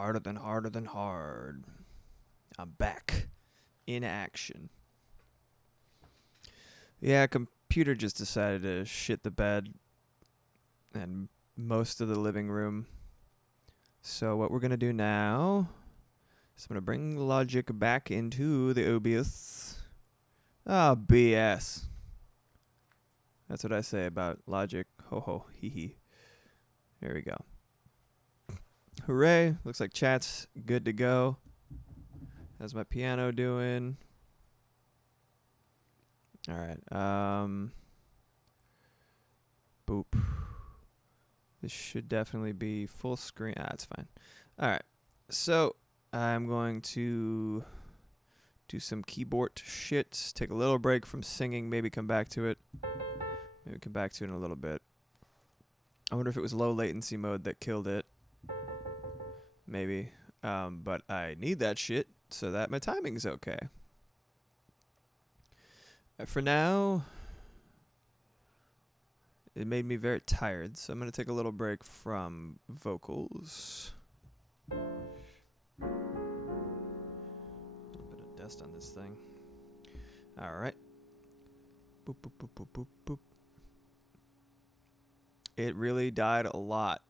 harder than harder than hard. I'm back in action. Yeah, computer just decided to shit the bed and most of the living room. So what we're going to do now is I'm going to bring logic back into the OBS. Ah, BS. That's what I say about logic. Ho ho, hee hee. Here we go. Hooray. Looks like chat's good to go. How's my piano doing? All right. Boop. This should definitely be full screen. Ah, it's fine. All right. So I'm going to do some keyboard shit. Take a little break from singing. Maybe come back to it. Maybe come back to it in a little bit. I wonder if it was low latency mode that killed it. Maybe. But I need that shit so that my timing's okay. For now, it made me very tired, so I'm going to take a little break from vocals. A little bit of dust on this thing. All right. Boop, boop, boop, boop, boop, boop. It really died a lot.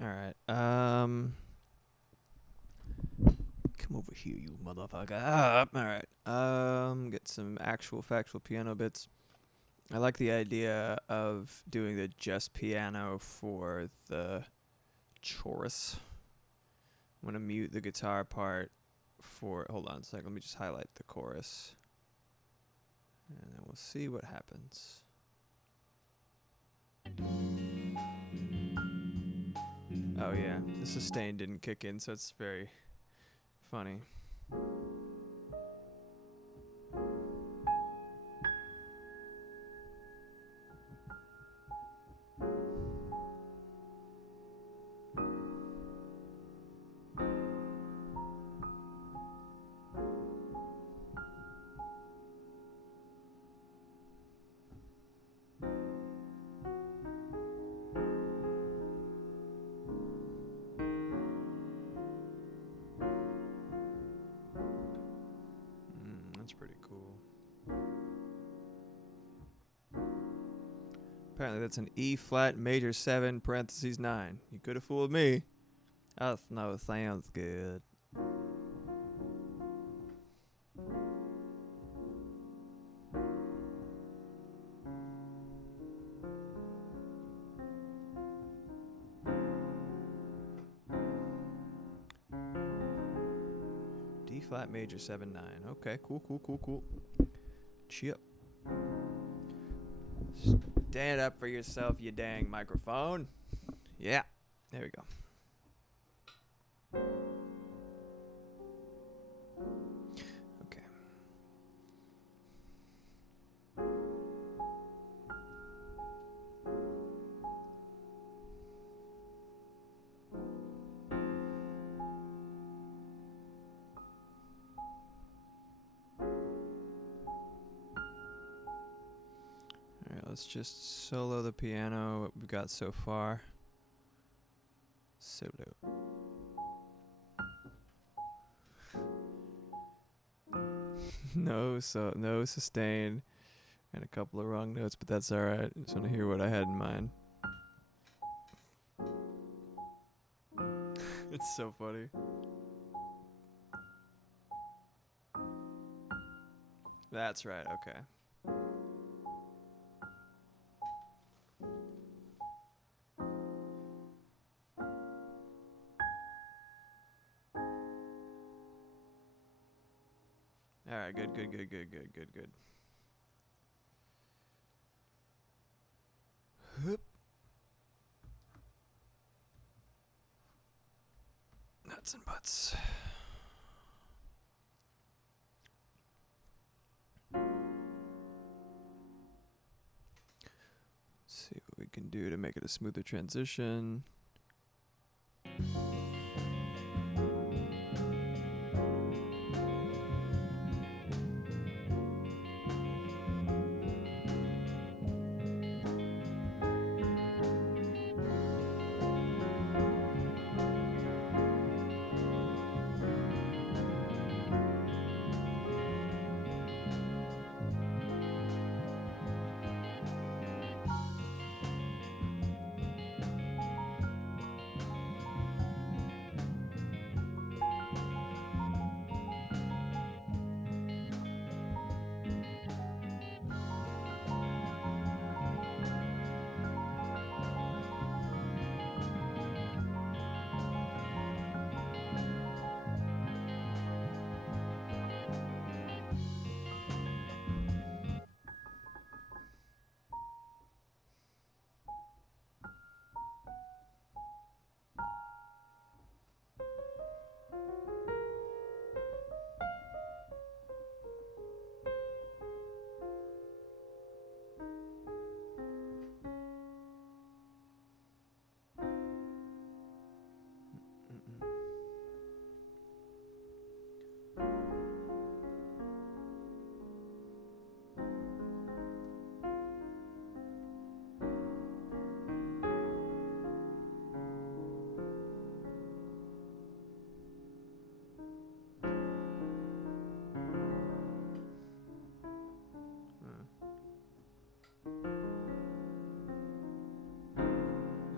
Alright, come over here, you motherfucker. Alright, get some actual factual piano bits. I like the idea of doing the just piano for the chorus. I'm gonna mute the guitar part for, hold on a sec, let me just highlight the chorus. And then we'll see what happens. Oh yeah, the sustain didn't kick in, so it's very funny. That's pretty cool. Apparently that's an E flat major 7 parentheses 9. You could have fooled me. Oh, no, sounds good. D flat major 7 9. Okay, cool. Chip. Stand up for yourself, you dang microphone. Yeah, there we go. Okay. Alright, let's just solo the piano, what we've got so far. Solo. No sustain, and a couple of wrong notes, but that's alright. Just want to hear what I had in mind. It's so funny. That's right, okay. Alright, good. Hup. nuts and butts. See what we can do to make it a smoother transition.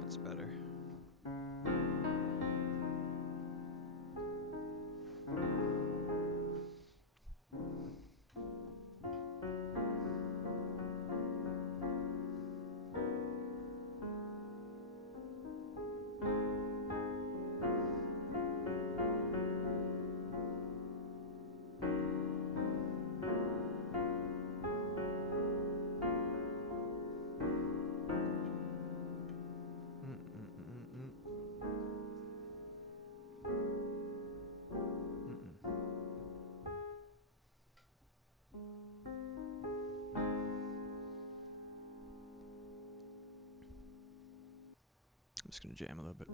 That's better. I'm just gonna jam a little bit.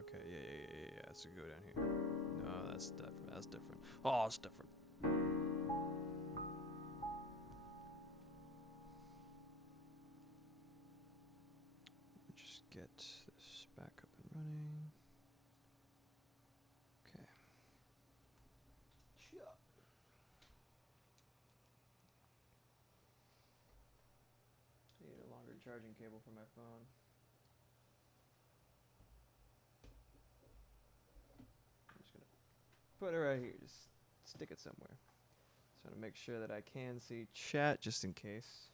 Okay, yeah. Let's go down here. No, that's different. That's different. Oh, it's different. Just get this back up and running. Okay. I need a longer charging cable for my phone. I'm just gonna put it right here. Just stick it somewhere. So to make sure that I can see chat just in case.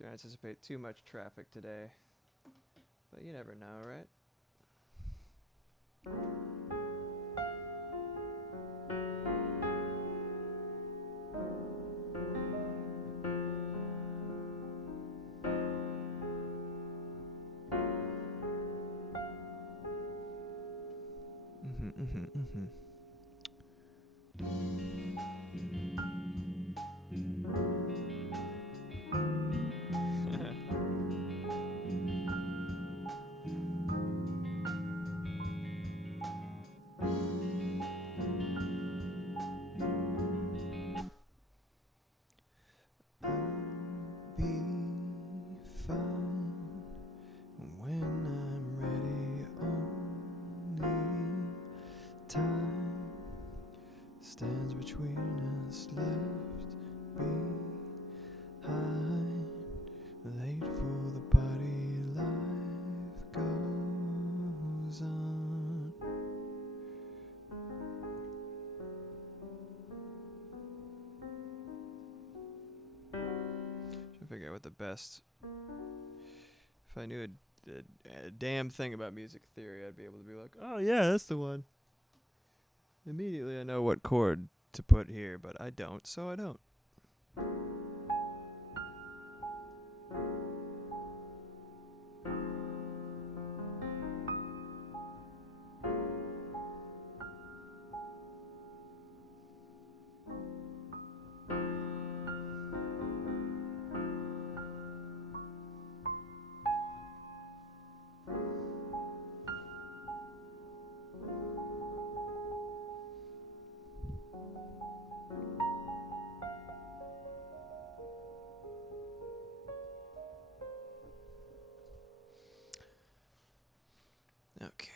Don't anticipate too much traffic today, but you never know, right? Be fine when I'm ready. Only time stands between us, left behind. Late for the party, life goes on. Should figure out what the best. If I knew a damn thing about music theory, I'd be able to be like, oh yeah, that's the one. Immediately I know what chord to put here, but I don't, so I don't. Okay.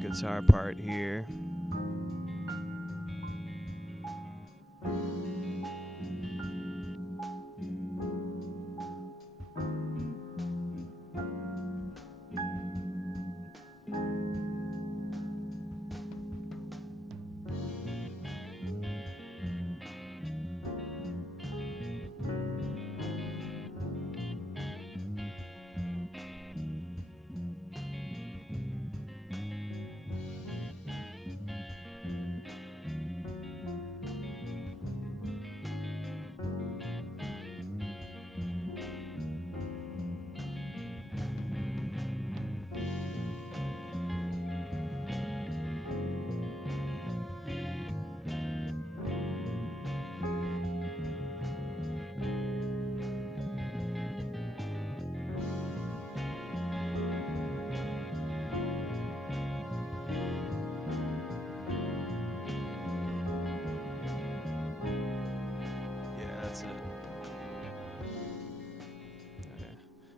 Guitar part here.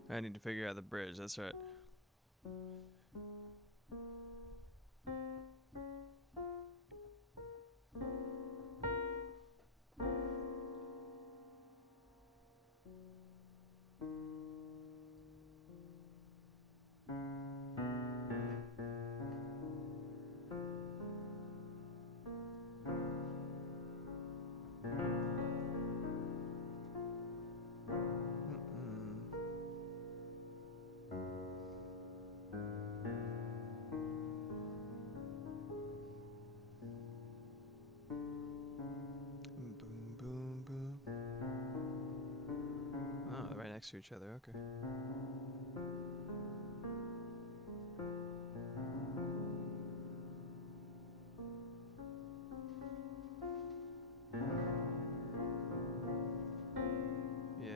I need to figure out the bridge, that's right. Next to each other, okay. Yeah.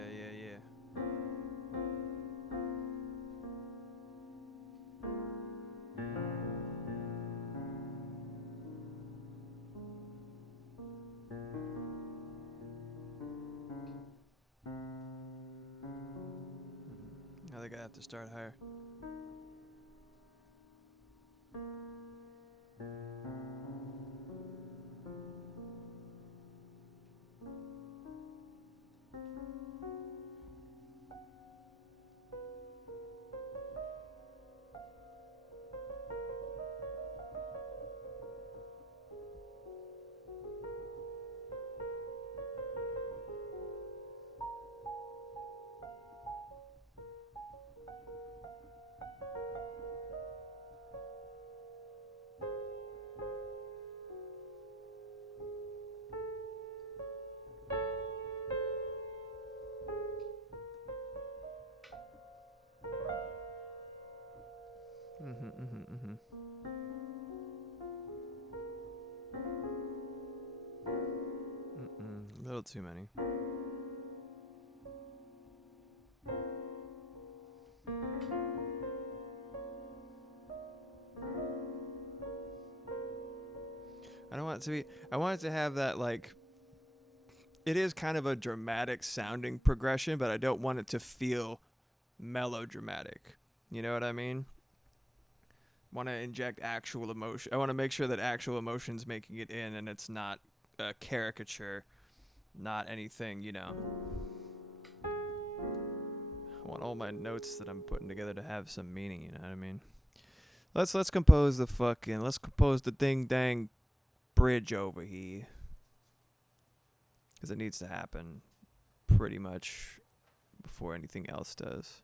I think I have to start higher. little too many. I don't want it to be. I want it to have that, like, it is kind of a dramatic sounding progression, but I don't want it to feel melodramatic. You know what I mean? Want to inject actual emotion. I want to make sure that actual emotion's making it in, and it's not a caricature, not anything, you know. I want all my notes that I'm putting together to have some meaning, you know what I mean? Let's compose the ding dang bridge over here. Because it needs to happen pretty much before anything else does.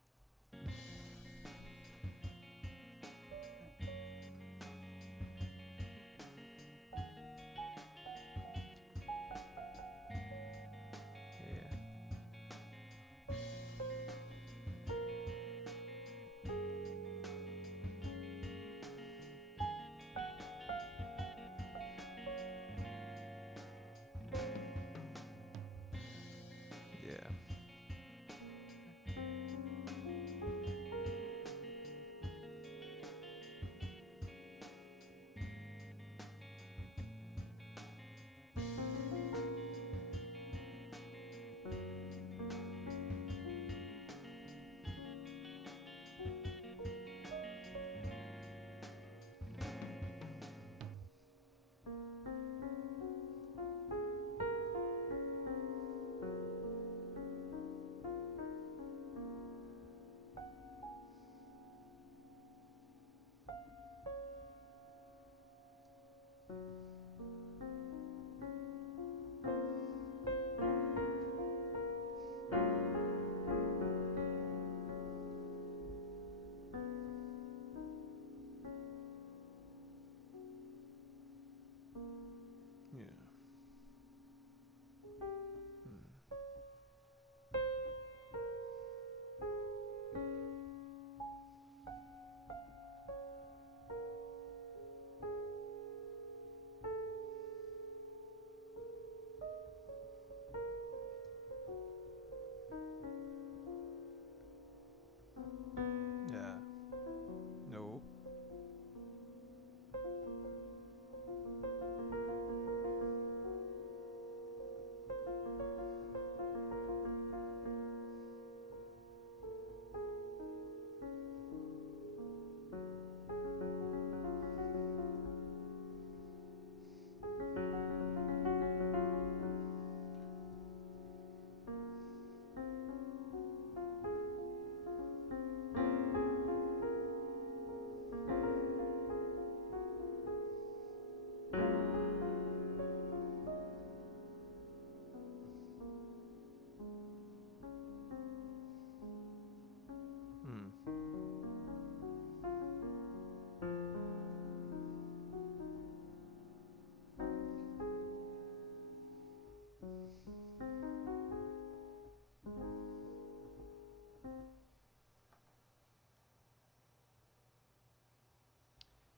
Yeah. No.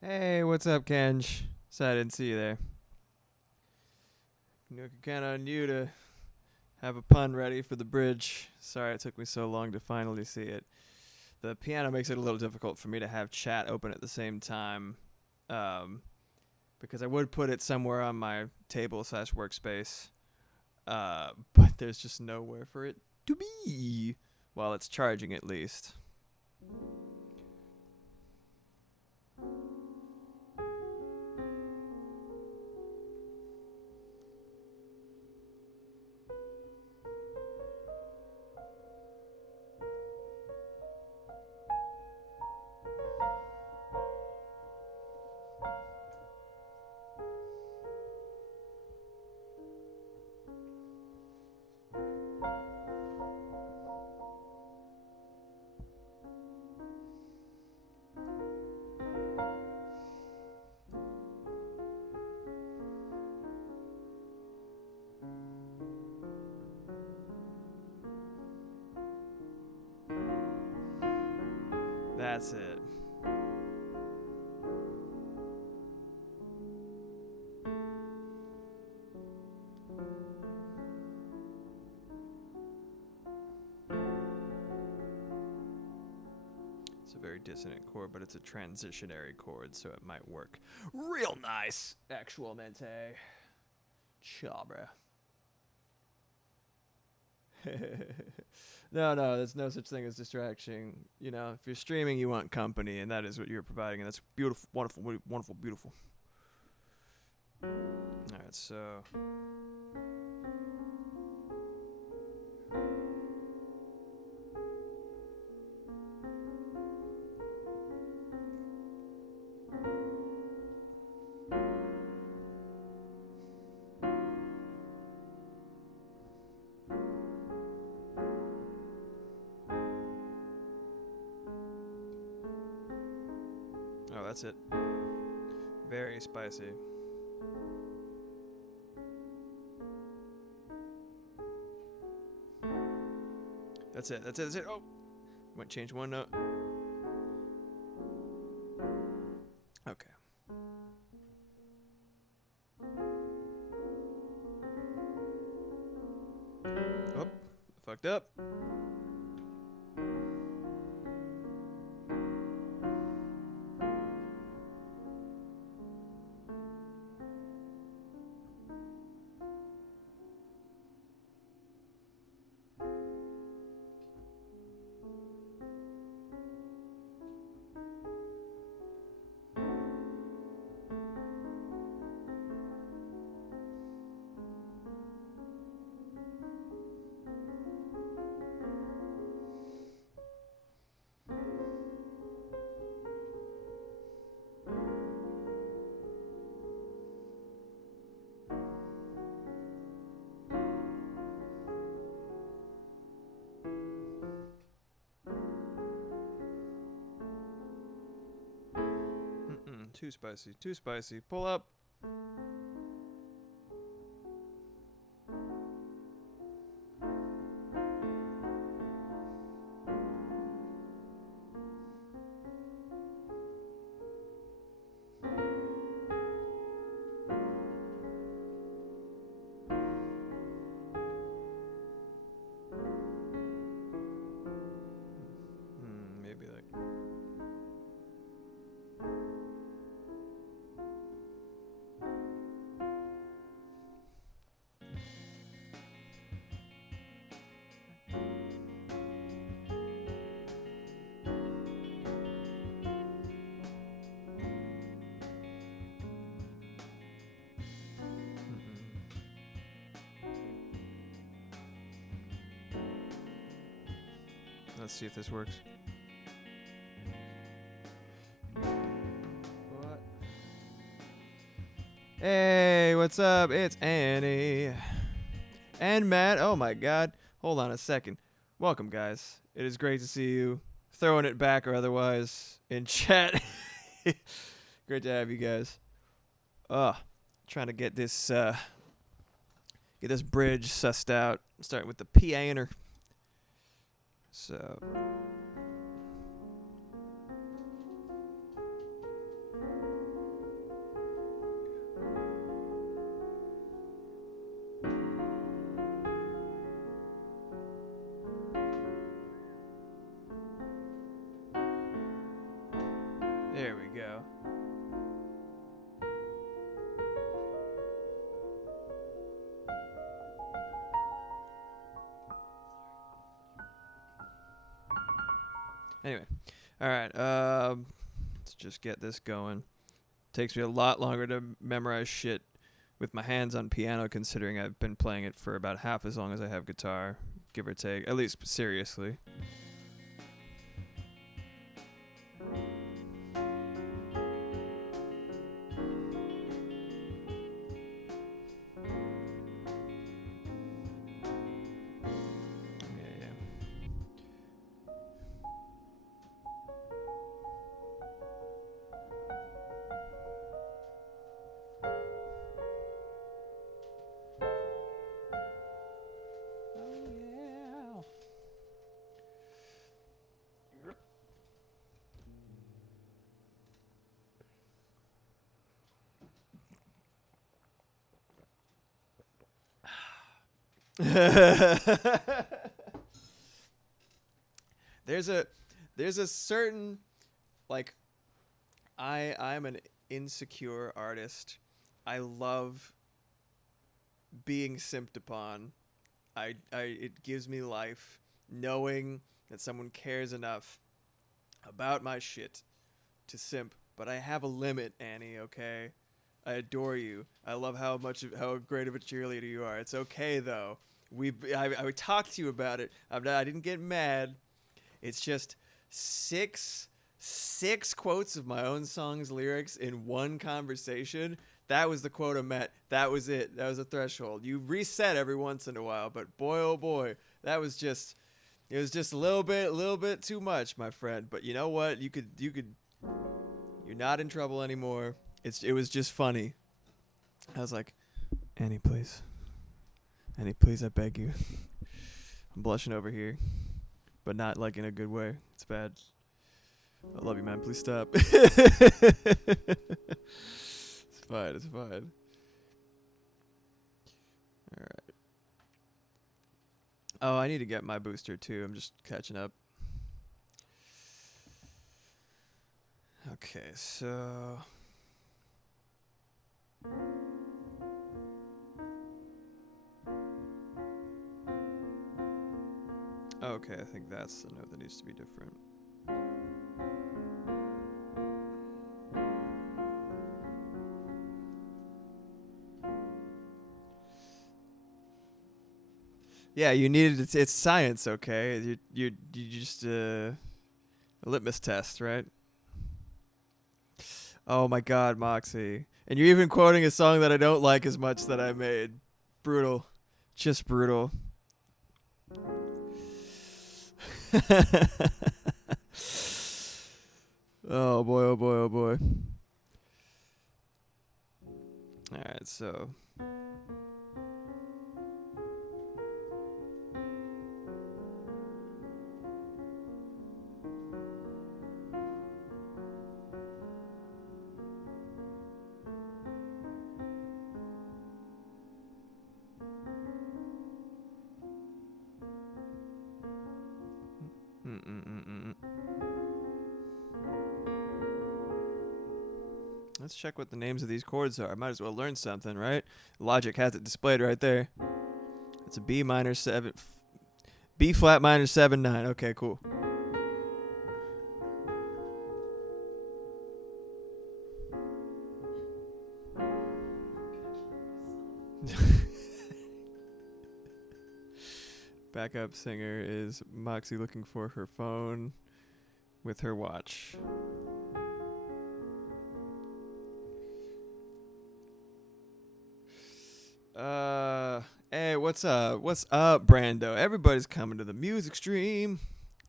Hey, what's up, Kenj? Sorry I didn't see you there. I can count on you to have a pun ready for the bridge. Sorry it took me so long to finally see it. The piano makes it a little difficult for me to have chat open at the same time, because I would put it somewhere on my table / workspace, but there's just nowhere for it to be while it's charging, at least. That's it. It's a very dissonant chord, but it's a transitionary chord, so it might work real nice. Actualmente. Chabra. No, there's no such thing as distraction. You know, if you're streaming, you want company, and that is what you're providing, and that's beautiful, wonderful, wonderful, beautiful. Alright, so... Oh, that's it. Very spicy. That's it. Oh! Might change one note. Okay. Oh, fucked up. Too spicy. Too spicy. Pull up. Maybe like... Let's see if this works. What? Hey, what's up? It's Annie. And Matt. Oh my god. Hold on a second. Welcome, guys. It is great to see you. Throwing it back or otherwise in chat. Great to have you guys. Trying to get this bridge sussed out. Starting with the piano. So there we go. Anyway, all right. Let's just get this going. Takes me a lot longer to memorize shit with my hands on piano, considering I've been playing it for about half as long as I have guitar, give or take. At least seriously. There's There's a certain, like, I'm an insecure artist. I love being simped upon. It gives me life knowing that someone cares enough about my shit to simp. But I have a limit, Annie. Okay, I adore you. I love how great of a cheerleader you are. It's okay though. I talked to you about it. I didn't get mad. It's just six quotes of my own song's lyrics in one conversation. That was the quota met. That was it. That was a threshold. You reset every once in a while, but boy, oh boy, it was just a little bit too much, my friend. But you know what? You're not in trouble anymore. It was just funny. I was like, Annie, please, I beg you. I'm blushing over here, but not like in a good way. It's bad. I love you, man. Please stop. It's fine. All right. Oh, I need to get my booster too. I'm just catching up. Okay, so okay, I think that's the note that needs to be different. Yeah, you needed it's science, okay? You just a litmus test, right? Oh my God, Moxie, and you're even quoting a song that I don't like as much that I made. Brutal, just brutal. Oh boy, oh boy, oh boy. All right, so. Let's check what the names of these chords are. I might as well learn something, right? Logic has it displayed right there. It's a B minor 7, B flat minor 7 9. Okay, cool. Backup singer is Moxie looking for her phone with her watch. Hey, what's up? What's up, Brando? Everybody's coming to the music stream.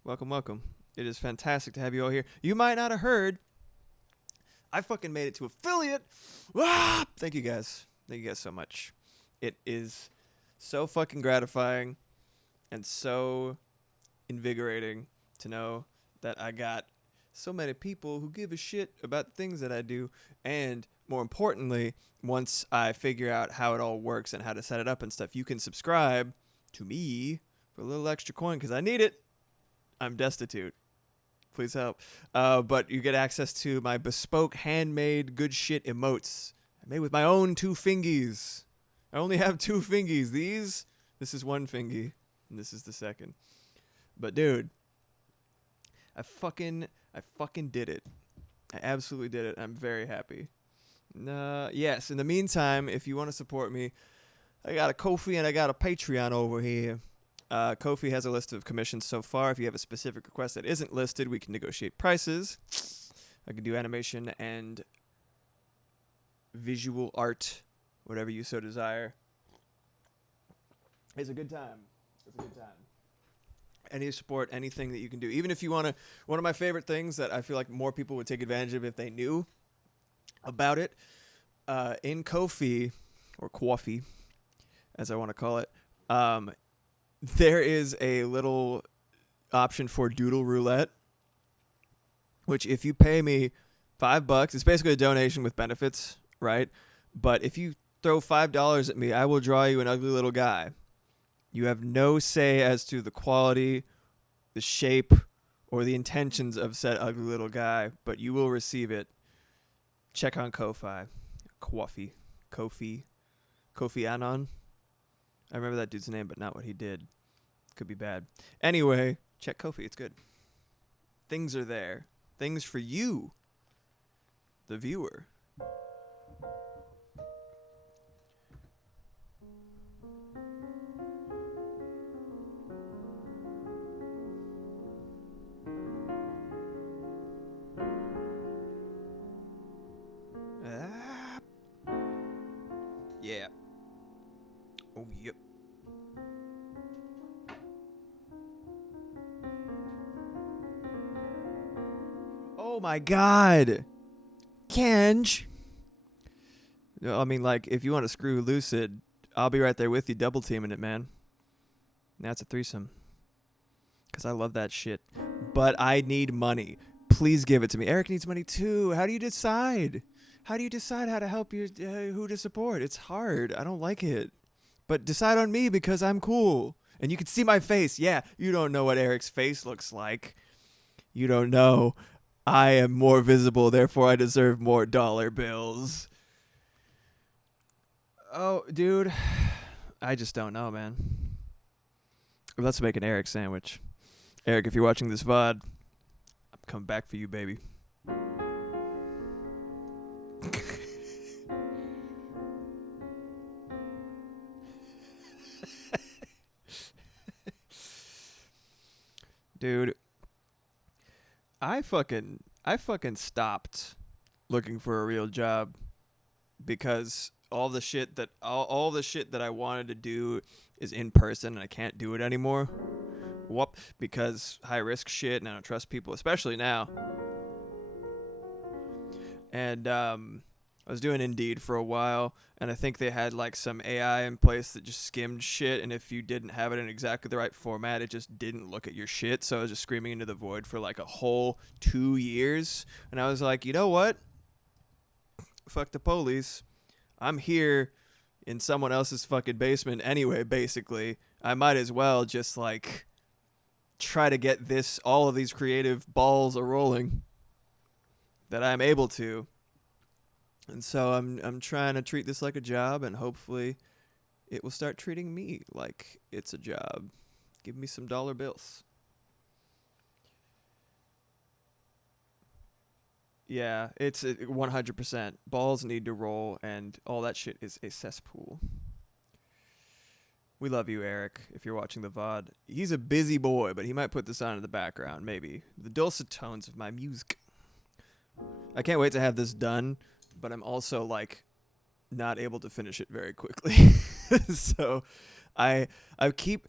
Welcome, welcome. It is fantastic to have you all here. You might not have heard, I fucking made it to affiliate. Ah! Thank you guys. Thank you guys so much. It is so fucking gratifying and so invigorating to know that I got so many people who give a shit about the things that I do, and more importantly, once I figure out how it all works and how to set it up and stuff, you can subscribe to me for a little extra coin because I need it. I'm destitute. Please help. But you get access to my bespoke handmade good shit emotes. I made with my own 2 fingies. I only have 2 fingies. This is 1 fingy, and this is the second. But dude, I fucking did it. I absolutely did it. I'm very happy. Yes, in the meantime, if you want to support me, I got a Ko-fi and I got a Patreon over here. Ko-fi has a list of commissions so far. If you have a specific request that isn't listed, we can negotiate prices. I can do animation and visual art, whatever you so desire. It's a good time. Any support, anything that you can do. Even if you want to, one of my favorite things that I feel like more people would take advantage of if they knew about it, in Ko-fi, or Ko-fi, as I want to call it, there is a little option for Doodle Roulette, which if you pay me $5, it's basically a donation with benefits, right? But if you throw $5 at me, I will draw you an ugly little guy. You have no say as to the quality, the shape, or the intentions of said ugly little guy, but you will receive it. Check on Ko-Fi. Kofi Annan. I remember that dude's name, but not what he did. Could be bad. Anyway, check Ko-Fi. It's good. Things are there. Things for you, the viewer. Yeah. Oh, yep. Oh my god. Kenj. I mean, like, if you want to screw Lucid, I'll be right there with you, double teaming it, man. That's a threesome. Because I love that shit. But I need money. Please give it to me. Eric needs money too. How do you decide? How do you decide how to help you, who to support? It's hard. I don't like it. But decide on me because I'm cool. And you can see my face. Yeah, you don't know what Eric's face looks like. You don't know. I am more visible, therefore I deserve more dollar bills. Oh, dude. I just don't know, man. Let's make an Eric sandwich. Eric, if you're watching this VOD, I'm coming back for you, baby. Dude, I fucking stopped looking for a real job because all the shit that I wanted to do is in person and I can't do it anymore. Whoop, because high risk shit and I don't trust people, especially now. And I was doing Indeed for a while, and I think they had like some AI in place that just skimmed shit, and if you didn't have it in exactly the right format, it just didn't look at your shit. So I was just screaming into the void for like a whole 2 years, and I was like, you know what? Fuck the police. I'm here in someone else's fucking basement anyway, basically. I might as well just like try to get all of these creative balls a-rolling that I'm able to. And so I'm trying to treat this like a job, and hopefully it will start treating me like it's a job. Give me some dollar bills. Yeah, it's 100%. Balls need to roll, and all that shit is a cesspool. We love you, Eric, if you're watching the VOD. He's a busy boy, but he might put this on in the background, maybe. The dulcet tones of my music. I can't wait to have this done, but I'm also, like, not able to finish it very quickly. So I keep...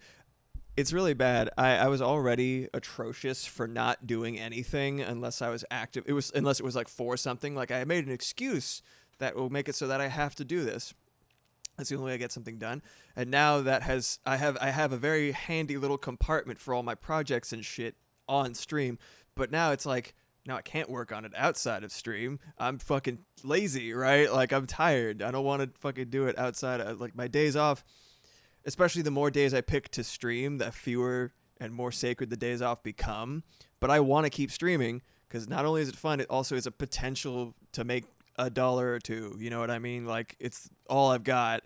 It's really bad. I was already atrocious for not doing anything unless I was active. Unless it was, like, for something. Like, I made an excuse that will make it so that I have to do this. That's the only way I get something done. And now that I have a very handy little compartment for all my projects and shit on stream. But now it's like, now I can't work on it outside of stream. I'm fucking lazy, right? Like, I'm tired. I don't want to fucking do it outside of, like, my days off. Especially the more days I pick to stream, the fewer and more sacred the days off become. But I want to keep streaming because not only is it fun, it also is a potential to make $1 or $2. You know what I mean? Like, it's all I've got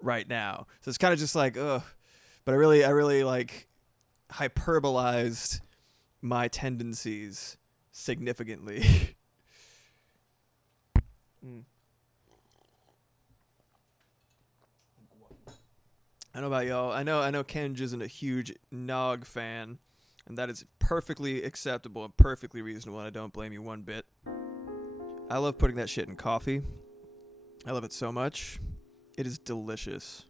right now. So it's kind of just like, ugh. But I really like hyperbolized my tendencies significantly. I don't know about y'all. I know Kenj isn't a huge DAWG fan, and that is perfectly acceptable and perfectly reasonable, and I don't blame you one bit. I love putting that shit in coffee. I love it so much. It is delicious.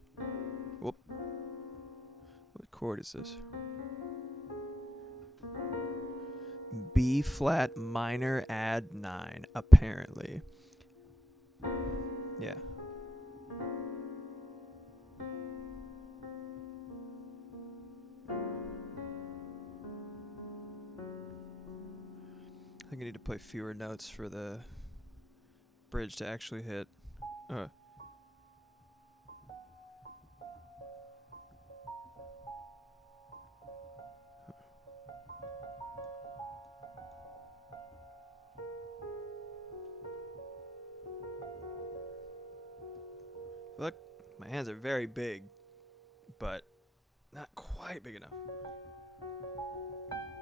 Whoop. What chord is this? B flat minor add 9, apparently. Yeah. I think I need to play fewer notes for the bridge to actually hit. My hands are very big, but not quite big enough.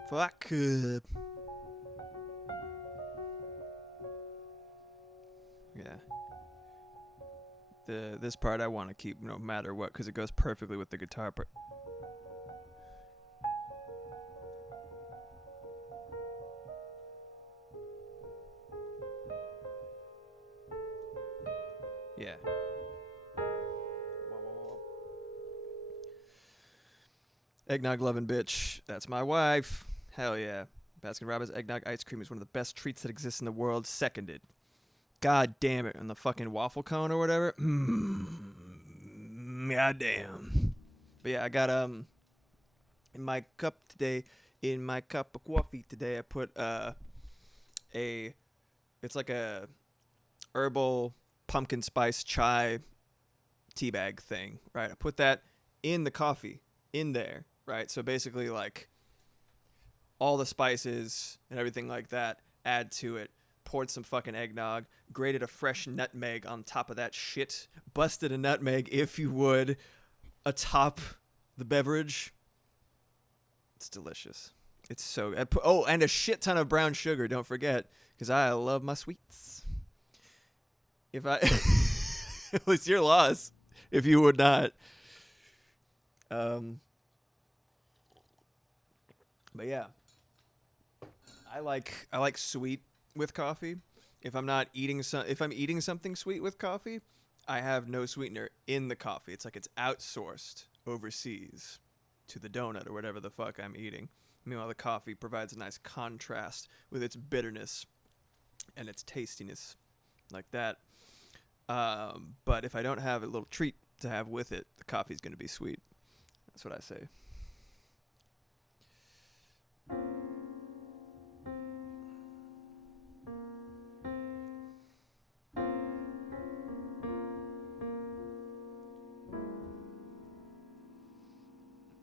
Fuck. Yeah. This part I want to keep no matter what because it goes perfectly with the guitar part. Yeah. Eggnog loving bitch. That's my wife. Hell yeah. Baskin Robbins eggnog ice cream is one of the best treats that exists in the world. Seconded. God damn it. On the fucking waffle cone or whatever. God damn. But yeah, I got in my cup today, in my cup of coffee today, I put it's like a herbal pumpkin spice chai tea bag thing, right? I put that in the coffee in there, right? So basically like all the spices and everything like that, add to it, poured some fucking eggnog, grated a fresh nutmeg on top of that shit, busted a nutmeg, if you would, atop the beverage. It's delicious. It's so... and a shit ton of brown sugar, don't forget, because I love my sweets. If I... It's your loss, if you would not. But yeah. I like sweet with coffee. If I'm eating something sweet with coffee, I have no sweetener in the coffee. It's like it's outsourced overseas to the donut or whatever the fuck I'm eating. Meanwhile, the coffee provides a nice contrast with its bitterness and its tastiness like that. But if I don't have a little treat to have with it, the coffee's going to be sweet. That's what I say.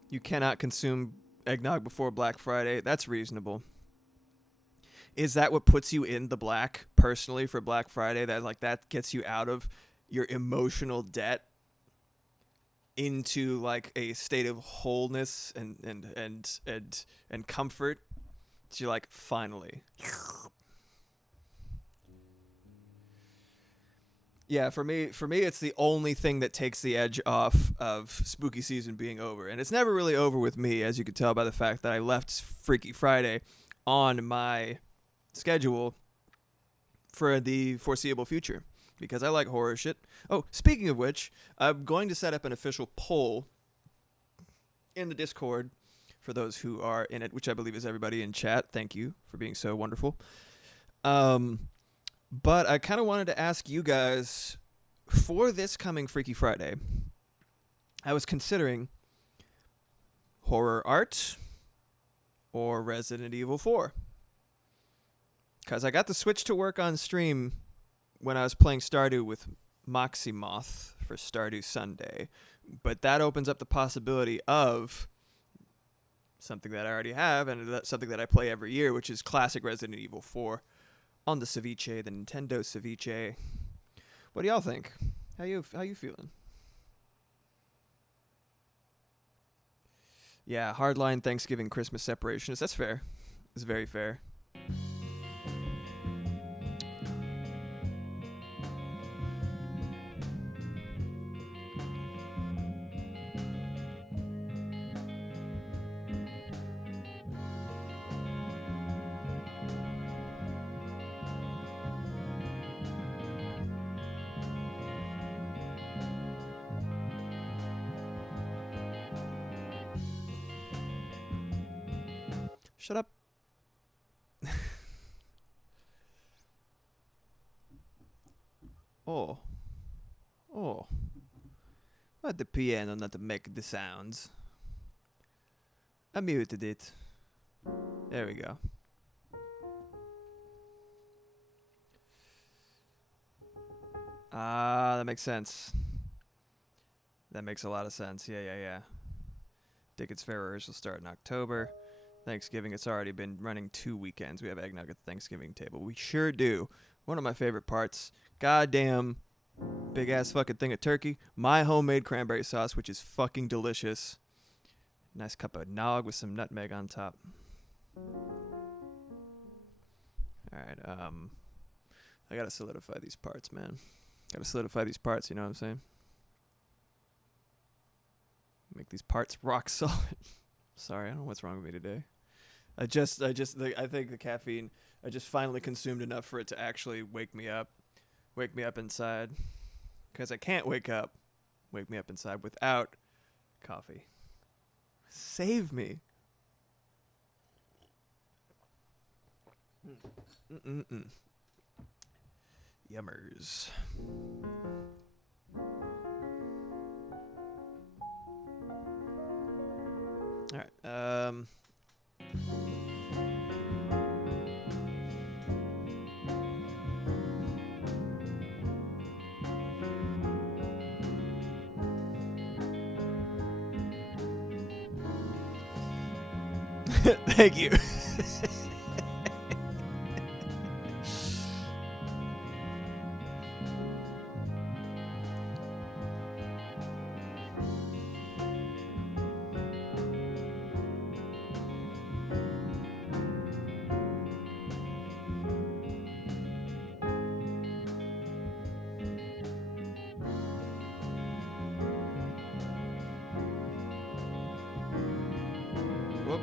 You cannot consume eggnog before Black Friday. That's reasonable. Is that what puts you in the black personally for Black Friday? That gets you out of your emotional debt into like a state of wholeness and comfort? So you're like, finally. Yeah, for me, it's the only thing that takes the edge off of spooky season being over. And it's never really over with me, as you can tell by the fact that I left Freaky Friday on my schedule for the foreseeable future because I like horror shit. Oh, speaking of which, I'm going to set up an official poll in the Discord for those who are in it, which I believe is everybody in chat. Thank you for being so wonderful. But I kind of wanted to ask you guys, for this coming Freaky Friday, I was considering horror art or Resident Evil 4. Because I got the Switch to work on stream when I was playing Stardew with Moxie Moth for Stardew Sunday. But that opens up the possibility of something that I already have, and that's something that I play every year, which is classic Resident Evil 4. On the Ceviche, the Nintendo Ceviche. What do y'all think? How you feeling? Yeah, hardline Thanksgiving Christmas separations. That's fair. It's very fair. Shut up. Oh. Why the piano not make the sounds? I muted it. There we go. That makes sense. That makes a lot of sense. Yeah. Dickens Fair rehearsal start in October. Thanksgiving, it's already been running 2 weekends. We have eggnog at the Thanksgiving table. We sure do. One of my favorite parts. Goddamn Big ass fucking thing of turkey. My homemade cranberry sauce, which is fucking delicious. Nice cup of DAWG with some nutmeg on top. Alright, I gotta solidify these parts, man. Gotta solidify these parts, you know what I'm saying? Make these parts rock solid. Sorry, I don't know what's wrong with me today. I think the caffeine, I just finally consumed enough for it to actually wake me up inside. Because I can't wake me up inside without coffee. Save me. Yummers. All right. Thank you. Whoop.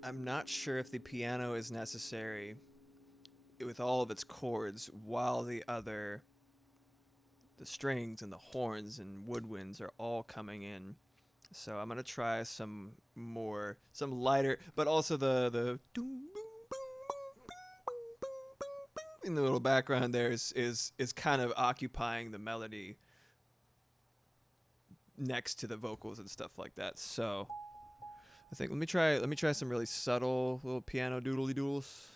I'm not sure if the piano is necessary with all of its chords while the strings and the horns and woodwinds are all coming in. So I'm gonna try some lighter, but also the in the little background there is kind of occupying the melody next to the vocals and stuff like that. So I think let me try some really subtle little piano doodly doodles.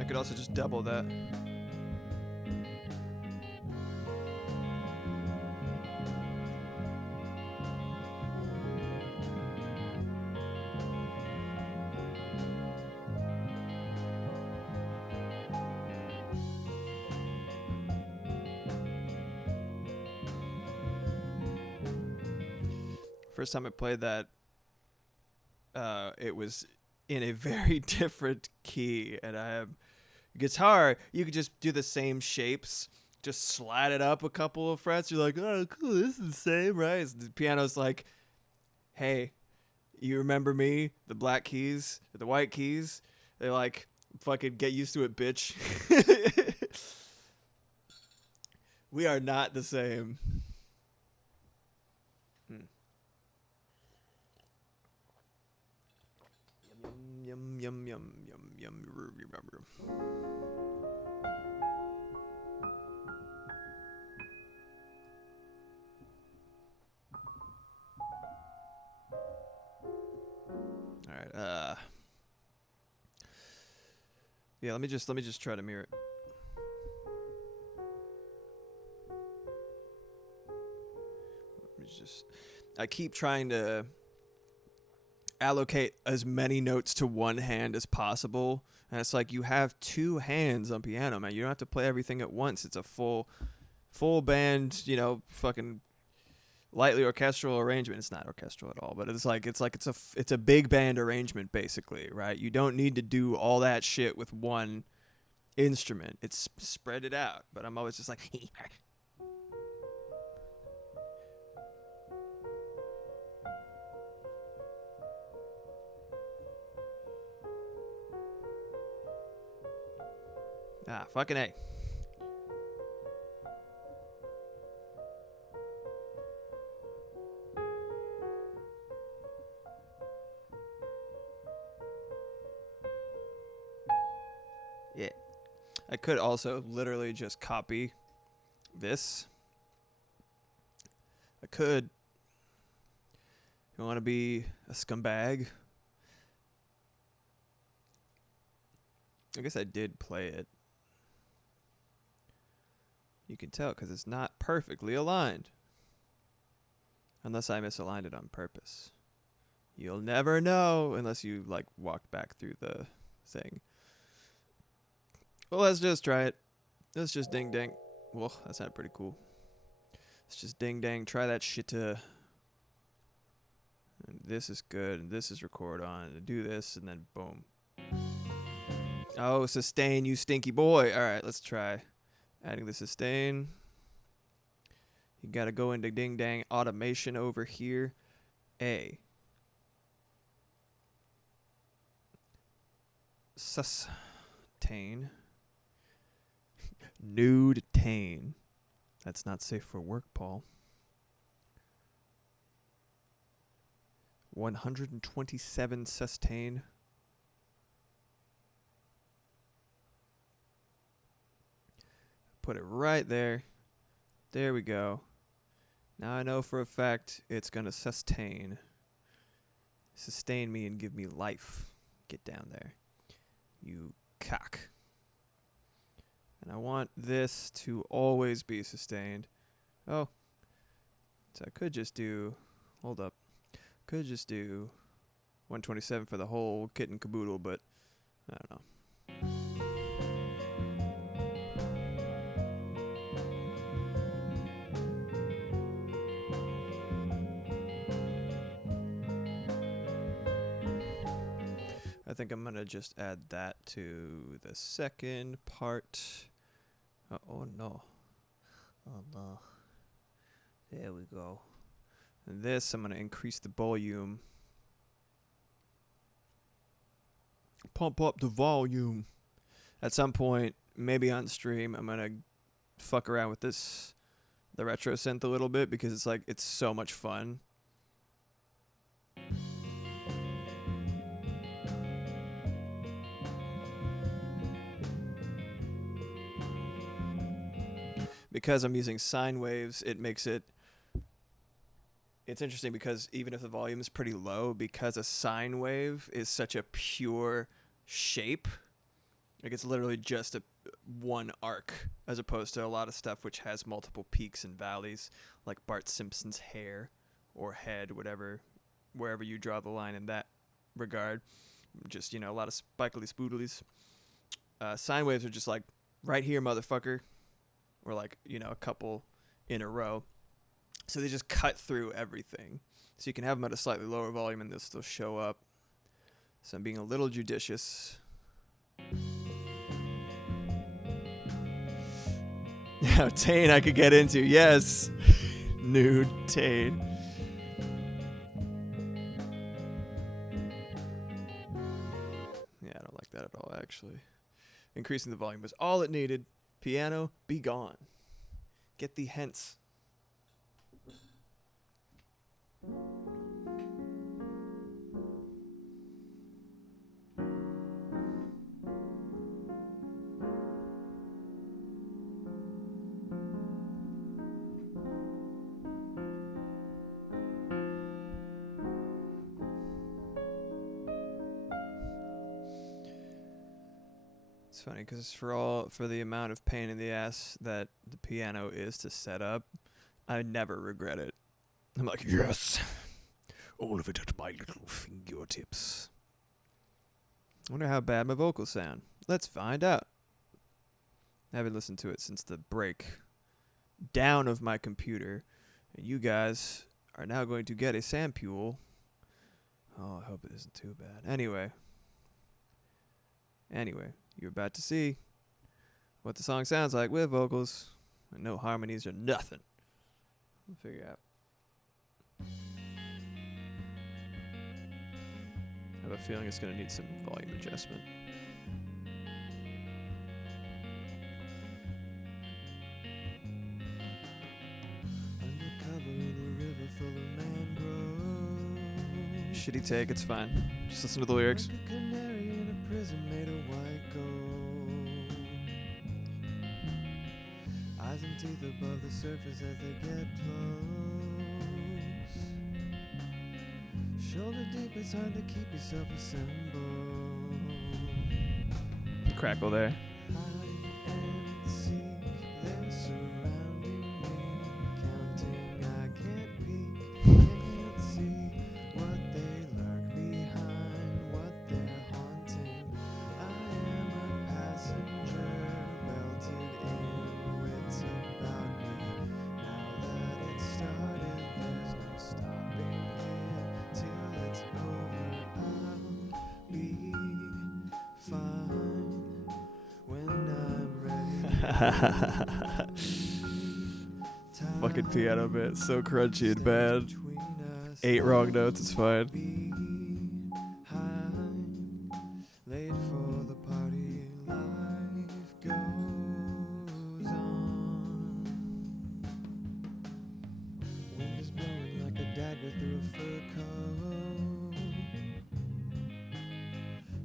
I could also just double that. First time I played that, it was in a very different key, and I have guitar. You could just do the same shapes, just slide it up a couple of frets. You're like, oh, cool, this is the same, right? The piano's like, hey, you remember me? The black keys, the white keys. They're like, fucking get used to it, bitch. We are not the same. Yum, yum, yum, yum, yum, remember. All right. Yeah, let me just try to mirror it. I keep trying to allocate as many notes to one hand as possible, and it's like you have two hands on piano, man. You don't have to play everything at once. It's a full band, fucking lightly orchestral arrangement. It's not orchestral at all, but it's a big band arrangement basically, right? You don't need to do all that shit with one instrument. It's spread it out, but I'm always just like fucking A. Yeah. I could also literally just copy this. I could. You want to be a scumbag? I guess I did play it. You can tell because it's not perfectly aligned. Unless I misaligned it on purpose. You'll never know unless you, like, walk back through the thing. Well, let's just try it. Let's just ding dang. Well, that sounded pretty cool. Let's just ding dang. Try that shit to. And this is good. And this is record on. And do this. And then boom. Oh, sustain, you stinky boy. All right, let's try adding the sustain. You got to go into ding dang automation over here. A. Sustain. Nude tain. That's not safe for work, Paul. 127 sustain. Put it right there. There we go. Now I know for a fact it's going to sustain. Sustain me and give me life. Get down there. You cock. And I want this to always be sustained. Oh. So I could just do... Hold up. Could just do 127 for the whole kit and caboodle, but I don't know. I think I'm going to just add that to the second part. Oh, no. Oh, no. There we go. And this, I'm going to increase the volume. Pump up the volume. At some point, maybe on stream, I'm going to fuck around with this, the retro synth a little bit, because it's like, it's so much fun. Because I'm using sine waves, it makes it... It's interesting because even if the volume is pretty low, because a sine wave is such a pure shape, like it's literally just one arc, as opposed to a lot of stuff which has multiple peaks and valleys, like Bart Simpson's hair or head, whatever, wherever you draw the line in that regard. Just, you know, a lot of spikily spoodlies. Sine waves are just like, right here, motherfucker. Or like, you know, a couple in a row. So they just cut through everything. So you can have them at a slightly lower volume and they'll still show up. So I'm being a little judicious. Now, Tane I could get into. Yes. Nude Tane. Yeah, I don't like that at all, actually. Increasing the volume was all it needed. Piano, be gone. Get thee hence. It's funny because for the amount of pain in the ass that the piano is to set up, I never regret it. I'm like, yes, all of it at my little fingertips. I wonder how bad my vocals sound. Let's find out. I haven't listened to it since the break down of my computer, and you guys are now going to get a sample. Oh, I hope it isn't too bad. Anyway, you're about to see what the song sounds like with vocals and no harmonies or nothing. We'll figure out. I have a feeling it's going to need some volume adjustment. Undercover in a river full of mangroves. Shitty take, it's fine. Just listen to the lyrics. Like a canary in a prison made of white gold. Eyes and teeth above the surface as they get close. deep, it's hard to keep yourself assembled. Crackle there. Hide and seek, they're surrounding me, counting, I can't peek, can't see what they lurk behind, what they're haunting. I am a passenger, belted in wits about me. Now that it's started, there's no stopping it till it's over. I'll be fine when I'm ready. Fucking piano bit, so crunchy and bad. 8 wrong notes, it's fine. Late for the party, life goes on. Wind is blowing like a dagger through a fur coat.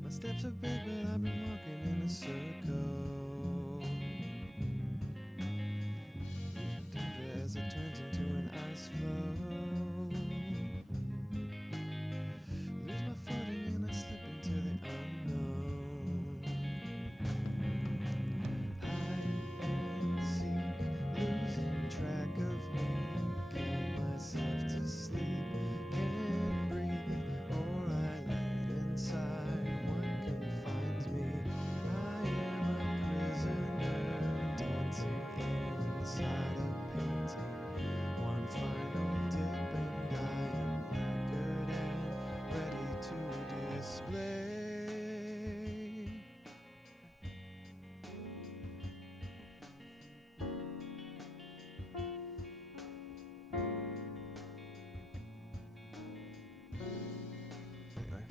My steps are big, but I've been walking in a circle. As it turns into an ice flow, lose my footing and I slip into the unknown. Hide and seek, losing track of me, count myself to sleep, can't breathe, or I let inside what confines me. I am a prisoner, dancing inside a painting. One final dip and I am lacquered and ready to display. Anyway,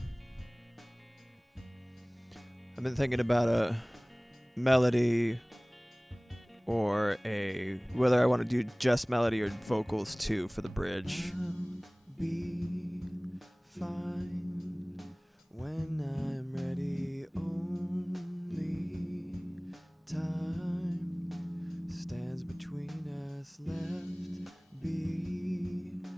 I've been thinking about a melody or whether I want to do just melody or vocals too for the bridge. I'll be fine when I'm ready. Only time stands between us, left behind.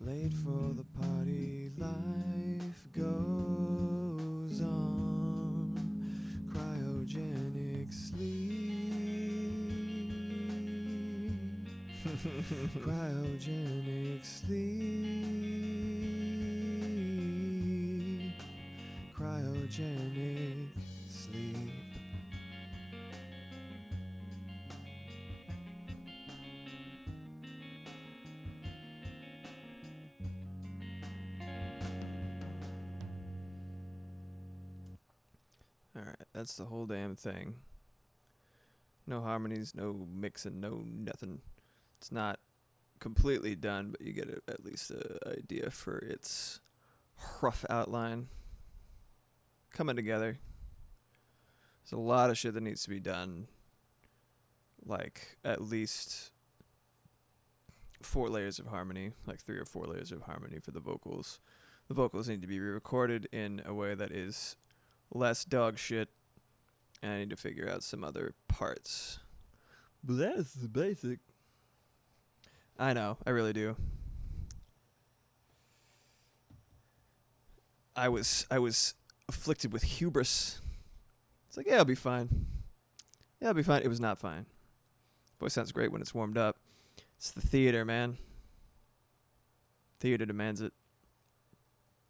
Late for the party, life goes on. Cryogenic sleep. Cryogenic sleep. Cryogenic sleep. Alright, that's the whole damn thing. No harmonies, no mixing, no nothing. It's not completely done, but you get at least an idea for its rough outline. Coming together. There's a lot of shit that needs to be done. Like, at least 4 layers of harmony. Like 3 or 4 layers of harmony for the vocals. The vocals need to be re-recorded in a way that is less dog shit. And I need to figure out some other parts. But that's the basic. I know, I really do. I was afflicted with hubris. It's like, yeah, I'll be fine. Yeah, I'll be fine. It was not fine. Voice sounds great when it's warmed up. It's the theater, man. Theater demands it.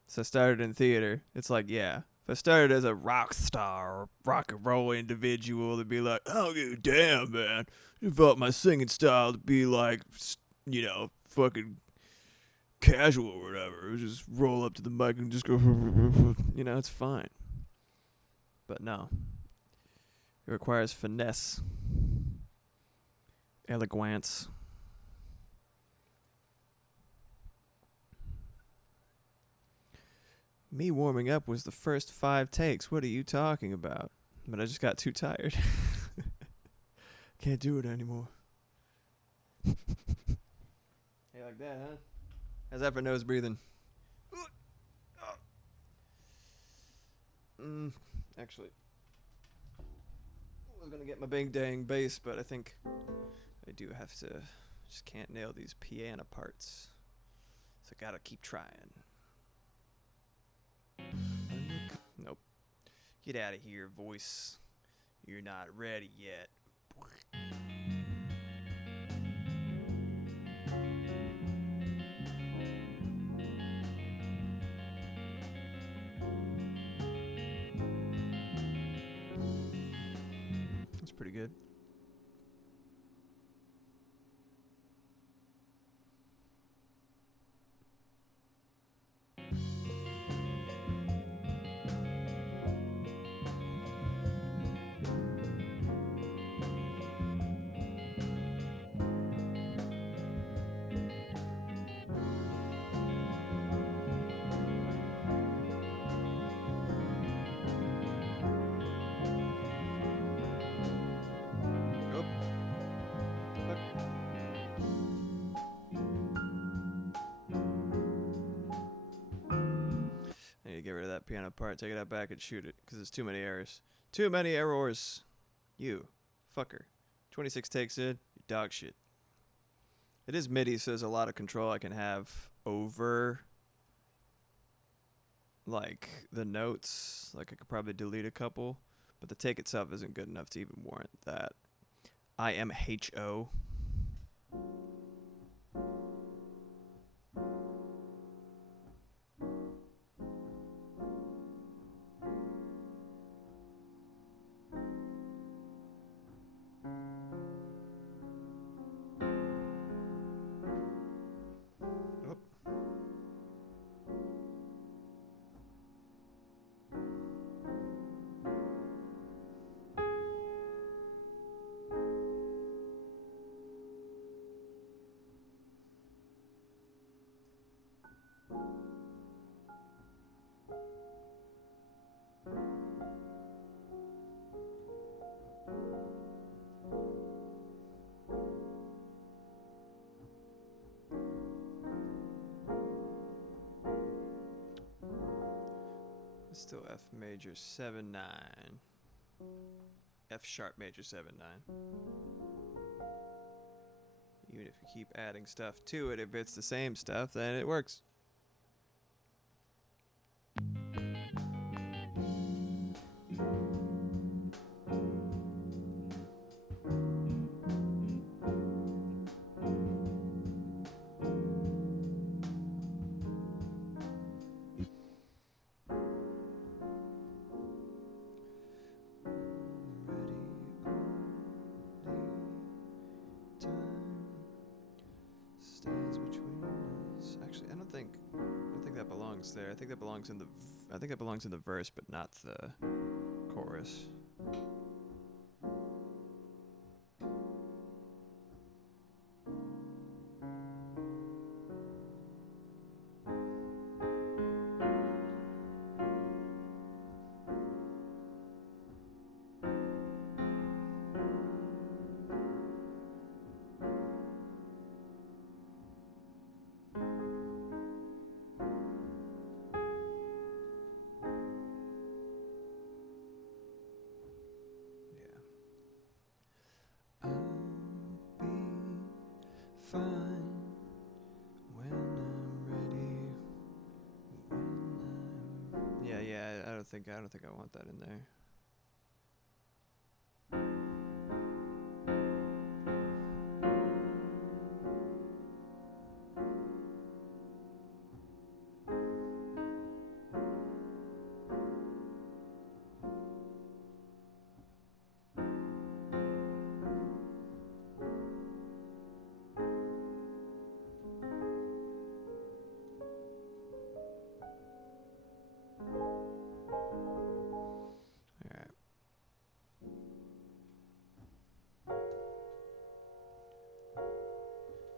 So I started in theater. It's like, yeah. If I started as a rock star or rock and roll individual, it'd be like, oh, damn, man. I developed my singing style to be like, you know, fucking casual or whatever. Just roll up to the mic and just go, you know, it's fine. But no. It requires finesse, eloquence. Me warming up was the first 5 takes. What are you talking about? But I just got too tired. Can't do it anymore. Hey, like that, huh? How's that for nose breathing? Actually, I was going to get my bang dang bass, but I think I do have to, just can't nail these piano parts. So gotta keep trying. Nope. Get out of here, voice. You're not ready yet. That's pretty good. I need to get rid of that piano part, take it out back and shoot it, because there's too many errors. Too many errors. You. Fucker. 26 takes in, you dog shit. It is MIDI, so there's a lot of control I can have over, like, the notes. Like, I could probably delete a couple, but the take itself isn't good enough to even warrant that. IMHO. Still F major 7-9. F sharp major 7-9. Even if you keep adding stuff to it, if it's the same stuff, then it works. There. I think that belongs in the verse, but not the chorus. I don't think I want that in there.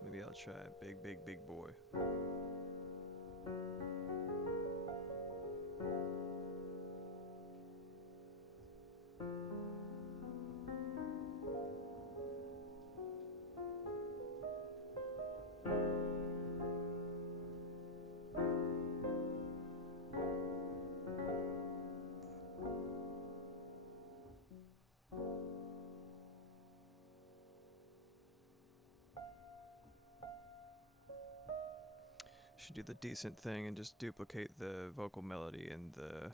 Maybe I'll try big boy. Should do the decent thing and just duplicate the vocal melody in the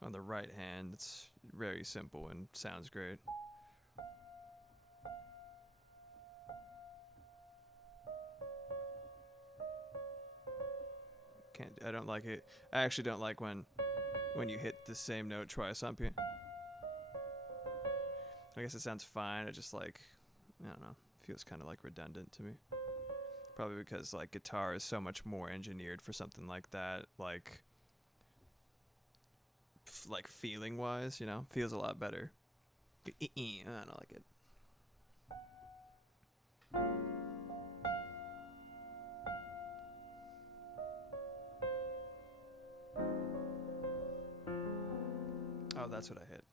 on the right hand. It's very simple and sounds great. I don't like it. I actually don't like when you hit the same note twice on piano. I guess it sounds fine. It just like, I don't know, feels kind of like redundant to me. Probably because like guitar is so much more engineered for something like that, like feeling wise, you know, feels a lot better. I don't like it. Oh, that's what I hit.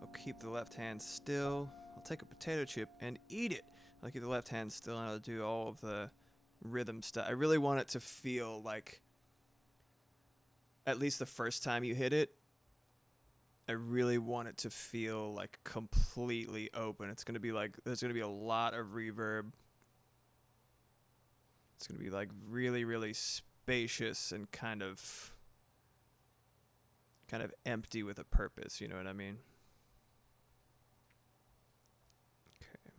I'll keep the left hand still. I'll take a potato chip and eat it. I'll keep the left hand still and I'll do all of the rhythm stuff. I really want it to feel like, at least the first time you hit it, I really want it to feel like completely open. It's going to be like, there's going to be a lot of reverb. It's going to be like really, really spacious and kind of empty with a purpose, you know what I mean? Okay.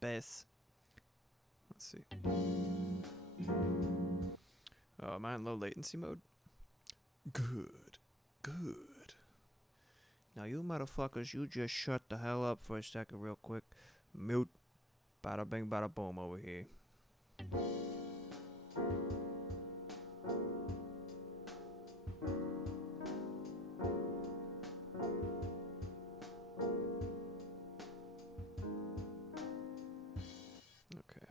Bass. Let's see. Oh, am I in low latency mode? Good. Good. Now you motherfuckers, you just shut the hell up for a second real quick. Mute. Bada bing bada boom over here. Okay.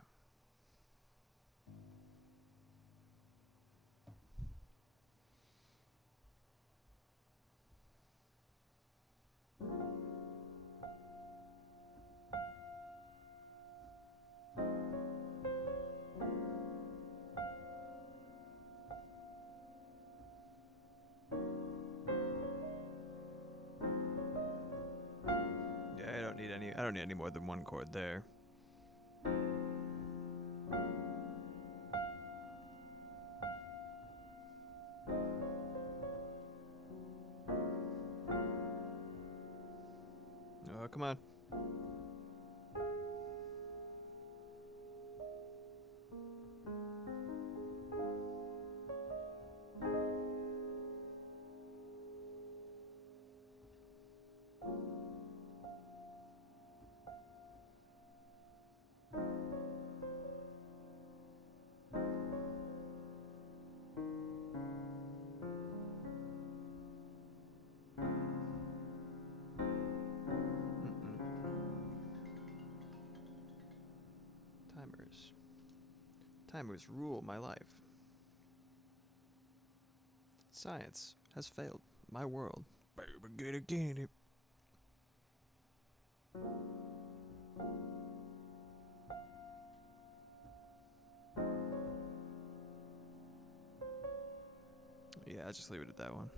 I don't need any more than one chord there. Oh, come on. Timers rule my life. Science has failed my world. Baby, get it, get it. Yeah, I'll just leave it at that one.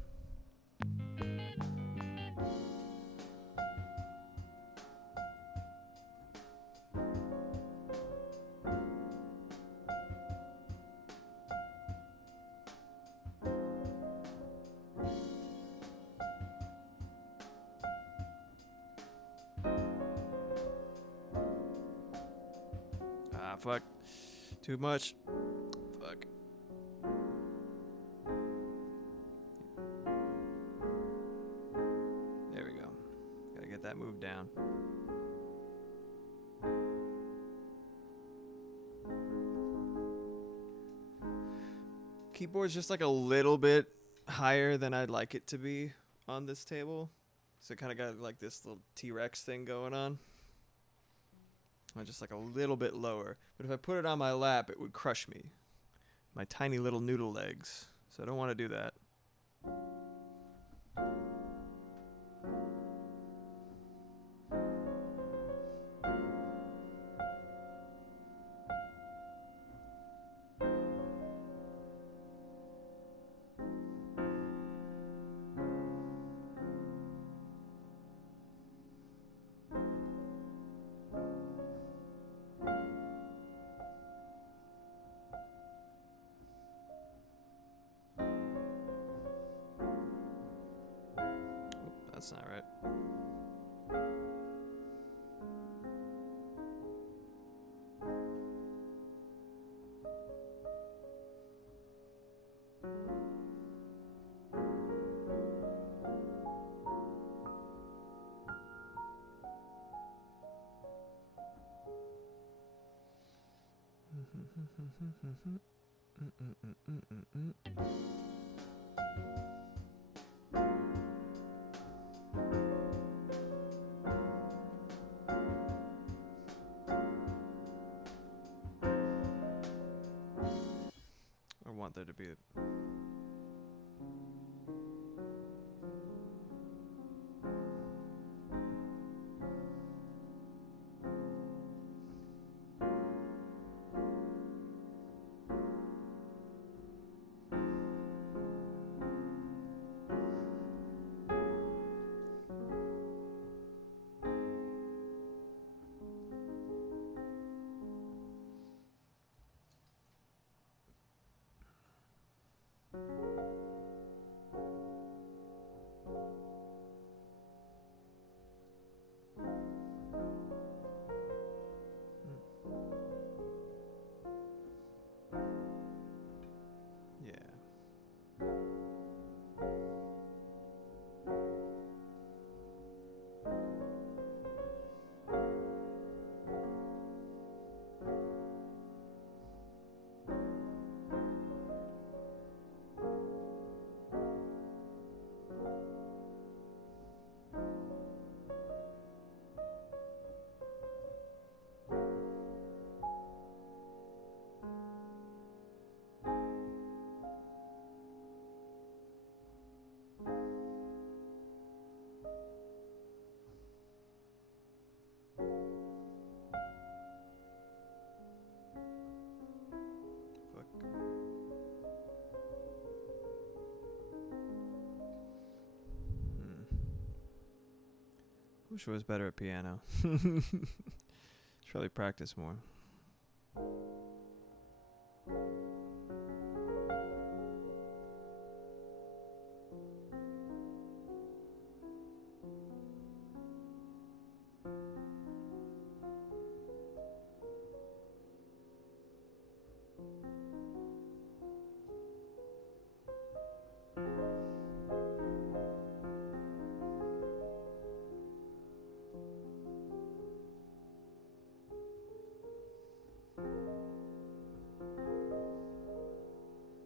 Ah, fuck. Too much. Fuck. There we go. Gotta get that move down. Keyboard's just like a little bit higher than I'd like it to be on this table. So it kind of got like this little T-Rex thing going on. I'm just like a little bit lower. But if I put it on my lap, it would crush me. My tiny little noodle legs. So I don't want to do that. That's not right. I want there to be Wish I was better at piano. Should probably practice more.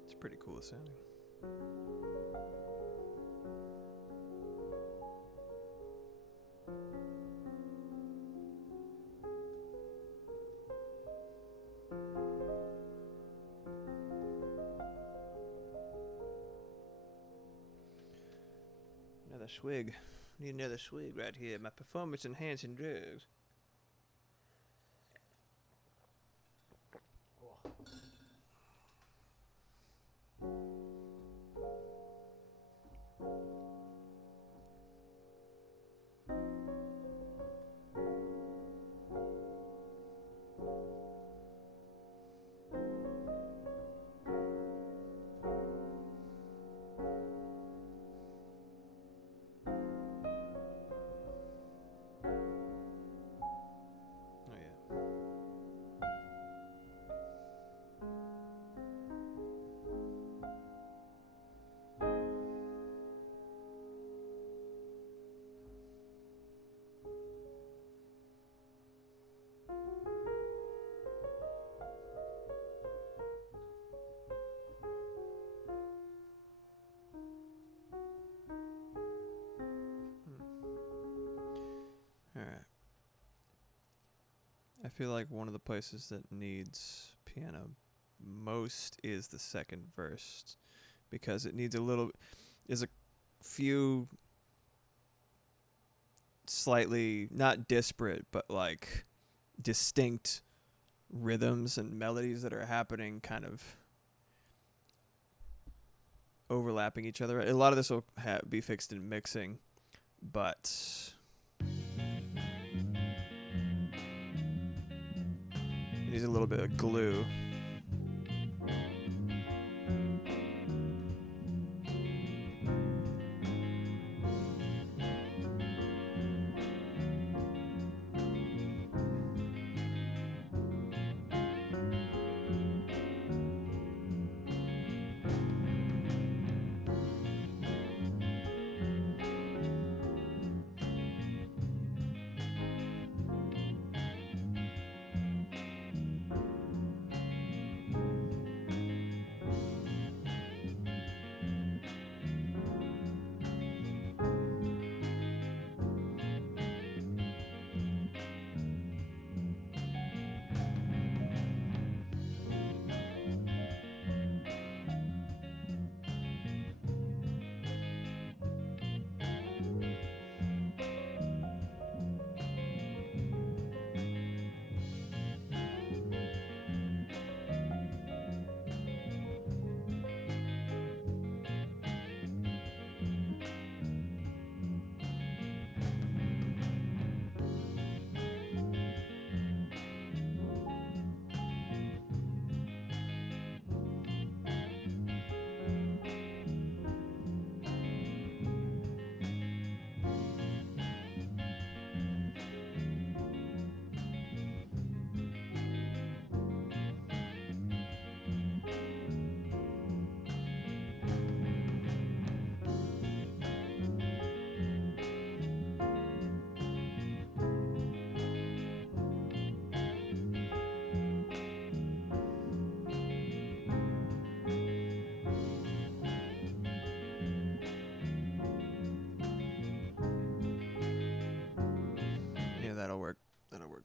It's pretty cool sounding. Another swig. Need another swig right here. My performance enhancing drugs. I feel like one of the places that needs piano most is the second verse, because it needs there's a few slightly, not disparate, but like distinct rhythms and melodies that are happening kind of overlapping each other. A lot of this will be fixed in mixing, but it needs a little bit of glue.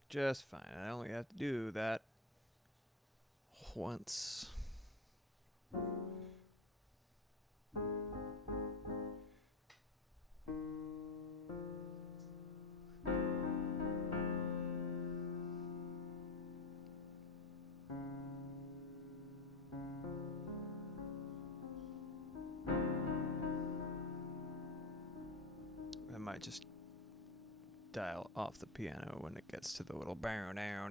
just fine. I only have to do that once. I might just dial off the piano when it gets to the little bow now.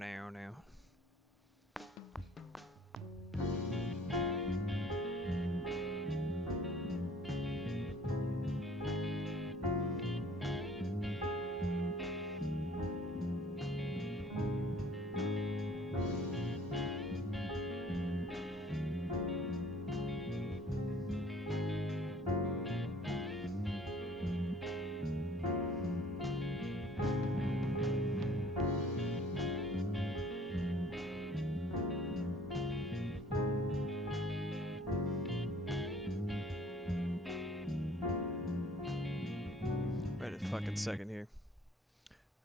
Wait a fucking second here.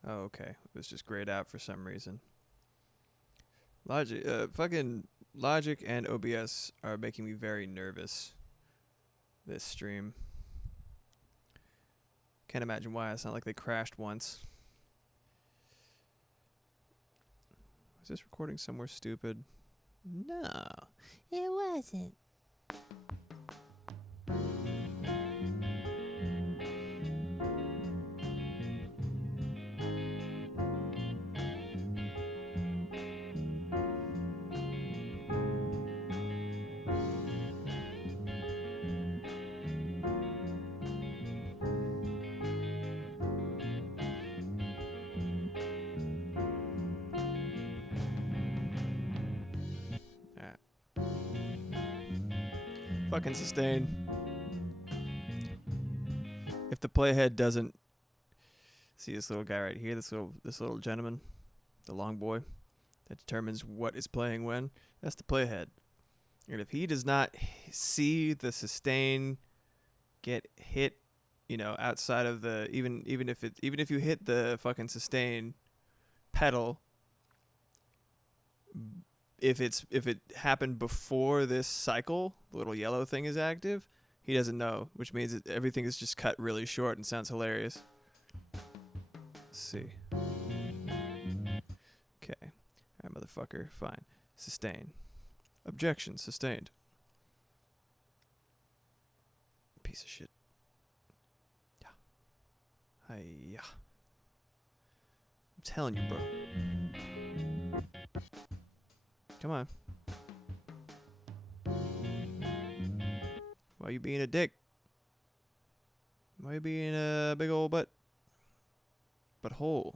Oh, okay. It was just grayed out for some reason. Fucking Logic and OBS are making me very nervous this stream. Can't imagine why. It's not like they crashed once. Is this recording somewhere stupid? No, it wasn't. Fucking sustain. If the playhead doesn't see this little guy right here, this little gentleman, the long boy, that determines what is playing when, that's the playhead. And if he does not see the sustain get hit, you know, outside of the even if you hit the fucking sustain pedal, if it happened before this cycle, the little yellow thing is active, he doesn't know, which means that everything is just cut really short and sounds hilarious. Let's see. Okay. All right, motherfucker. Fine. Sustain. Objection. Sustained. Piece of shit. Yeah. Hi-ya. I'm telling you, bro. Come on. Why you being a dick? Why you being a big old butthole?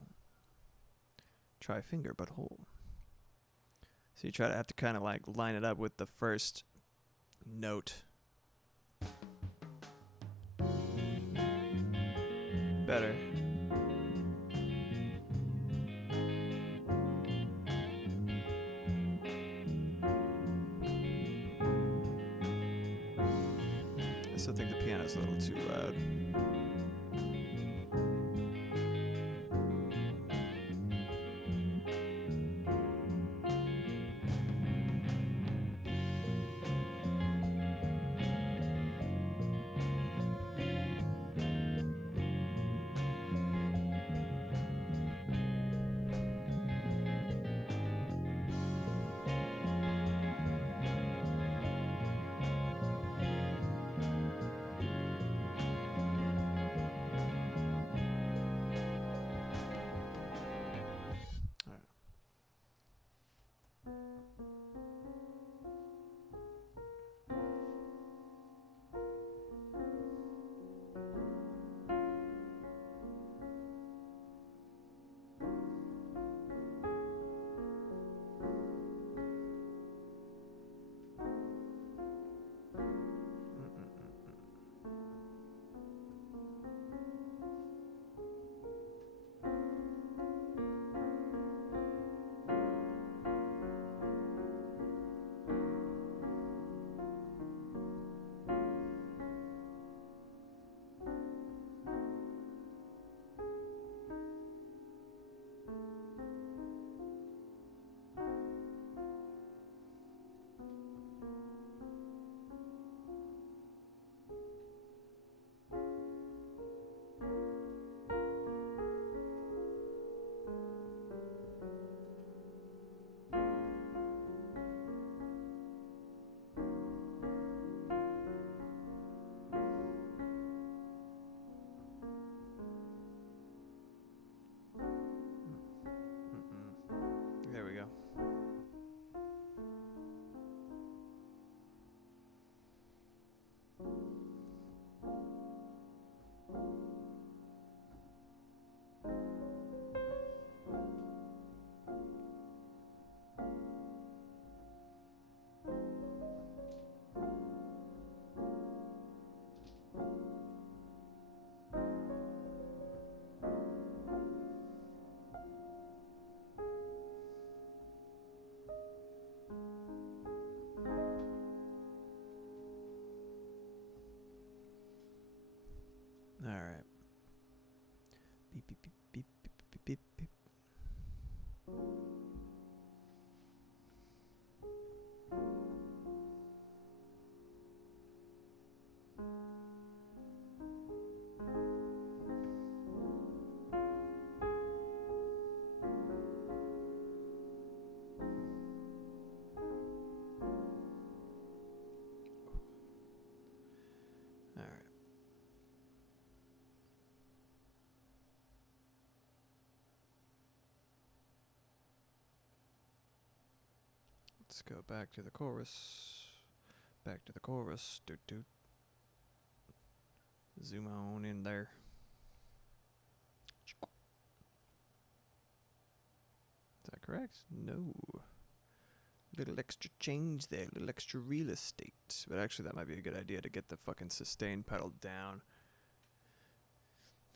Try finger butthole. So you try to have to kind of like line it up with the first note. Better. I still think the piano's a little too loud. Let's go back to the chorus. Back to the chorus. Doot doot. Zoom on in there. Is that correct? No. Little extra change there, little extra real estate. But actually that might be a good idea to get the fucking sustain pedal down.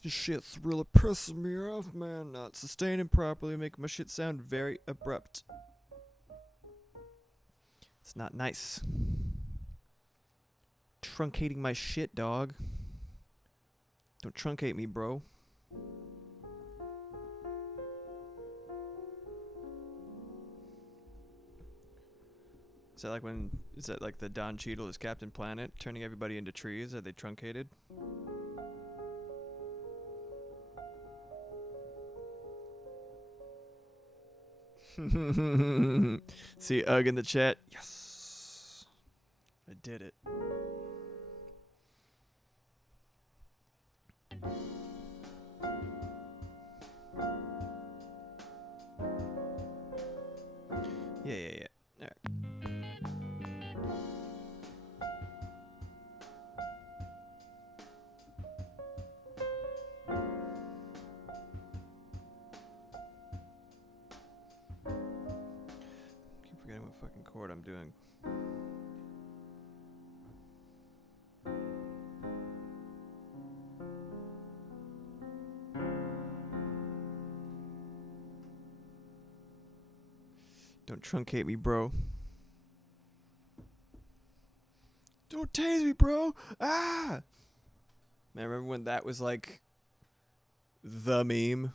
This shit's really pissing me off, man. Not sustaining properly, making my shit sound very abrupt. It's not nice. Truncating my shit, dog. Don't truncate me, bro. Is that like the Don Cheadle is Captain Planet, turning everybody into trees? Are they truncated? See Ugg in the chat? Yes. I did it. Yeah. All right. Keep forgetting what fucking chord I'm doing. Don't truncate me, bro. Don't tase me, bro. Ah! Man, remember when that was like the meme?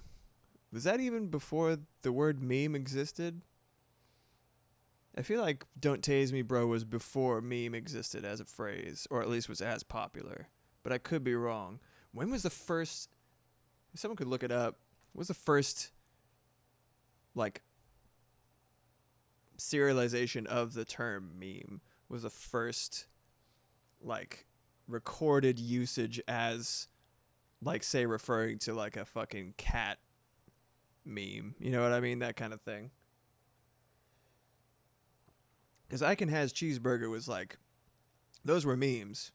Was that even before the word meme existed? I feel like "don't tase me, bro" was before meme existed as a phrase, or at least was as popular. But I could be wrong. When was the first... If someone could look it up, what was the first, like, serialization of the term meme? Was the first, like, recorded usage as, like, say, referring to, like, a fucking cat meme. You know what I mean? That kind of thing. Because I Can Has Cheeseburger was like, those were memes,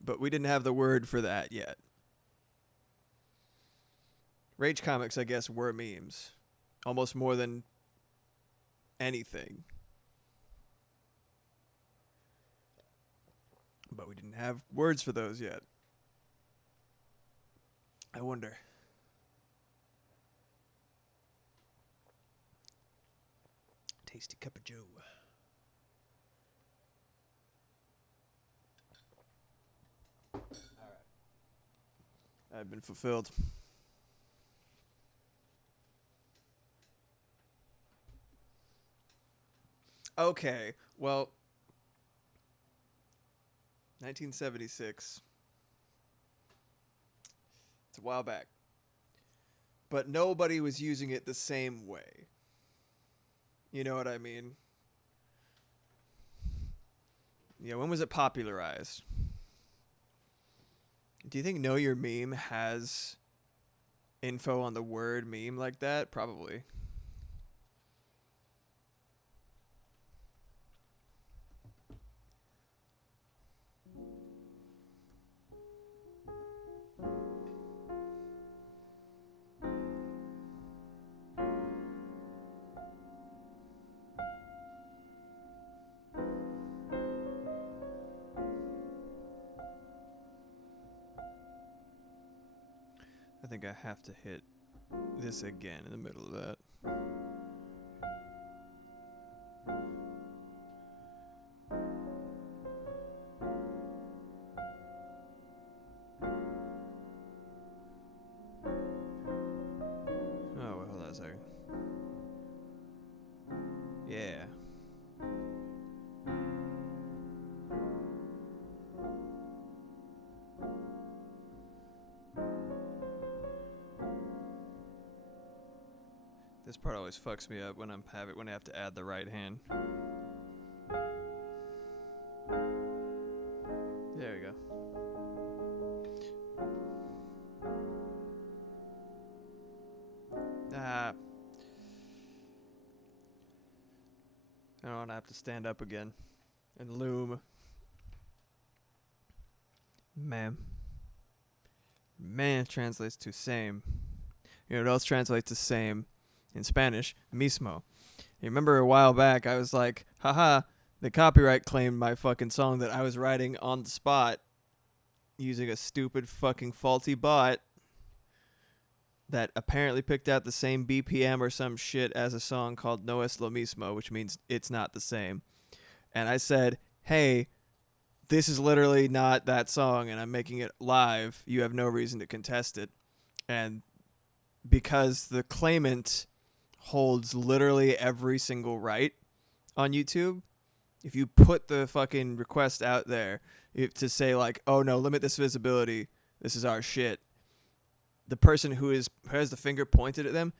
but we didn't have the word for that yet. Rage comics, I guess, were memes. Almost more than anything. But we didn't have words for those yet. I wonder. Tasty cup of joe. Alright. I've been fulfilled. Okay, well, 1976. It's a while back. But nobody was using it the same way. You know what I mean? Yeah, when was it popularized? Do you think Know Your Meme has info on the word meme like that? Probably. I think I have to hit this again in the middle of that. Oh, wait, hold on a second. Yeah. This part always fucks me up when when I have to add the right hand. There we go. I don't want to have to stand up again and loom. Man. Man translates to same. You know what else translates to same in Spanish? Mismo. You remember a while back I was like, haha, the copyright claimed my fucking song that I was writing on the spot using a stupid fucking faulty bot that apparently picked out the same BPM or some shit as a song called No Es Lo Mismo, which means it's not the same. And I said, hey, this is literally not that song, and I'm making it live. You have no reason to contest it. And because the claimant holds literally every single right on YouTube, if you put the fucking request out there to say like, oh no, limit this visibility, this is our shit, the person who has the finger pointed at them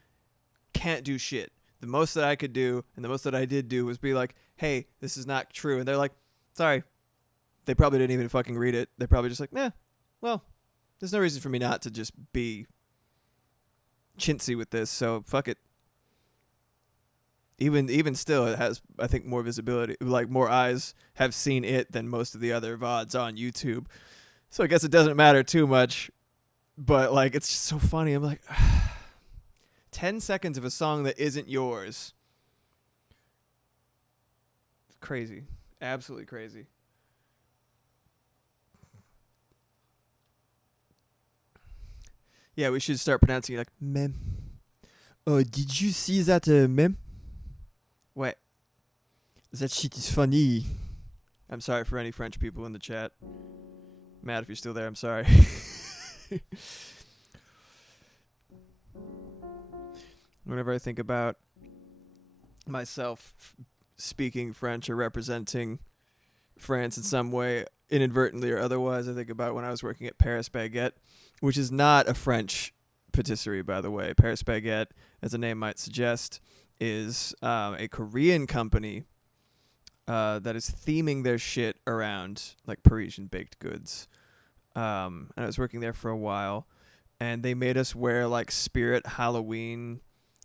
can't do shit. The most that I could do, and the most that I did do, was be like, hey, this is not true. And they're like, sorry. They probably didn't even fucking read it. They're probably just like, nah, well, there's no reason for me not to just be chintzy with this, so fuck it. Even still, it has, I think, more visibility. Like, more eyes have seen it than most of the other VODs on YouTube. So I guess it doesn't matter too much. But, like, it's just so funny. I'm like, 10 seconds of a song that isn't yours. Crazy. Absolutely crazy. Yeah, we should start pronouncing it like mem. Oh, did you see that mem? What? That shit is funny. I'm sorry for any French people in the chat. Matt, if you're still there, I'm sorry. Whenever I think about myself speaking French or representing France in some way, inadvertently or otherwise, I think about when I was working at Paris Baguette, which is not a French patisserie, by the way. Paris Baguette, as the name might suggest, is a Korean company that is theming their shit around like Parisian baked goods. And I was working there for a while, and they made us wear like Spirit Halloween,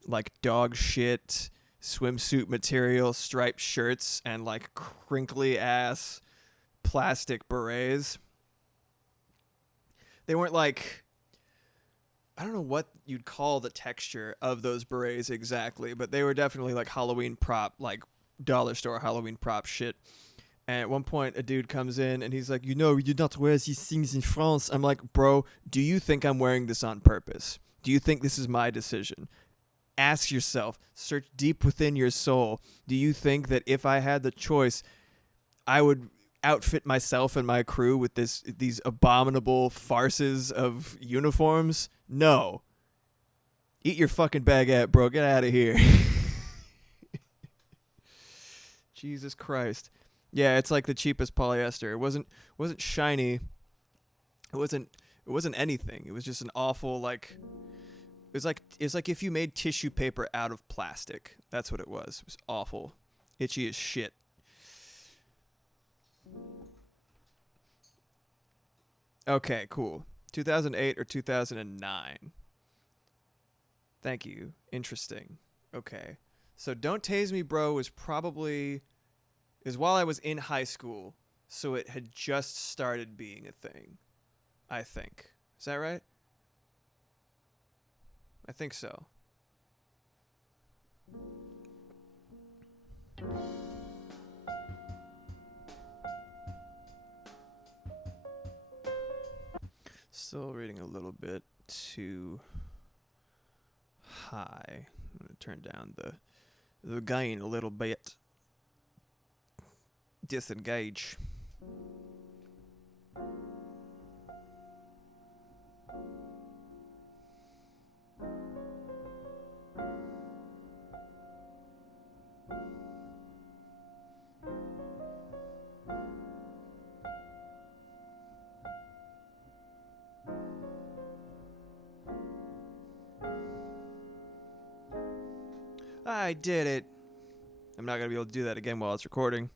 like dog shit, swimsuit material, striped shirts, and like crinkly ass plastic berets. They weren't like, I don't know what you'd call the texture of those berets exactly, but they were definitely like Halloween prop, like dollar store Halloween prop shit. And at one point, a dude comes in and he's like, you know, you do not wear these things in France. I'm like, bro, do you think I'm wearing this on purpose? Do you think this is my decision? Ask yourself, search deep within your soul. Do you think that if I had the choice, I would outfit myself and my crew with these abominable farces of uniforms? No. Eat your fucking baguette, bro. Get out of here. Jesus Christ. Yeah, it's like the cheapest polyester. It wasn't shiny. It wasn't anything. It was just an awful like it's like if you made tissue paper out of plastic. That's what it was. It was awful. Itchy as shit. Okay, cool. 2008 or 2009. Thank you. Interesting. Okay. So Don't Tase Me Bro was while I was in high school, so it had just started being a thing. I think. Is that right? I think so. Still reading a little bit too high. I'm going to turn down the gain a little bit. Disengage. I did it. I'm not going to be able to do that again while it's recording.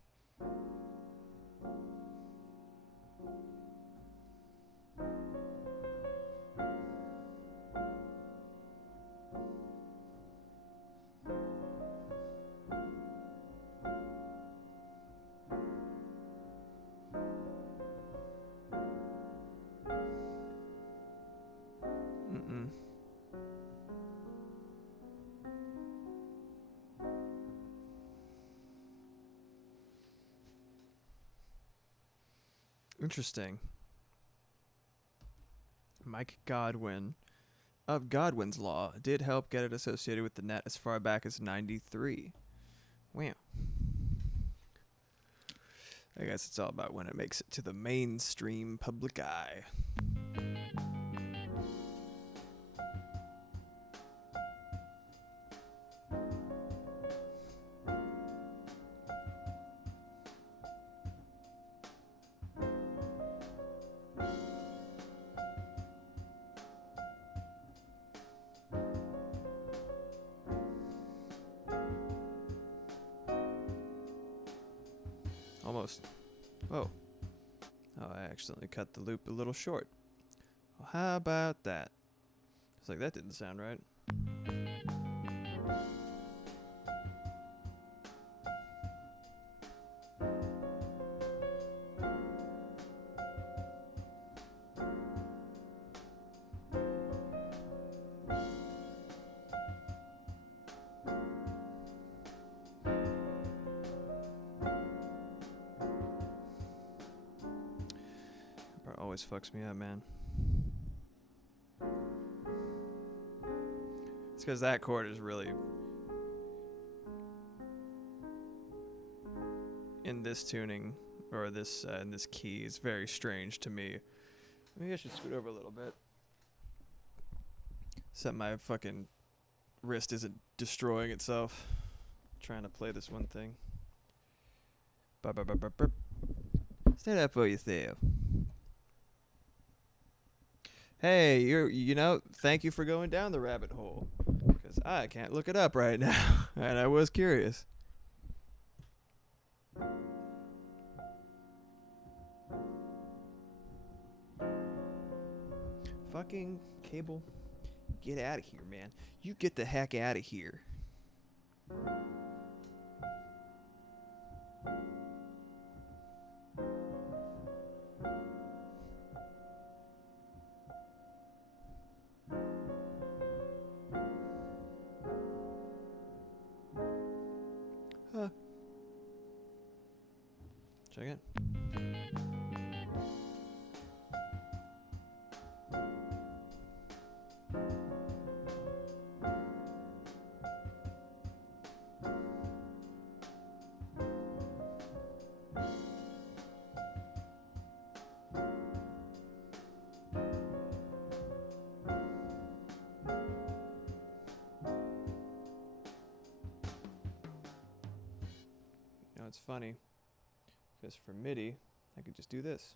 Interesting. Mike Godwin of Godwin's Law did help get it associated with the net as far back as 93. Wow. I guess it's all about when it makes it to the mainstream public eye. Almost. Oh. Oh, I accidentally cut the loop a little short. Well, how about that? It's like, that didn't sound right. Always fucks me up, man. It's because that chord is really in this tuning or this in this key is very strange to me. Maybe I should scoot over a little bit, so that my fucking wrist isn't destroying itself trying to play this one thing. Stand up for yourself. Hey, you know, thank you for going down the rabbit hole, because I can't look it up right now, and I was curious. Fucking cable, get out of here, man. You get the heck out of here. Huh. Check it. It's funny, because for MIDI, I could just do this.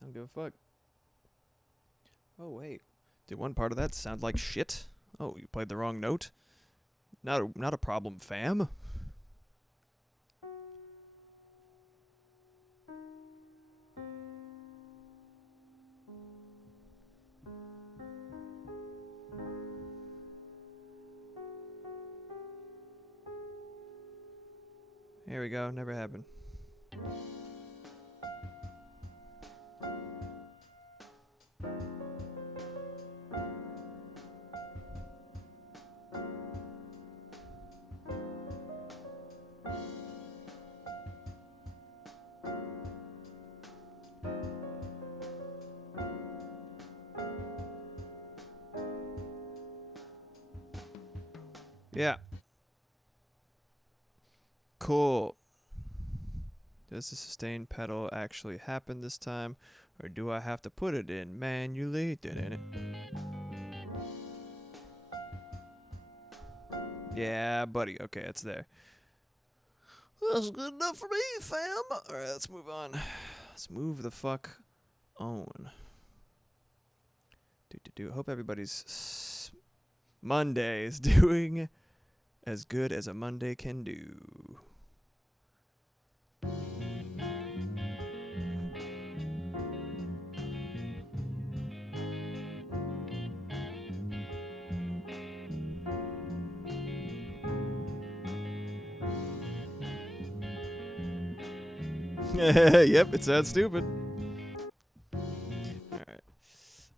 I don't give a fuck. Oh, wait. Did one part of that sound like shit? Oh, you played the wrong note? Not a problem, fam. Here we go, never happened. Yeah. Cool. Does the sustain pedal actually happen this time, or do I have to put it in manually? Yeah, buddy. Okay, it's there. That's good enough for me, fam. Alright, let's move on. Let's move the fuck on. Hope everybody's Monday is doing as good as a Monday can do. Yep, it sounds stupid.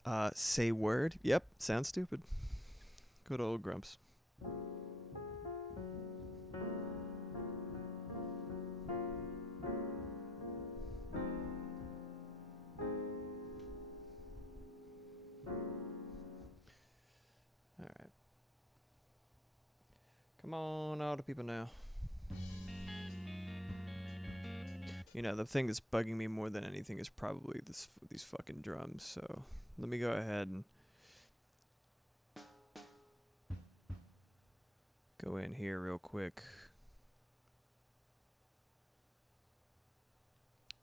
Alright. Say word. Yep, sounds stupid. Good old Grumps. Come on, all the people now. You know, the thing that's bugging me more than anything is probably these fucking drums. So let me go ahead and go in here real quick.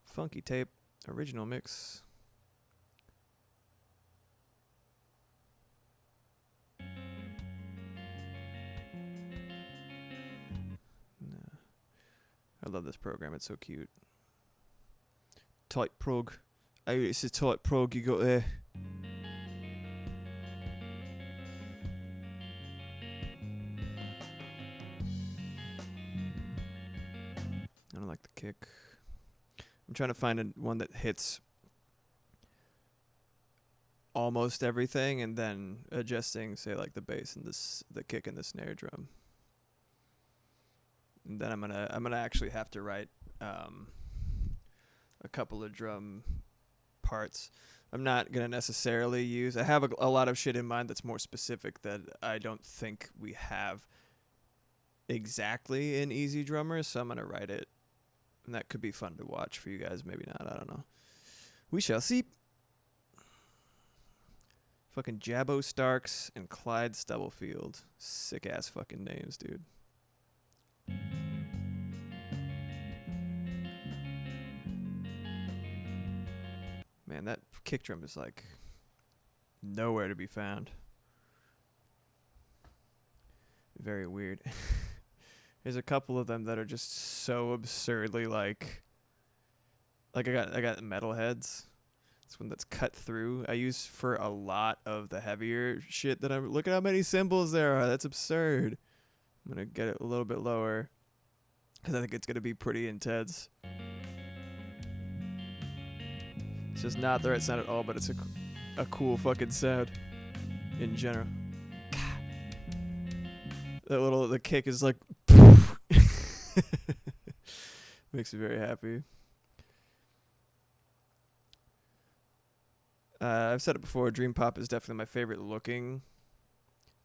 Funky tape, original mix. No. I love this program, it's so cute. Tight prog. Oh, it's a tight prog you got there. I don't like the kick. I'm trying to find one that hits almost everything, and then adjusting, say, like the bass and the kick and the snare drum. And then I'm gonna actually have to write a couple of drum parts. I'm not gonna necessarily use. I have a lot of shit in mind that's more specific that I don't think we have exactly in Easy Drummer, so I'm gonna write it. And that could be fun to watch for you guys, maybe not, I don't know. We shall see. Fucking Jabbo Starks and Clyde Stubblefield. Sick ass fucking names, dude. Man, that kick drum is like nowhere to be found. Very weird. There's a couple of them that are just so absurdly like I got metalheads. This one that's cut through. I use for a lot of the heavier shit that look at how many cymbals there are. That's absurd. I'm gonna get it a little bit lower because I think it's gonna be pretty intense. It's just not the right sound at all, but it's a cool fucking sound in general. The kick is like makes me very happy. I've said it before, Dream Pop is definitely my favorite looking.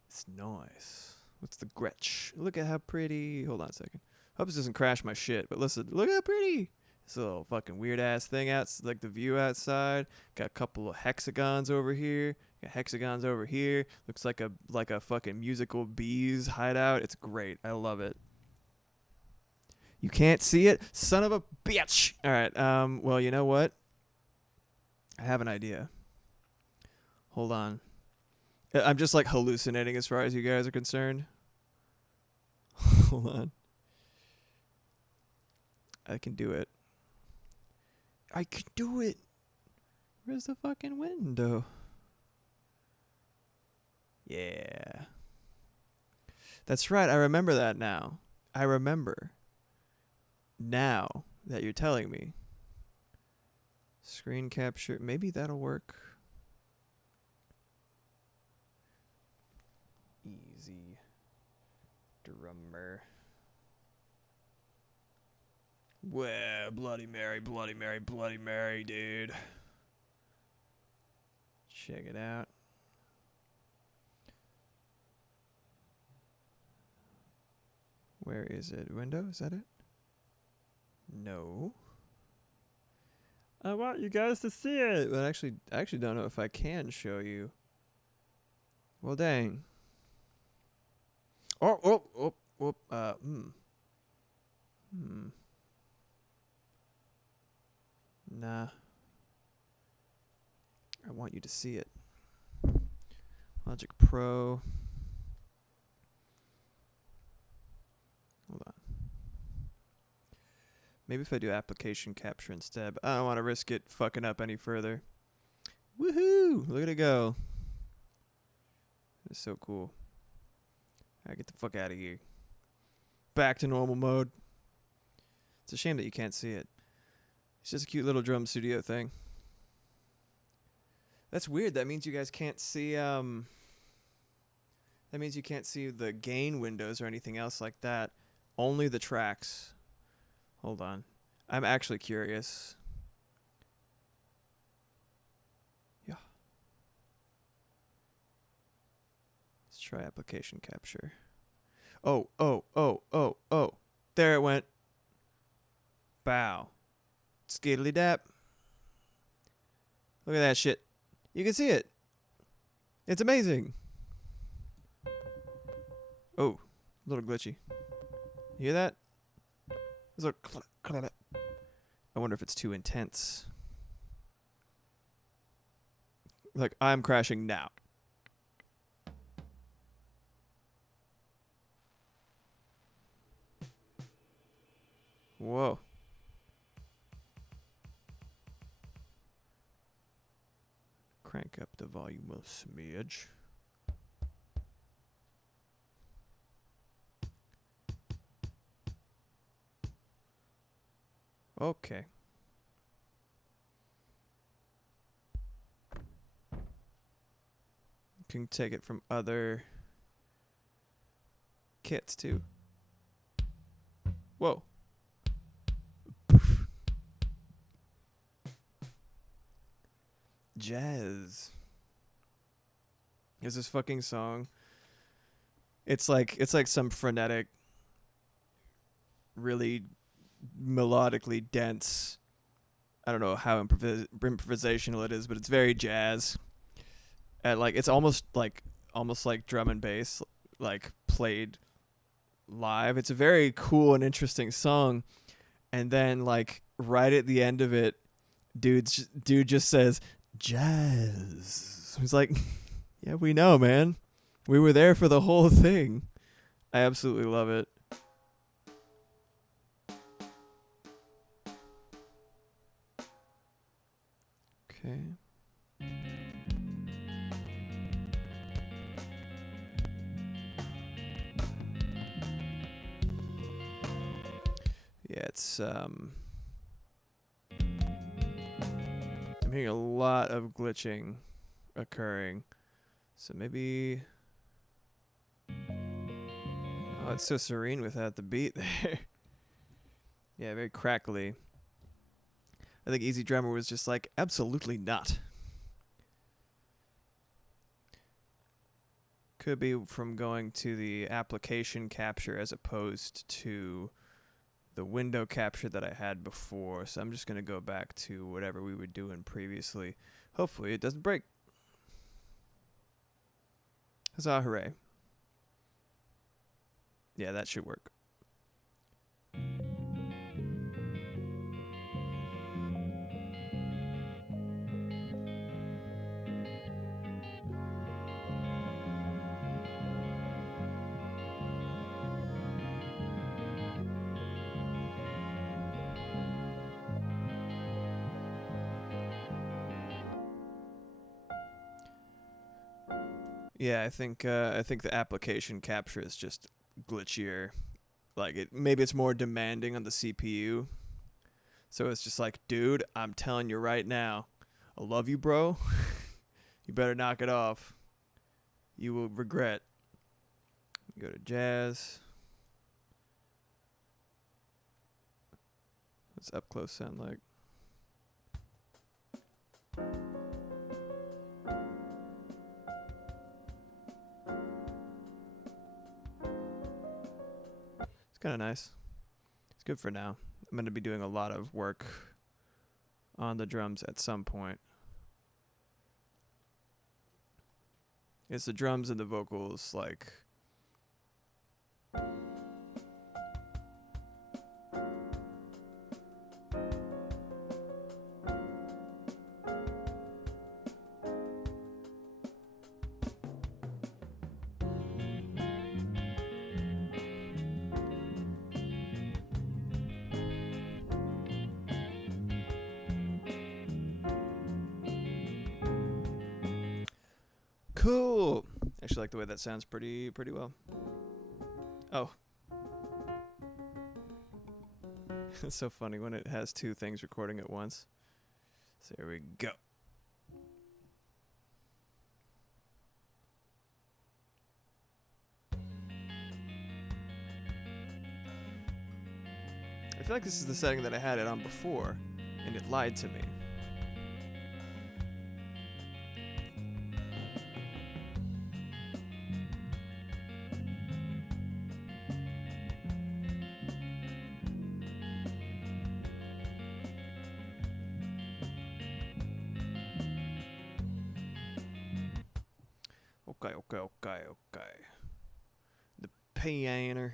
It's nice. What's the Gretsch? Look at how pretty. Hold on a second. Hope this doesn't crash my shit, but listen, look how pretty. This little fucking weird ass thing out, like the view outside. Got a couple of hexagons over here. Got hexagons over here. Looks like a fucking musical bees hideout. It's great. I love it. You can't see it? Son of a bitch. All right. Well, you know what? I have an idea. Hold on. I'm just like hallucinating as far as you guys are concerned. Hold on. I can do it. I can do it. Where's the fucking window? Yeah. That's right. I remember that now. I remember. Now that you're telling me. Screen capture. Maybe that'll work. Easy Drummer. Well, Bloody Mary, Bloody Mary, Bloody Mary, dude. Check it out. Where is it? Window? Is that it? No. I want you guys to see it. But I actually don't know if I can show you. Well, dang. Nah. I want you to see it. Logic Pro. Hold on. Maybe if I do application capture instead, but I don't want to risk it fucking up any further. Woohoo! Look at it go. It's so cool. Alright, get the fuck out of here. Back to normal mode. It's a shame that you can't see it. It's just a cute little drum studio thing. That's weird. That means you guys can't see, that means you can't see the gain windows or anything else like that. Only the tracks. Hold on. I'm actually curious. Yeah. Let's try application capture. Oh, oh, oh, oh, oh. There it went. Bow. Skiddly dap. Look at that shit. You can see it. It's amazing. Oh, a little glitchy. You hear that? There's a I wonder if it's too intense. Like, I'm crashing now. Whoa. Crank up the volume a smidge. Okay. You can take it from other kits too. Whoa. Jazz. Is this fucking song? It's like some frenetic, really melodically dense. I don't know how improvisational it is, but it's very jazz. And like it's almost like drum and bass, like played live. It's a very cool and interesting song. And then like right at the end of it, dude just says jazz. He's like, yeah, we know, man. We were there for the whole thing. I absolutely love it. Okay. Yeah, it's I'm hearing a lot of glitching occurring. So maybe oh, it's so serene without the beat there. Yeah, very crackly. I think Easy Drummer was just like, absolutely not. Could be from going to the application capture as opposed to the window capture that I had before. So I'm just going to go back to whatever we were doing previously. Hopefully it doesn't break. Huzzah, hooray. Yeah, that should work. Yeah, I think the application capture is just glitchier. Like maybe it's more demanding on the CPU. So it's just like, dude, I'm telling you right now, I love you, bro. You better knock it off. You will regret. Go to jazz. What's up close sound like? It's kind of nice. It's good for now. I'm going to be doing a lot of work on the drums at some point. It's the drums and the vocals, like... Cool. Actually like the way that sounds pretty well. Oh. It's so funny when it has two things recording at once. So here we go. I feel like this is the setting that I had it on before, and it lied to me. Okay. The piano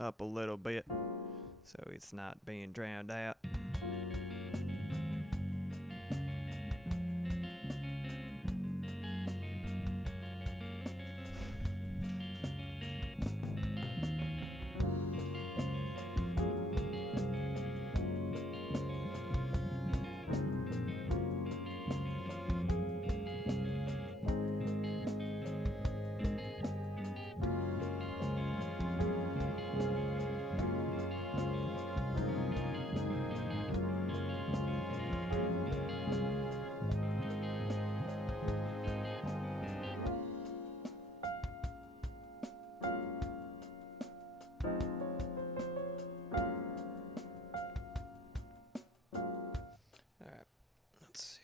up a little bit so it's not being drowned out. Alright, let's see.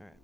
Alright.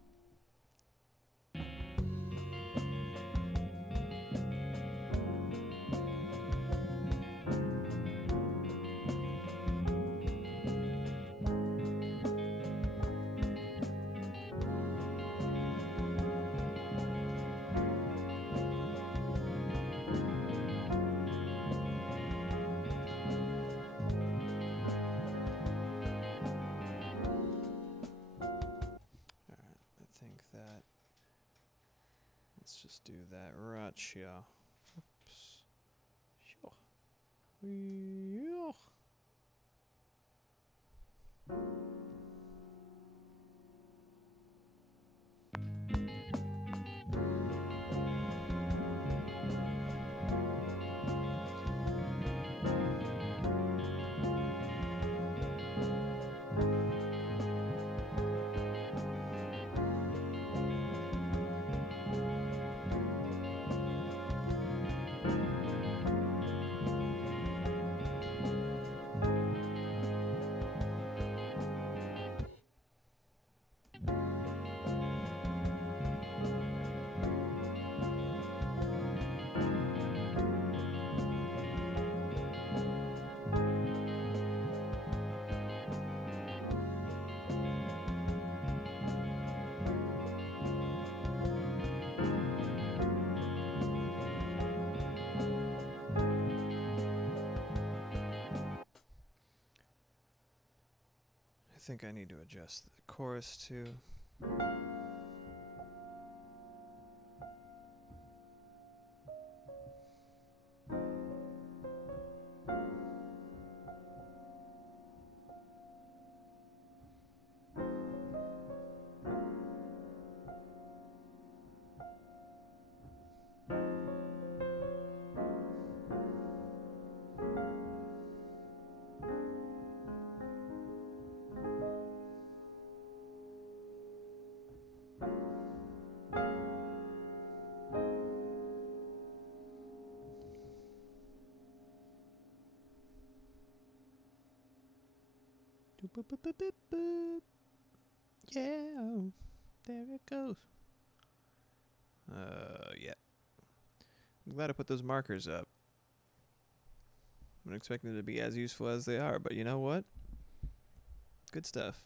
I think that, let's just do that right here. Oops. Sure. Yeah. I think I need to adjust the chorus too. Boop, boop, boop, boop, boop. Yeah, there it goes. Yeah. I'm glad I put those markers up. I'm not expecting them to be as useful as they are, but you know what? Good stuff.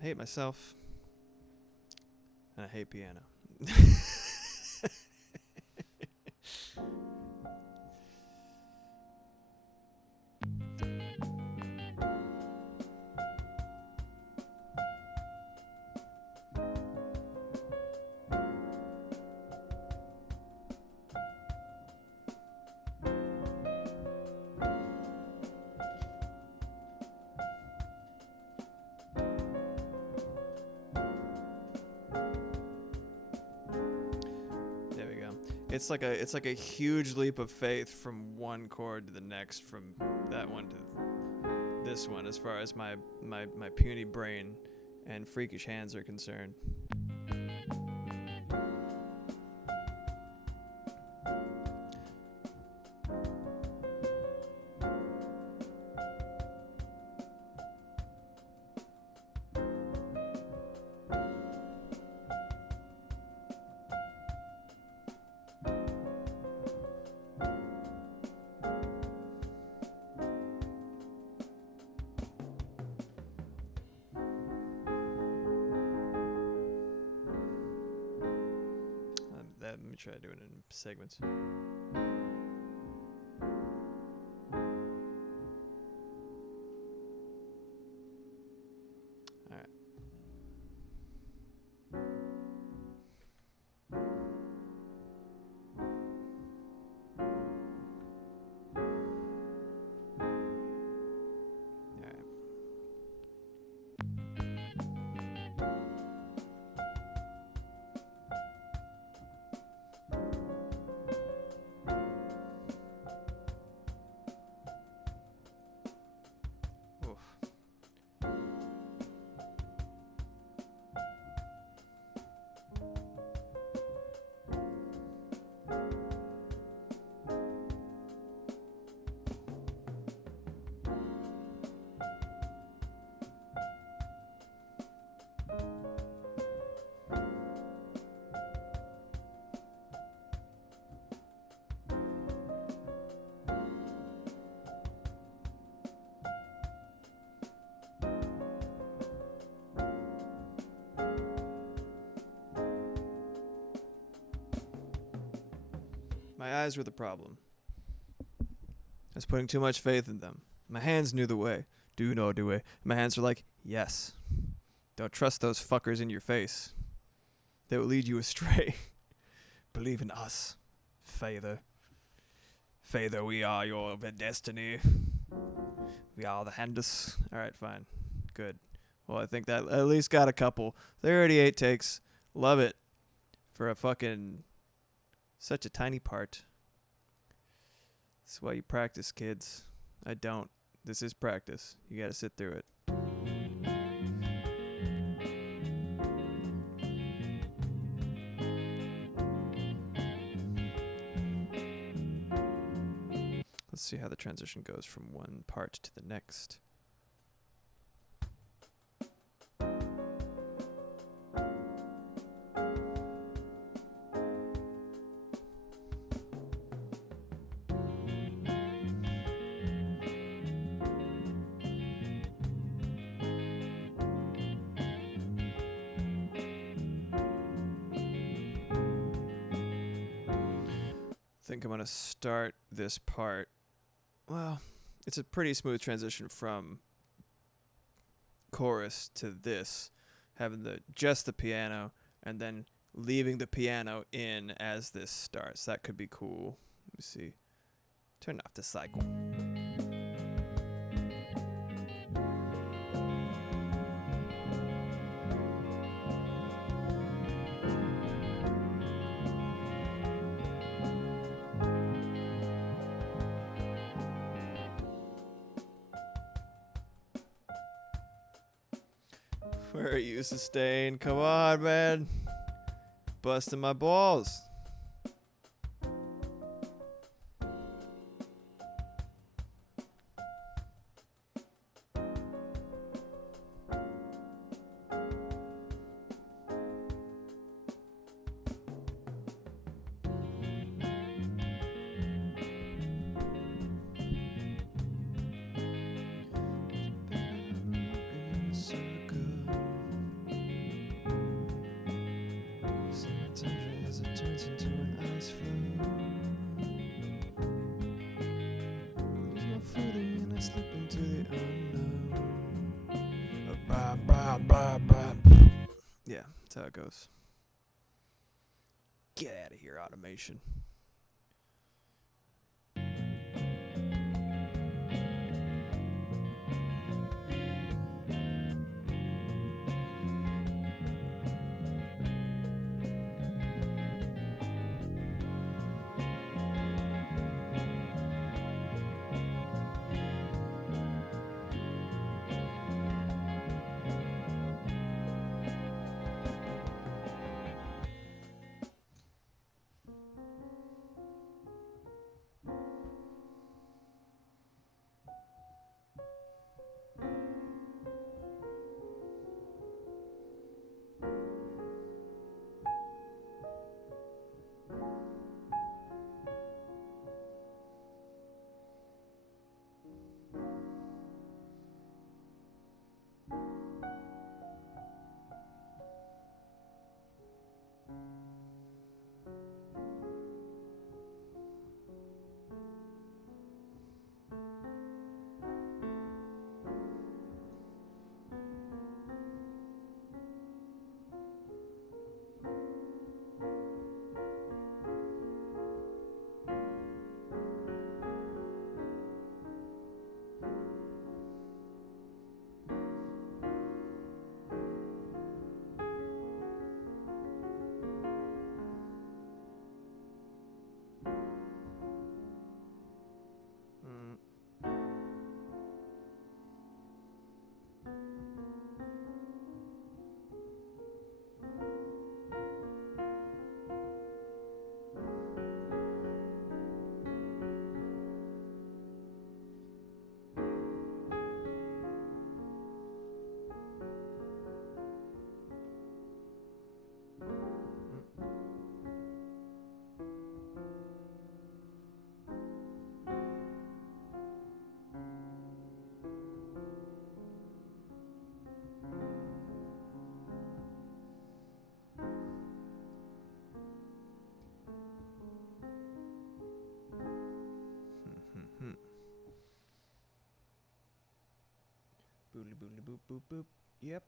I hate myself. And I hate piano. It's like a huge leap of faith from one chord to the next, from that one to this one, as far as my puny brain and freakish hands are concerned. Let me try doing it in segments. My eyes were the problem. I was putting too much faith in them. My hands knew the way. Do know the way. My hands were like, yes. Don't trust those fuckers in your face. They will lead you astray. Believe in us, Father. Father, we are your destiny. We are the handus. Alright, fine. Good. Well, I think that at least got a couple. 38 takes. Love it. For a fucking... such a tiny part. That's why you practice, kids. I don't. This is practice. You gotta sit through it. Let's see how the transition goes from one part to the next. I think I'm going to start this part. Well, it's a pretty smooth transition from chorus to this, having just the piano and then leaving the piano in as this starts. That could be cool. Let me see. Turn off the cycle. Where are you, Sustain? Come on, man. Busting my balls. slip into the unknown. Blah, blah, blah, blah. Yeah, that's how it goes. Get out of here, automation. Boodly boodly boop boop boop. Yep.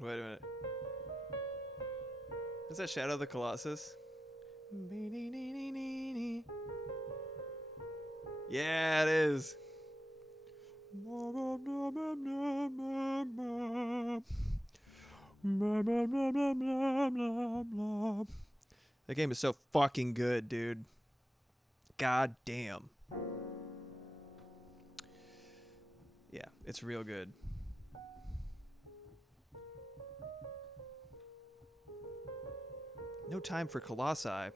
Wait a minute. Is that Shadow of the Colossus? Yeah, it is. That game is so fucking good, dude. God damn. Yeah, it's real good. No time for Colossi.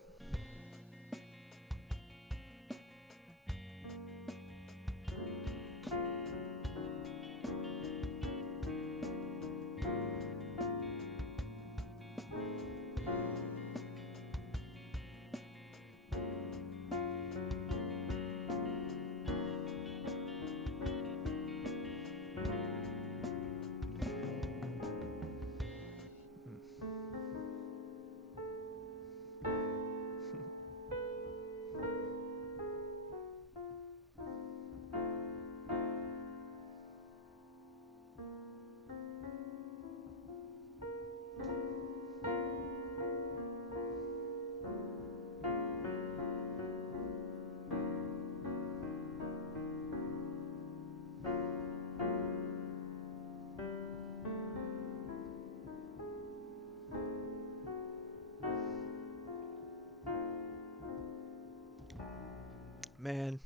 Man.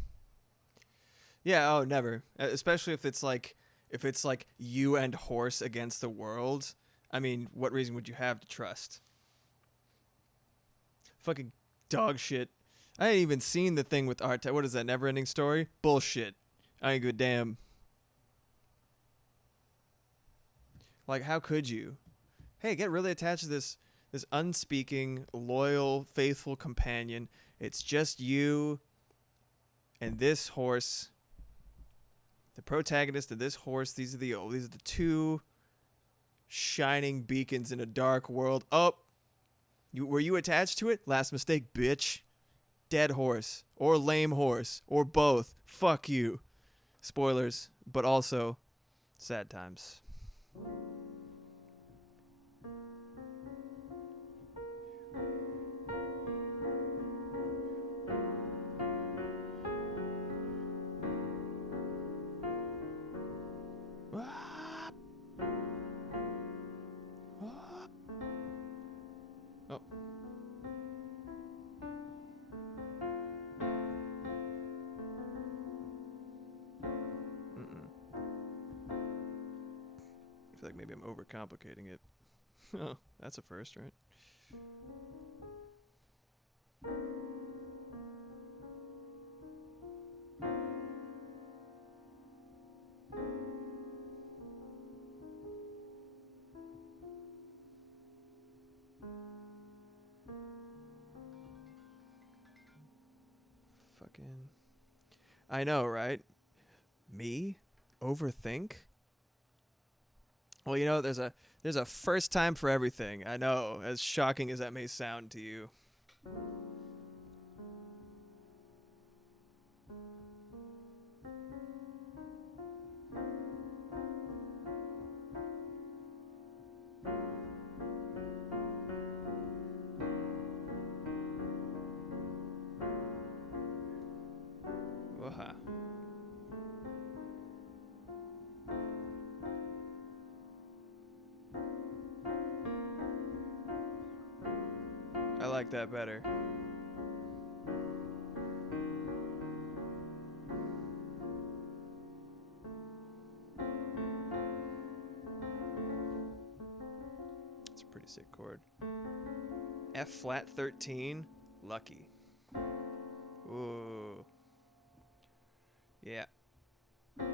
Yeah, oh, never. Especially if it's like you and horse against the world. I mean, what reason would you have to trust? Fucking dog shit. I ain't even seen the thing with Art. What is that, Never Ending Story? Bullshit. I ain't give a damn. Like, how could you? Hey, get really attached to this unspeaking, loyal, faithful companion. It's just you and this horse. The protagonist of this horse. These are the two shining beacons in a dark world. Oh, were you attached to it? Last mistake, bitch. Dead horse or lame horse or both. Fuck you. Spoilers, but also sad times. Oh. I feel like maybe I'm overcomplicating it. Oh, that's a first, right? Fucking. I know, right? Me? Overthink? Well, you know, there's a first time for everything. I know, as shocking as that may sound to you. Waha. I like that better. It's a pretty sick chord. F flat 13, lucky. Ooh. Yeah. Oop.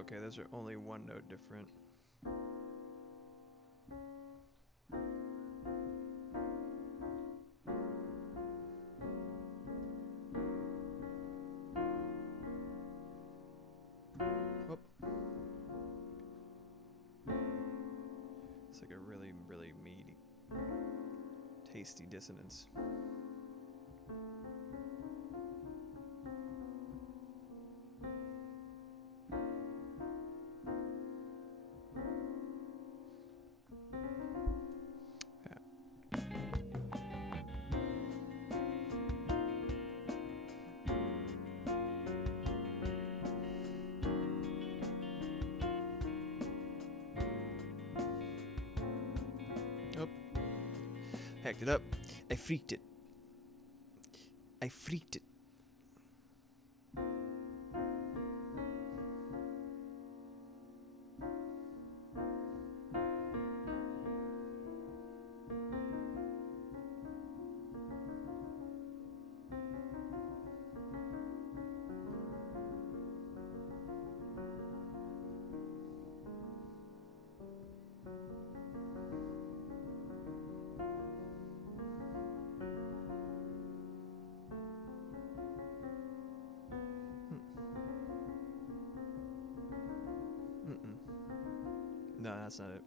Okay, those are only one note different. Oh. It's like a really, really meaty, tasty dissonance. Hacked it up. I freaked it. I freaked it. No, that's not it.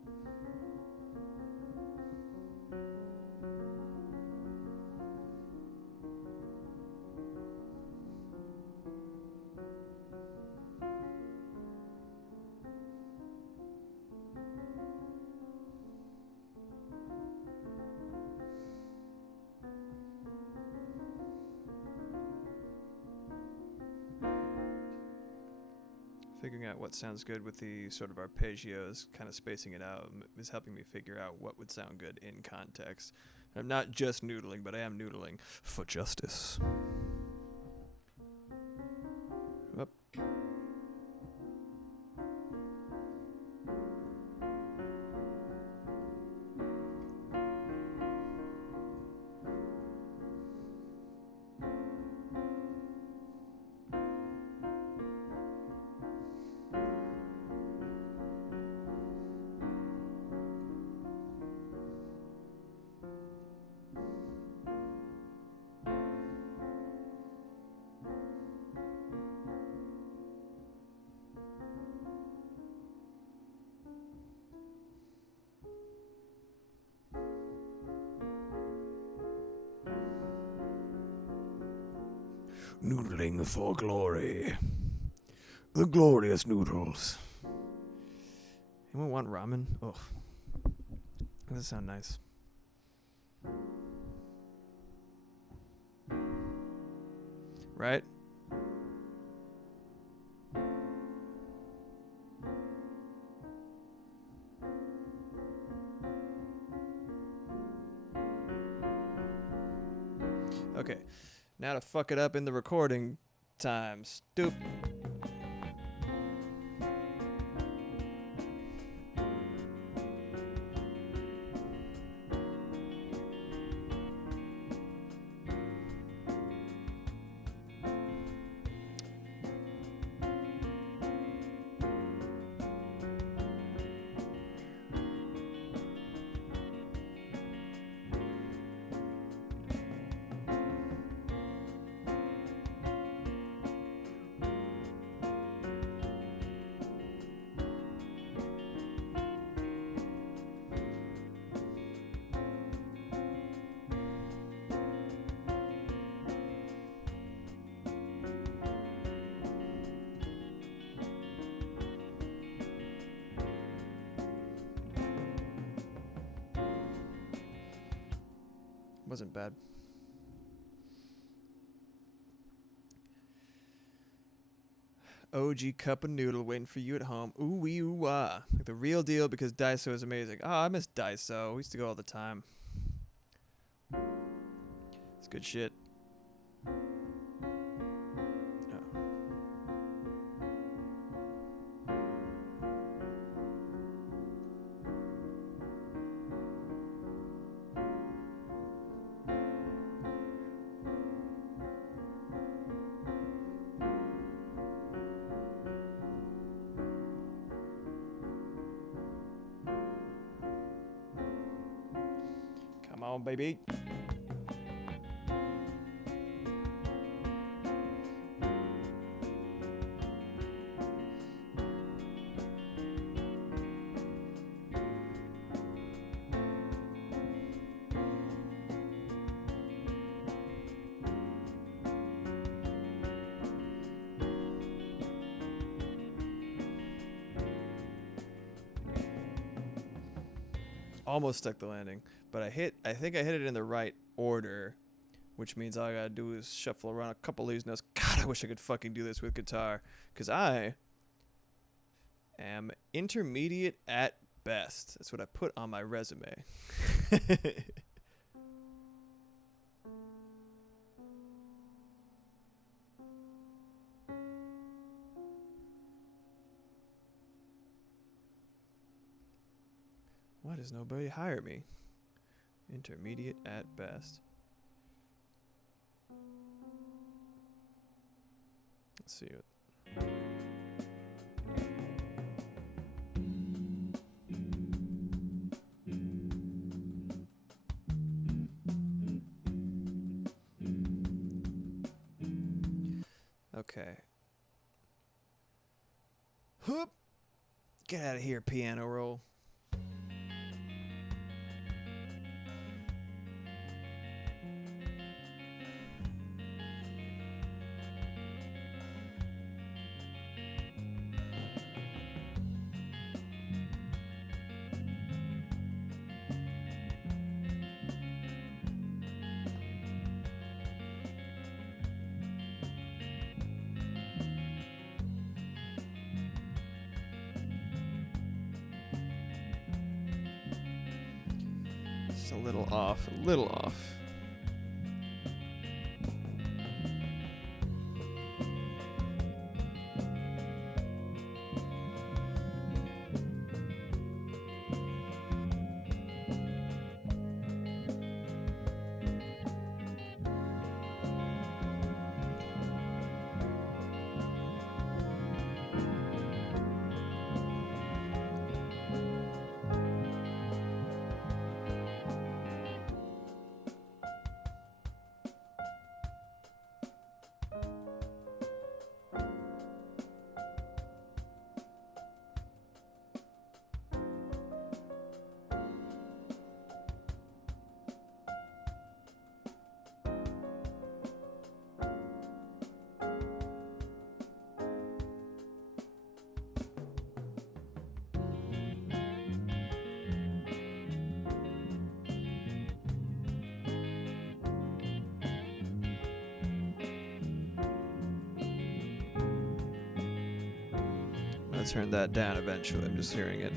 Figuring out what sounds good with the sort of arpeggios, kind of spacing it out, is helping me figure out what would sound good in context. I'm not just noodling, but I am noodling for justice. Up. Noodling for glory. The glorious noodles. Anyone want ramen? Ugh. That does sound nice. Right? Okay. Now to fuck it up in the recording time. Stupid. Wasn't bad. OG cup of noodle waiting for you at home. Ooh wee ooh wah. Like the real deal because Daiso is amazing. Oh, I miss Daiso. We used to go all the time. It's good shit. on, baby. Almost stuck the landing, but I think I hit it in the right order, which means all I gotta do is shuffle around a couple of these notes. God, I wish I could fucking do this with guitar, because I am intermediate at best. That's what I put on my resume. Why does nobody hire me? Intermediate at best. Let's see it. Okay. Whoop! Get out of here, piano roll. Just a little off, a little off. I'll turn that down eventually. I'm just hearing it.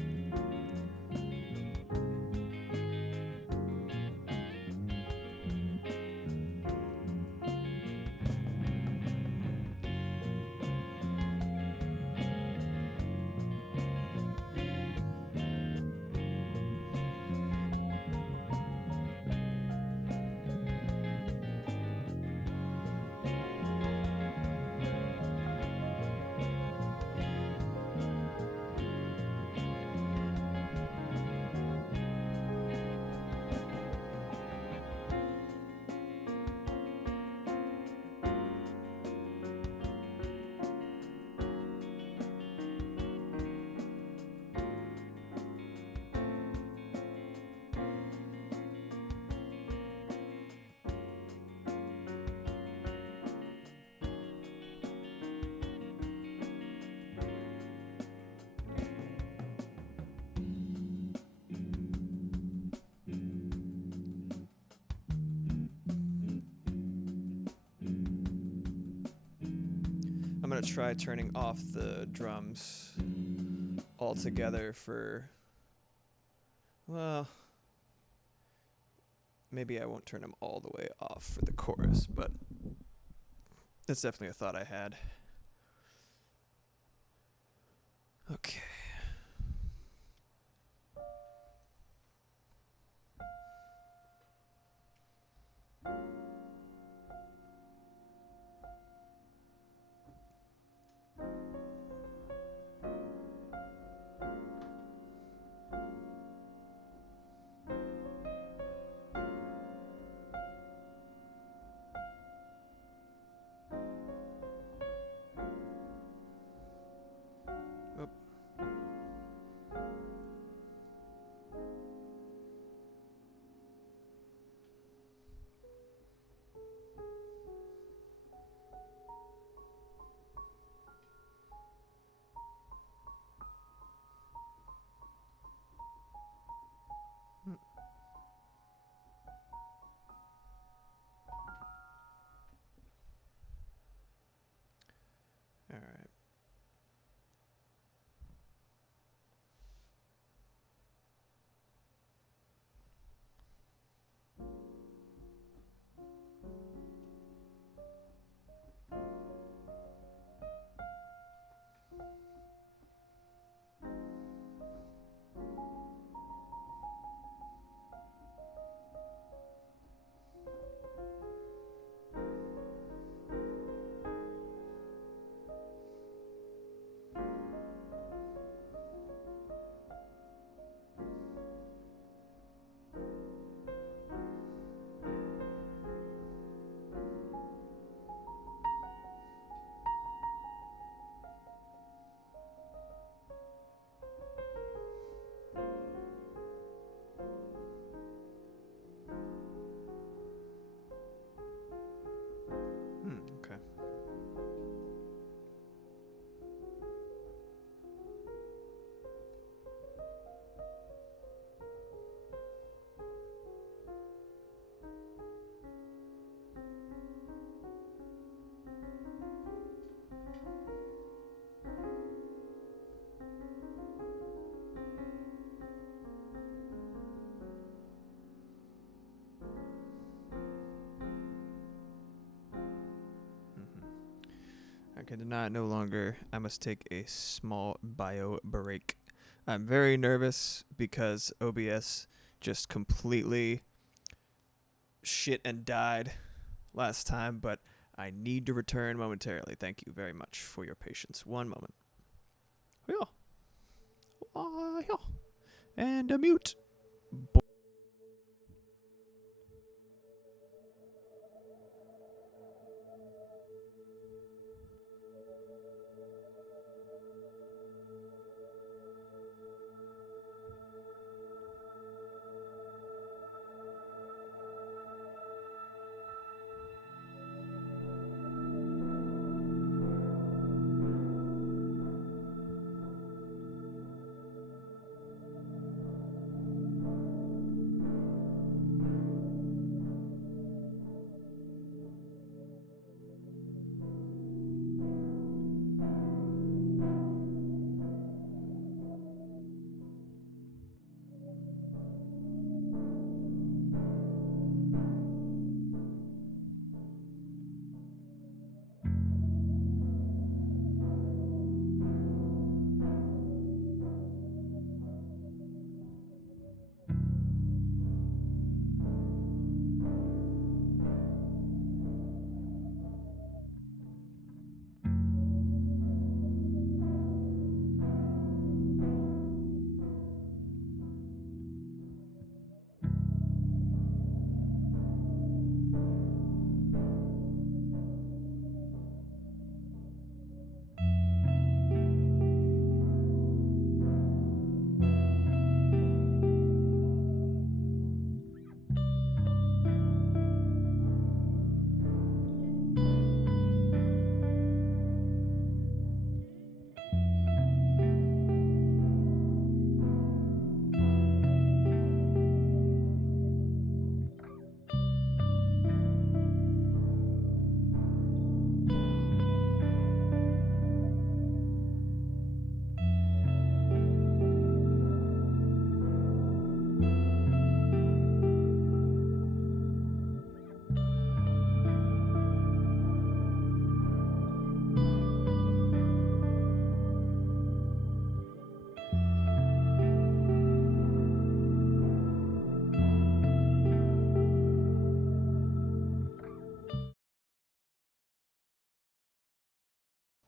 I'm gonna try turning off the drums altogether for, well, maybe I won't turn them all the way off for the chorus, but that's definitely a thought I had. Okay. I cannot no longer. I must take a small bio break. I'm very nervous because OBS just completely shit and died last time, but I need to return momentarily. Thank you very much for your patience. One moment. Yeah. Yeah. And a mute.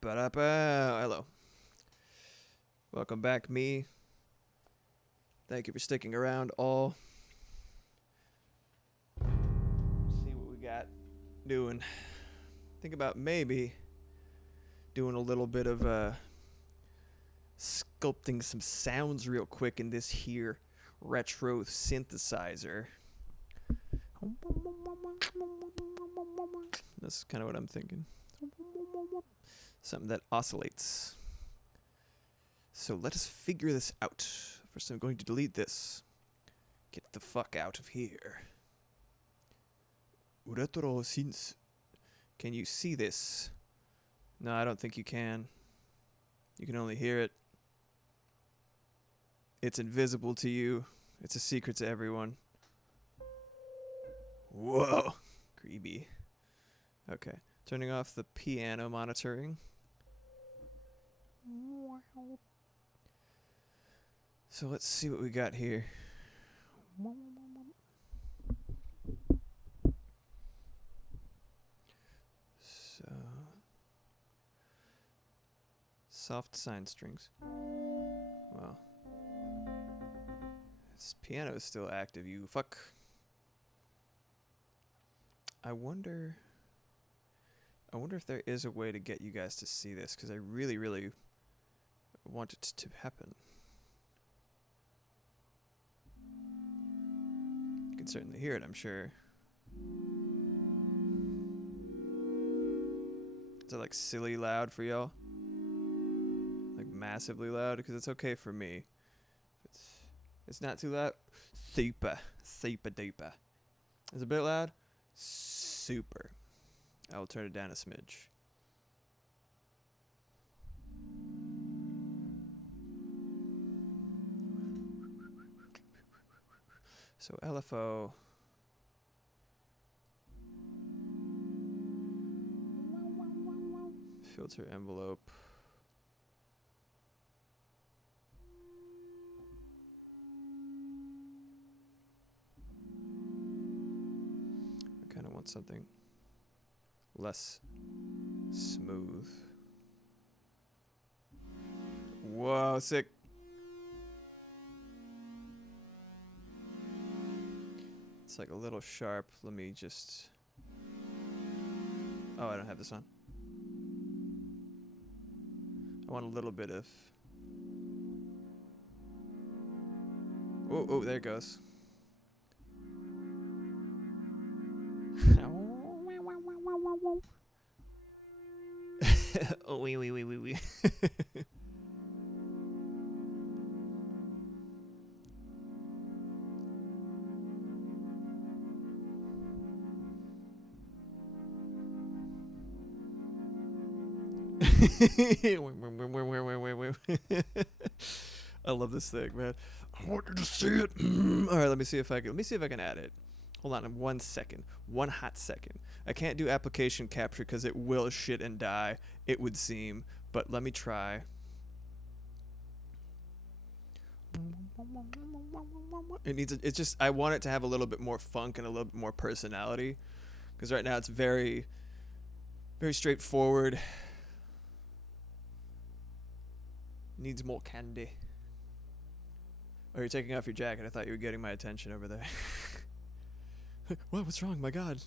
Ba-da-ba. Hello. Welcome back, me. Thank you for sticking around, all. See what we got doing. Think about maybe doing a little bit of sculpting some sounds real quick in this here retro synthesizer. That's kind of what I'm thinking. Something that oscillates. So let us figure this out. First, I'm going to delete this. Get the fuck out of here. Retro synth. Can you see this? No, I don't think you can. You can only hear it. It's invisible to you. It's a secret to everyone. Whoa. Creepy. Okay. Turning off the piano monitoring. So let's see what we got here. So soft sine strings. Well, this piano is still active, you fuck. I wonder if there is a way to get you guys to see this, because I really, really want it to happen. You can certainly hear it, I'm sure. Is it like silly loud for y'all? Like massively loud? Because it's okay for me. It's not too loud. Super duper. Is it a bit loud? Super. I will turn it down a smidge. So LFO. Filter envelope. I kind of want something less smooth. Whoa, sick. It's like a little sharp. Let me just... Oh, I don't have this on. I want a little bit of... Oh, oh, there it goes. Oh, wee, wee, wee, wee, wee. I love this thing, man. I want you to see it. All right, let me see if I can add it. Hold on 1 second. 1 hot second. I can't do application capture because it will shit and die, it would seem. But let me try. It's just, I want it to have a little bit more funk and a little bit more personality. Because right now it's very, very straightforward. Needs more candy. Oh, you're taking off your jacket. I thought you were getting my attention over there. What? What's wrong? My God.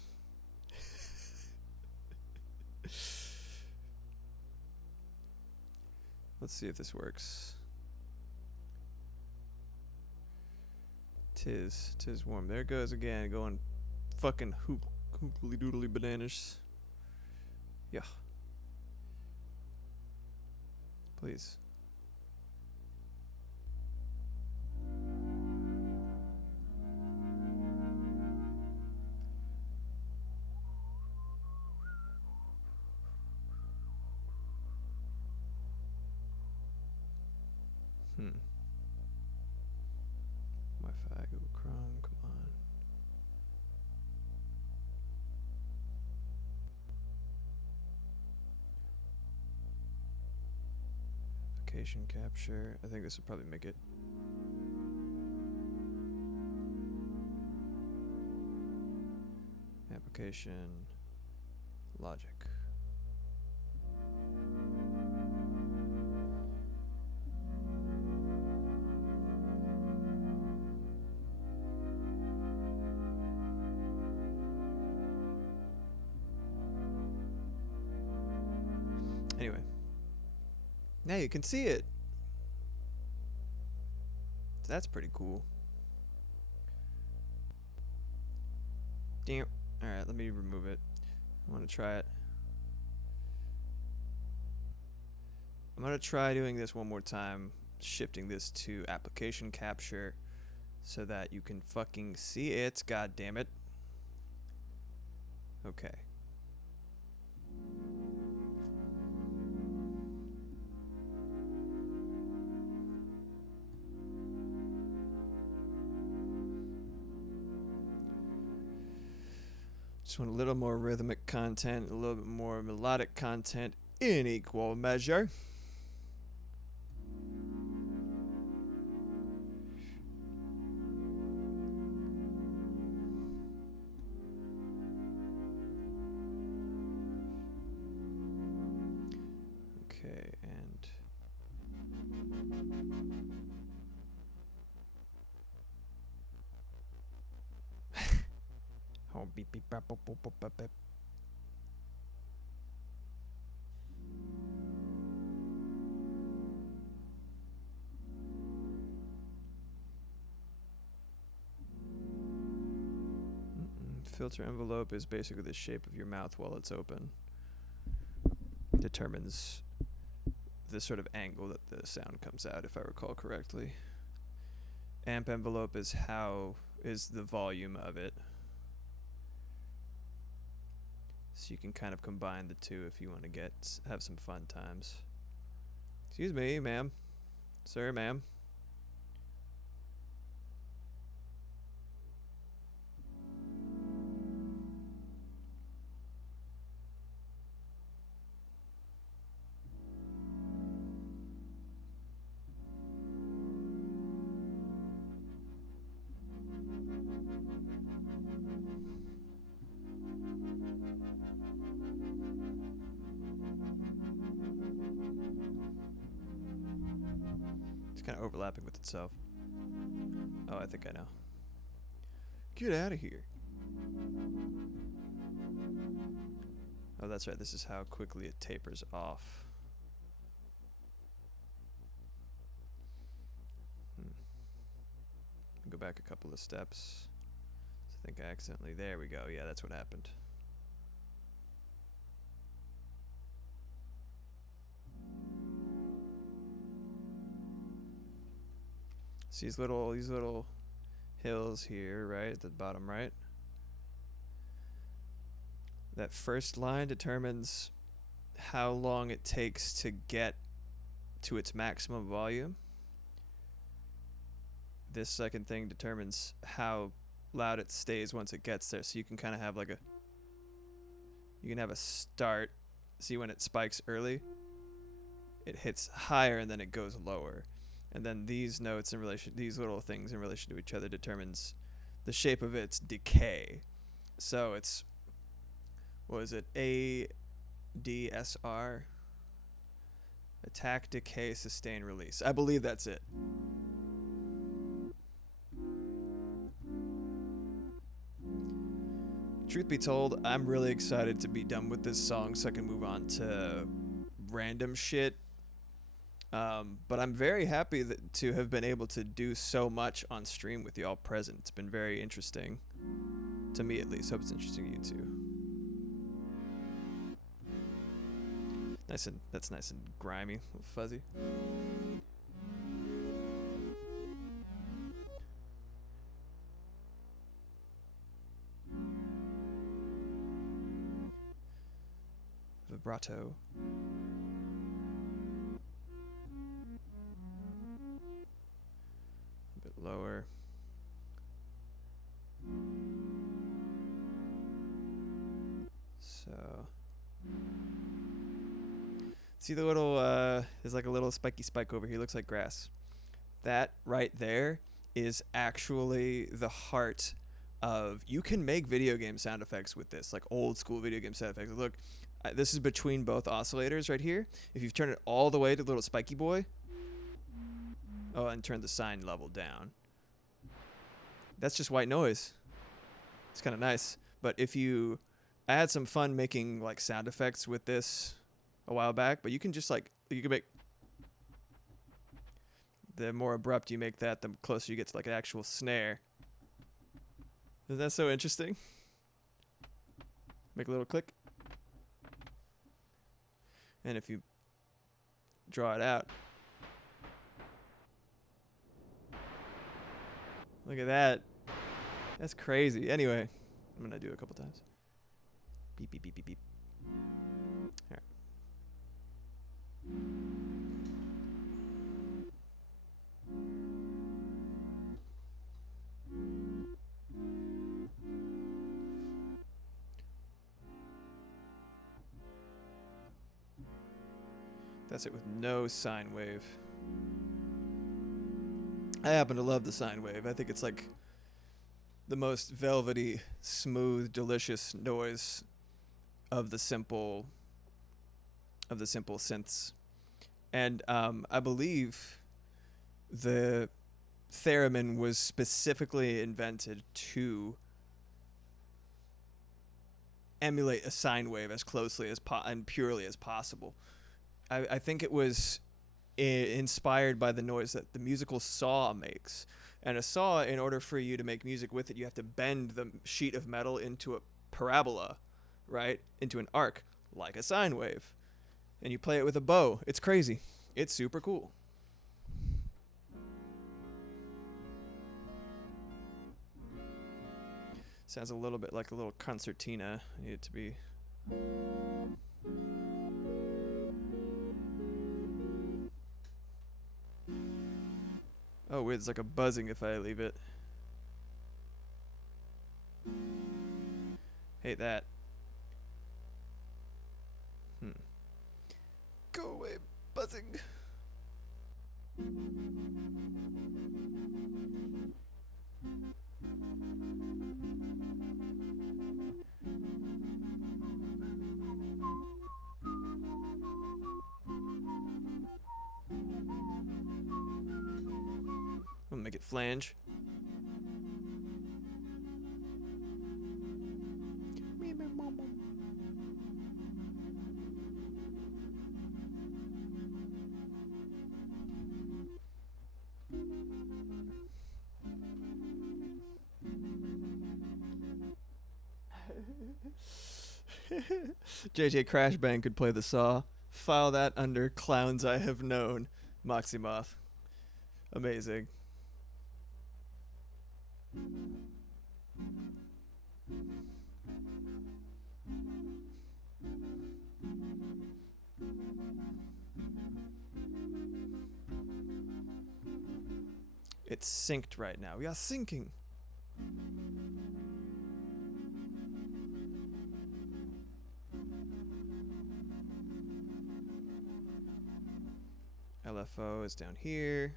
Let's see if this works. Tis warm. There it goes again, going fucking hooply doodly bananas. Yeah. Please. Wi-Fi, Google Chrome, come on. Application capture. I think this will probably make it. Application logic. Anyway, now you can see it. That's pretty cool. Damn. All right, let me remove it. I want to try it. I'm going to try doing this one more time, shifting this to application capture so that you can fucking see it. God damn it. Okay. Just want a little more rhythmic content, a little bit more melodic content in equal measure. Okay, and oh, beep beep bop, bop, bop, bop, bop, bop. Filter envelope is basically the shape of your mouth while it's open. Determines the sort of angle that the sound comes out, if I recall correctly. Amp envelope is the volume of it. So you can kind of combine the two if you want to have some fun times. Excuse me, ma'am. Sir, ma'am. It's kind of overlapping with itself. Oh, I think I know. Get out of here. Oh, that's right. This is how quickly it tapers off. Go back a couple of steps. I think I accidentally... There we go. Yeah, that's what happened. See these little hills here, right at the bottom right. That first line determines how long it takes to get to its maximum volume. This second thing determines how loud it stays once it gets there. So you can kind of have like you can have a start. See when it spikes early, it hits higher and then it goes lower. And then these notes in relation, these little things in relation to each other determines the shape of its decay. So it's, what is it? ADSR. Attack, decay, sustain, release. I believe that's it. Truth be told, I'm really excited to be done with this song so I can move on to random shit. But I'm very happy to have been able to do so much on stream with y'all present. It's been very interesting, to me at least. Hope it's interesting to you too. That's nice and grimy, a little fuzzy. Vibrato. A bit lower. So, see the little, there's like a little spiky spike over here. Looks like grass. That right there is actually the heart of, you can make video game sound effects with this, like old school video game sound effects. Look, this is between both oscillators right here. If you've turned it all the way to the little spiky boy, oh, and turn the sine level down, that's just white noise. It's kind of nice. But if you, I had some fun making like sound effects with this a while back, but you can just like, you can make, the more abrupt you make that, the closer you get to like an actual snare. Isn't that so interesting? Make a little click. And if you draw it out, look at that. That's crazy. Anyway, I'm going to do it a couple times. Beep, beep, beep, beep, beep. All right. That's it with no sine wave. I happen to love the sine wave. I think it's like the most velvety, smooth, delicious noise of the simple synths. And I believe the theremin was specifically invented to emulate a sine wave as closely as and purely as possible. I think it was inspired by the noise that the musical saw makes. And a saw, in order for you to make music with it, you have to bend the sheet of metal into a parabola, right? Into an arc, like a sine wave. And you play it with a bow. It's crazy. It's super cool. Sounds a little bit like a little concertina. I need it to be... Oh, wait, it's like a buzzing if I leave it. Hate that. Go away, buzzing. Make it flange. JJ Crashbang could play the saw. File that under clowns I have known. Moxiemoth. Amazing. It's synced right now. We are syncing. LFO is down here.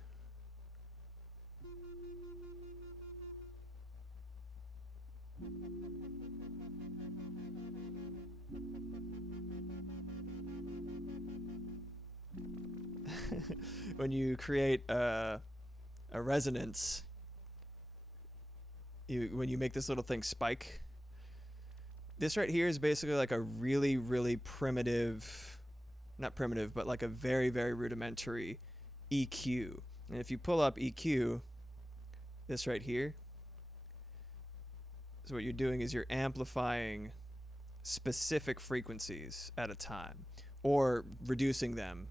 When you create a resonance, when you make this little thing spike, this right here is basically like a really, really primitive, not primitive, but like a very, very rudimentary EQ. And if you pull up EQ, this right here, so what you're doing is you're amplifying specific frequencies at a time, or reducing them.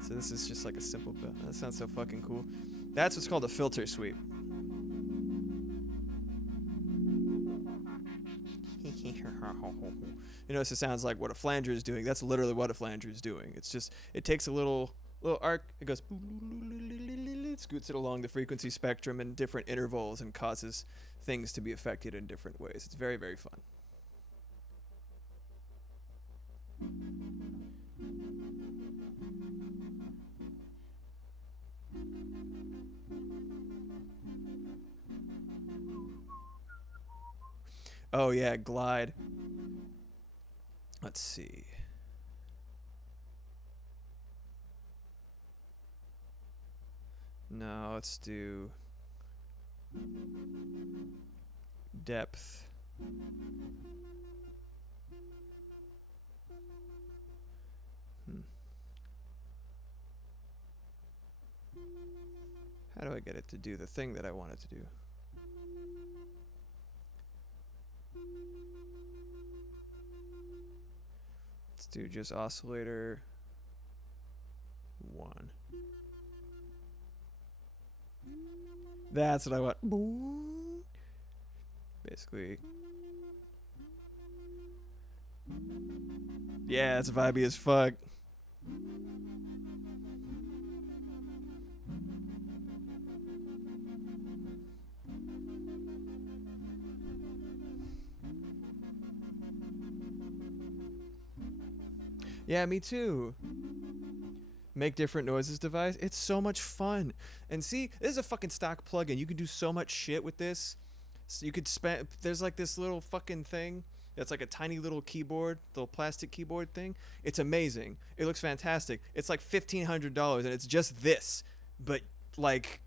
So this is just like a simple bit. That sounds so fucking cool. That's what's called a filter sweep. You notice it sounds like what a flanger is doing. That's literally what a flanger is doing. It's just, it takes a little arc, it goes, it scoots it along the frequency spectrum in different intervals and causes things to be affected in different ways. It's very, very fun. Oh yeah, glide. Let's see. No, let's do depth. How do I get it to do the thing that I want it to do? Let's do just oscillator 1. That's what I want. Basically. Yeah, it's vibey as fuck. Yeah, me too. Make different noises device. It's so much fun. And see, this is a fucking stock plugin. You can do so much shit with this. So you could spend, there's like this little fucking thing that's like a tiny little keyboard, little plastic keyboard thing. It's amazing. It looks fantastic. It's like $1,500 and it's just this, but like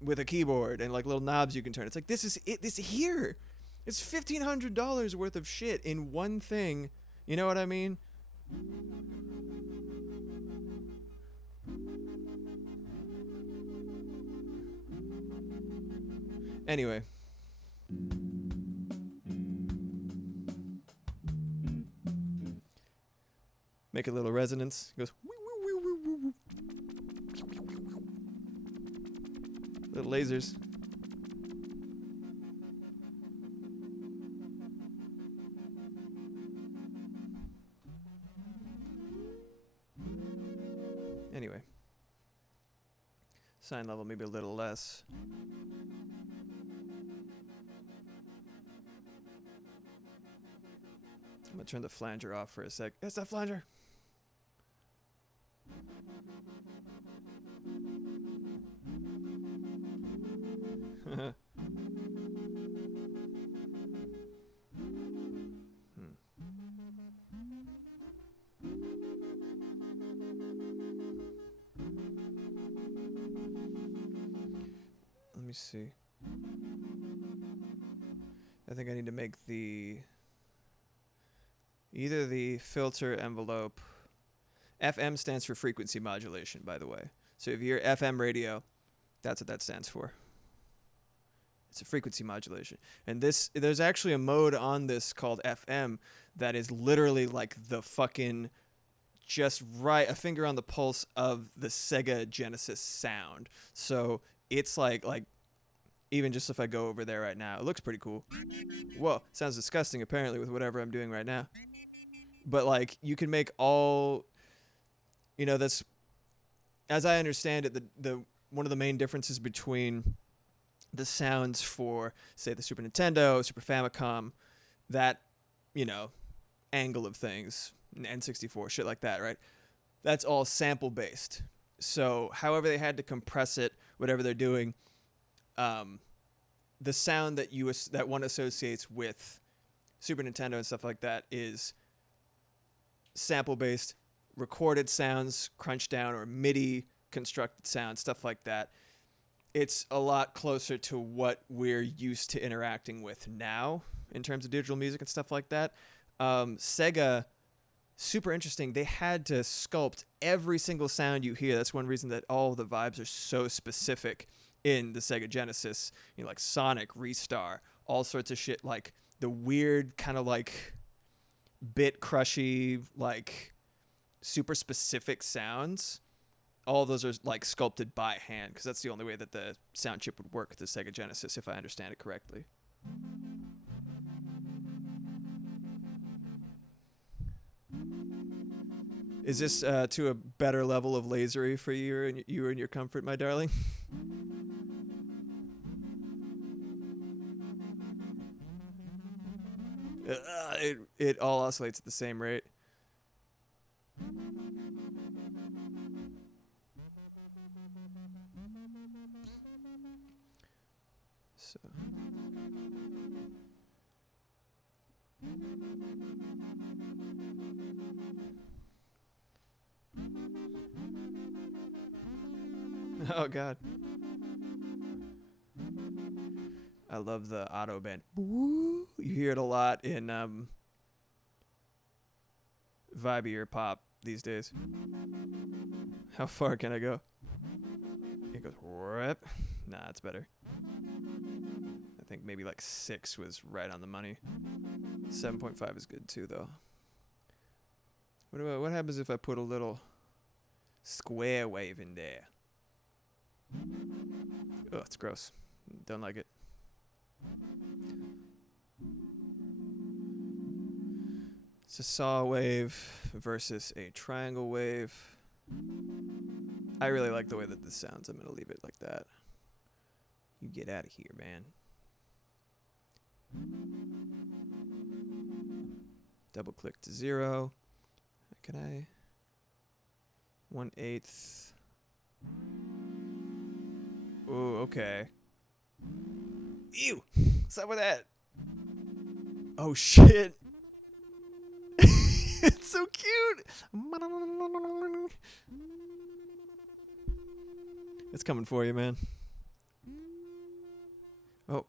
with a keyboard and like little knobs you can turn. It's like, this is it. This here. It's $1,500 worth of shit in one thing. You know what I mean? Anyway. Make a little resonance. It goes. Little lasers. Anyway. Sine level maybe a little less. I'm gonna turn the flanger off for a sec. It's that flanger. see. I think I need to make either the filter envelope. FM stands for frequency modulation, by the way. So if you hear FM radio, that's what that stands for. It's a frequency modulation. And there's actually a mode on this called FM that is literally like the fucking just right, a finger on the pulse of the Sega Genesis sound. So it's like even just if I go over there right now, it looks pretty cool. Whoa, sounds disgusting apparently with whatever I'm doing right now. But like you can make all, that's, as I understand it, the one of the main differences between the sounds for, say, the Super Nintendo, Super Famicom, that, angle of things, N64, shit like that, right? That's all sample based. So however they had to compress it, whatever they're doing, the sound that one associates with Super Nintendo and stuff like that is sample based, recorded sounds crunched down, or MIDI constructed sounds, stuff like that. It's a lot closer to what we're used to interacting with now in terms of digital music and stuff like that. Sega, super interesting. They had to sculpt every single sound you hear. That's one reason that all the vibes are so specific in the Sega Genesis. Like Sonic, Restar, all sorts of shit. Like the weird kind of like bit crushy, like super specific sounds. All of those are like sculpted by hand because that's the only way that the sound chip would work with the Sega Genesis, if I understand it correctly. Is this to a better level of lasery for you and your comfort, my darling? It all oscillates at the same rate. So. Oh God. I love the auto bend. You hear it a lot in vibier pop these days. How far can I go? It goes rip. Nah, it's better. I think maybe like 6 was right on the money. 7.5 is good too, though. What happens if I put a little square wave in there? Oh, it's gross. Don't like it. It's a saw wave versus a triangle wave. I really like the way that this sounds. I'm going to leave it like that. You get out of here, man. Double click to 0. Can I? 1/8. Oh, okay. Ew! What's up with that? Oh shit! It's so cute! It's coming for you, man. Oh.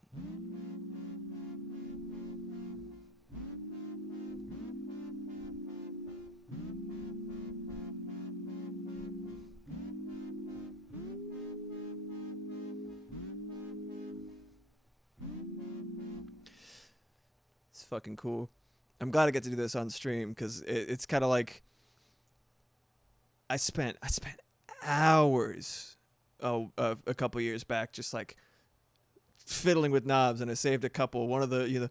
It's fucking cool. I'm glad I get to do this on stream because it's kind of like I spent hours a couple years back just like fiddling with knobs, and I saved a couple. One of the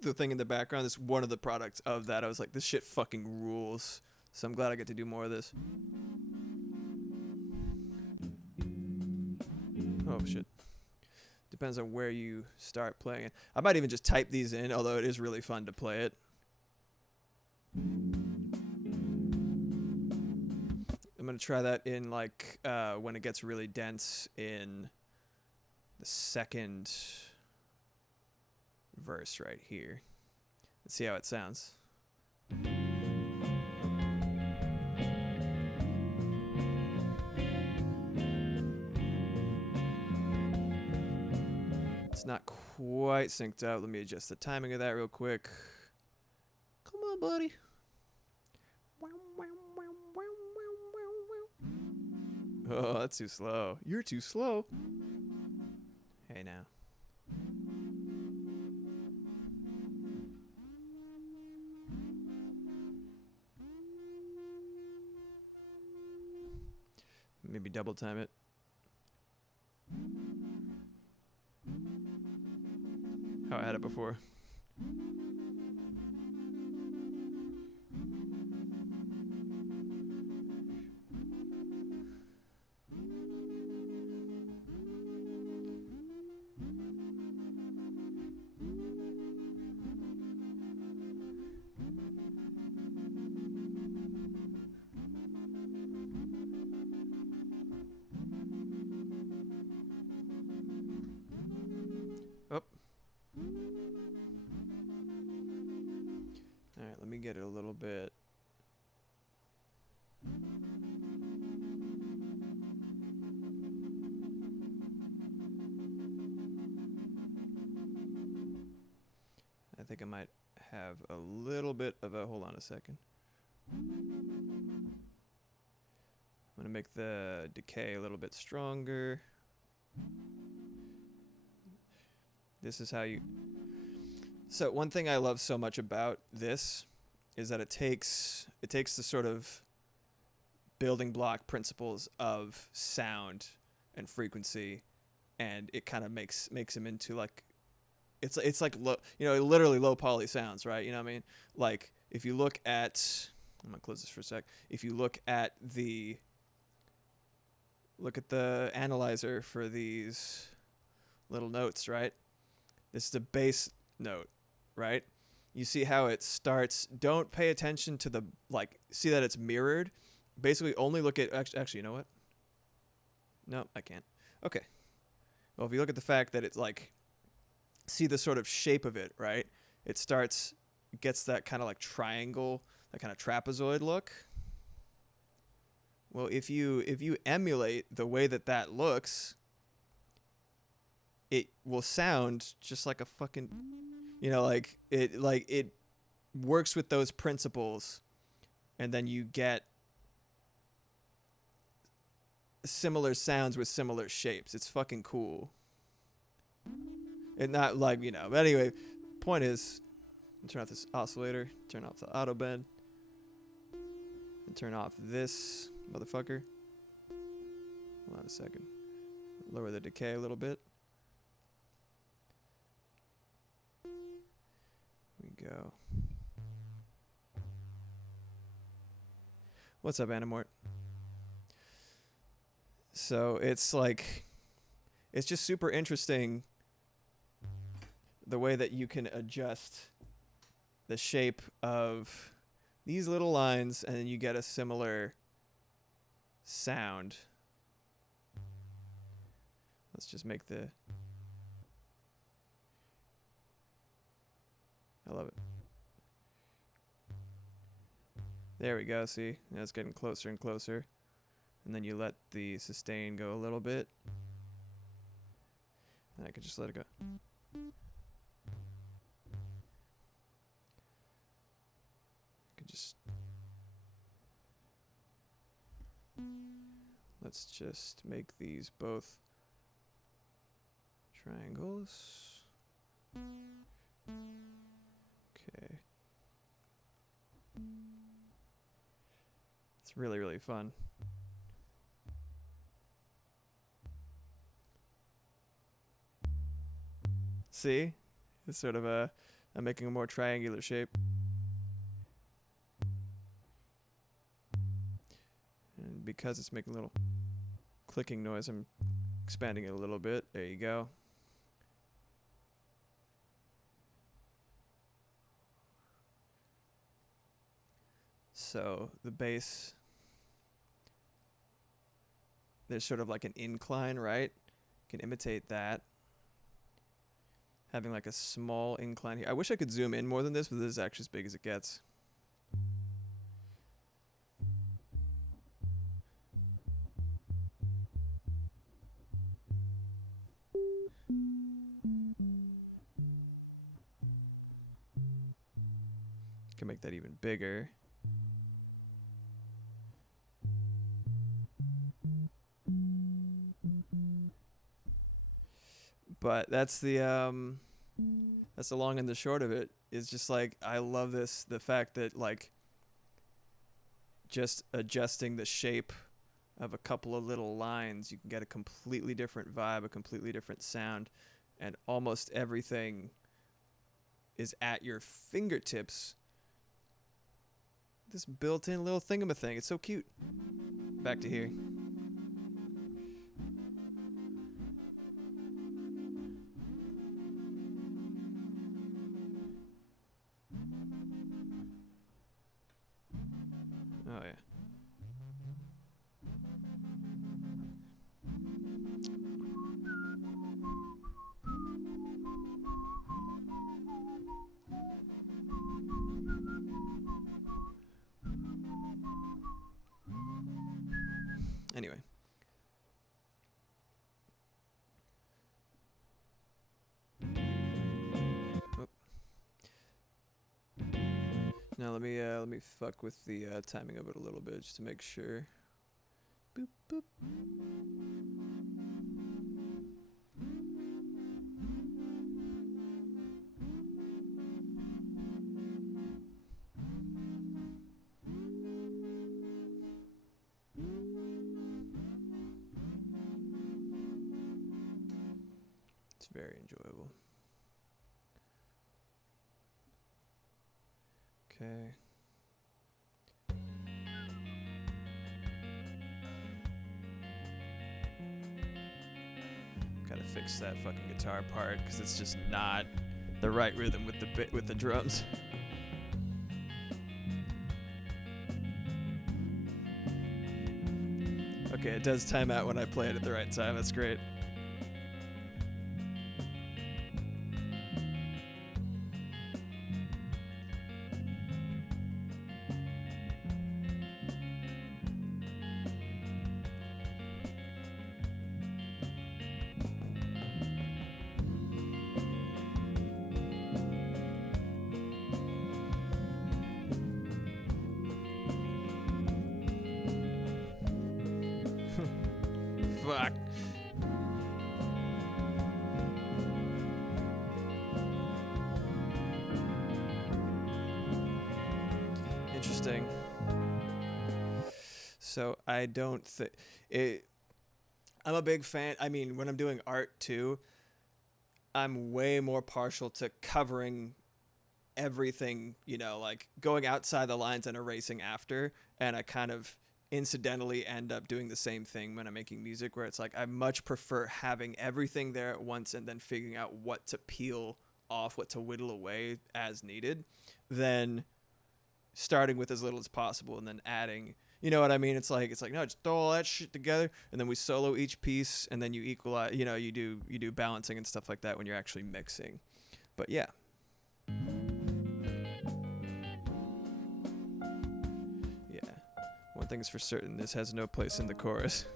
the thing in the background is one of the products of that. I was like, this shit fucking rules. So I'm glad I get to do more of this. Oh shit. Depends on where you start playing it. I might even just type these in, although it is really fun to play it. I'm going to try that in like when it gets really dense in the second verse right here. Let's see how it sounds. It's not quite synced out. Let me adjust the timing of that real quick. Come on, buddy. Oh, that's too slow. You're too slow. Hey, now. Maybe double time it. Oh, I had it before. Oh. Alright, let me get it a little bit. I think I might have a little bit of a... Hold on a second. I'm going to make the decay a little bit stronger. This is how you... So one thing I love so much about this is that it takes the sort of building block principles of sound and frequency, and it kind of makes them into like... It's like low, you know, literally low poly sounds, right? You know what I mean? Like if you look at... I'm going to close this for a sec. If you look at the analyzer for these little notes, right? This is a bass note, right? You see how it starts. Don't pay attention to the, like, see that it's mirrored. Basically only look at, actually, you know what? No, I can't. Okay. Well, if you look at the fact that it's like, see the sort of shape of it, right? It starts, gets that kind of like triangle, that kind of trapezoid look. Well, if you emulate the way that looks, it will sound just like a fucking, you know, like it works with those principles, and then you get similar sounds with similar shapes. It's fucking cool. And not like, you know, but anyway, point is, turn off this oscillator, turn off the auto bend, and turn off this motherfucker. Hold on a second. Lower the decay a little bit. We go. What's up, Animort? So it's like, it's just super interesting the way that you can adjust the shape of these little lines, and then you get a similar sound. Let's just make the... I love it. There we go, see? Now it's getting closer and closer. And then you let the sustain go a little bit. And I could just let it go. Let's just make these both triangles. Okay. It's really, really fun. See? It's sort of I'm making a more triangular shape. And because it's making a little clicking noise, I'm expanding it a little bit. There you go. So the bass, there's sort of like an incline, right? You can imitate that. Having like a small incline here. I wish I could zoom in more than this, but this is actually as big as it gets. Can make that even bigger. But that's the long and the short of it. Is just like, I love this, the fact that like just adjusting the shape of a couple of little lines, you can get a completely different vibe, a completely different sound, and almost everything is at your fingertips. This built-in little thingamathing. It's so cute. Back to here. Oh yeah. Anyway. Oh. Now let me fuck with the timing of it a little bit just to make sure. Boop boop. It's very enjoyable. Okay. Gotta fix that fucking guitar part because it's just not the right rhythm with the drums. Okay, it does time out when I play it at the right time. That's great. Fuck. Interesting. So I don't think it. I'm a big fan. I mean, when I'm doing art too, I'm way more partial to covering everything, you know, like going outside the lines and erasing after. And I kind of incidentally end up doing the same thing when I'm making music, where it's like I much prefer having everything there at once and then figuring out what to peel off, what to whittle away as needed, than starting with as little as possible and then adding. You know what I mean? It's like no, just throw all that shit together and then we solo each piece and then you equalize. You know, you do balancing and stuff like that when you're actually mixing. But yeah. Yeah. One thing is for certain, this has no place in the chorus.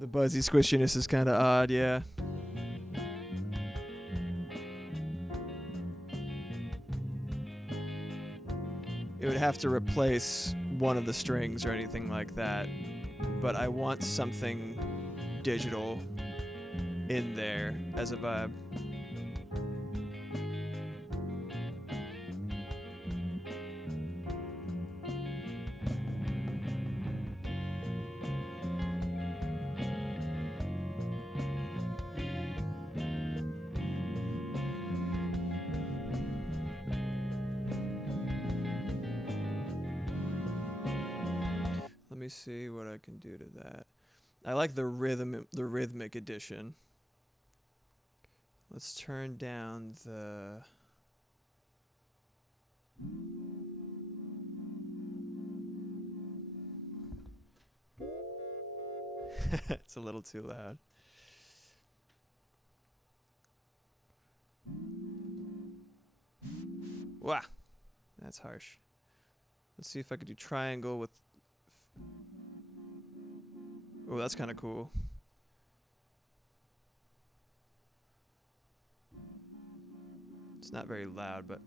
The buzzy squishiness is kind of odd, yeah. It would have to replace one of the strings or anything like that, but I want something digital in there as a vibe. Let me see what I can do to that. I like the rhythmic edition. Let's turn down the it's a little too loud. Wah! That's harsh. Let's see if I could do triangle with... Oh, that's kind of cool. It's not very loud, but...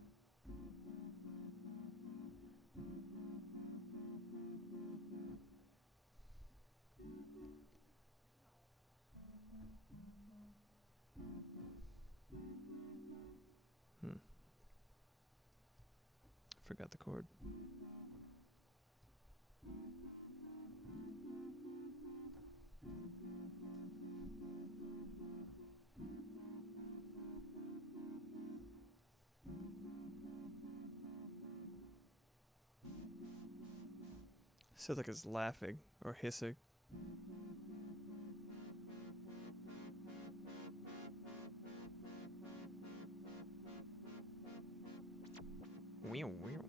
Forgot the chord. Sounds like it's laughing or hissing. Weow, weow.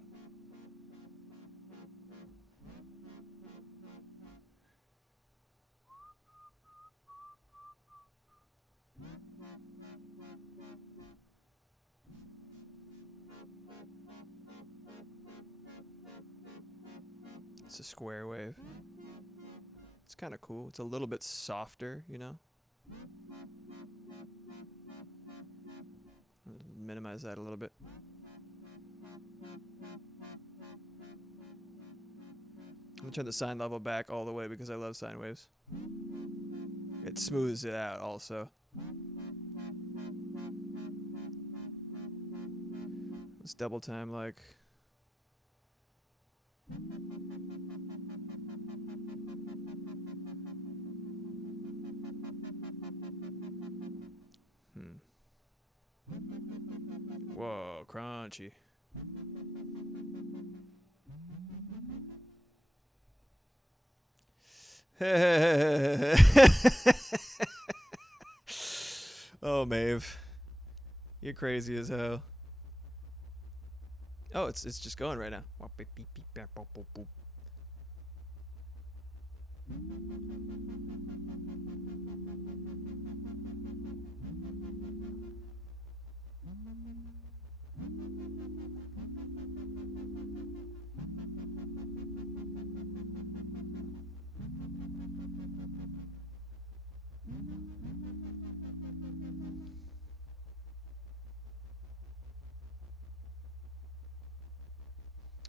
It's a square wave. It's kind of cool. It's a little bit softer, you know? Minimize that a little bit. I'm gonna turn the sine level back all the way because I love sine waves. It smooths it out also. It's double time like. Whoa, crunchy. Oh, Maeve. You're crazy as hell. Oh, it's just going right now.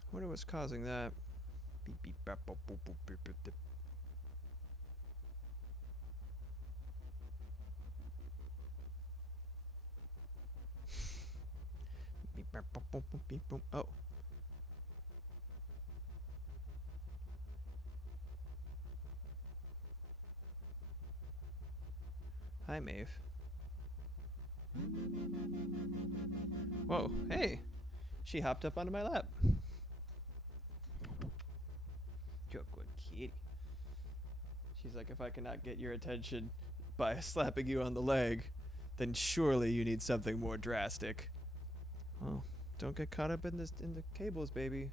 I wonder what's causing that. Beep beep bap boop boop boop beep beep dip. Beep bap boop boop boop beep boop. Oh. Hi, Maeve. Whoa, hey! She hopped up onto my lap. You're a good kitty. She's like, if I cannot get your attention by slapping you on the leg, then surely you need something more drastic. Well, don't get caught up in the cables, baby.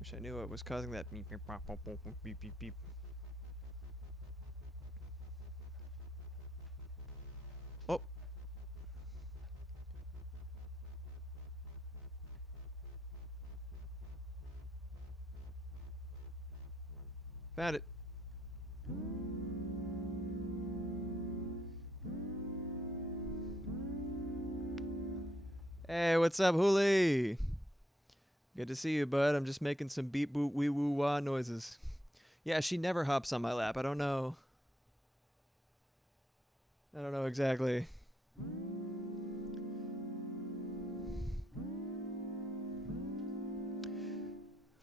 Wish I knew what was causing that beep beep beep beep beep beep beep. Oh. Found it. Hey, what's up, Huli? Good to see you, bud. I'm just making some beep boop wee woo wah noises. Yeah, she never hops on my lap. I don't know. I don't know exactly.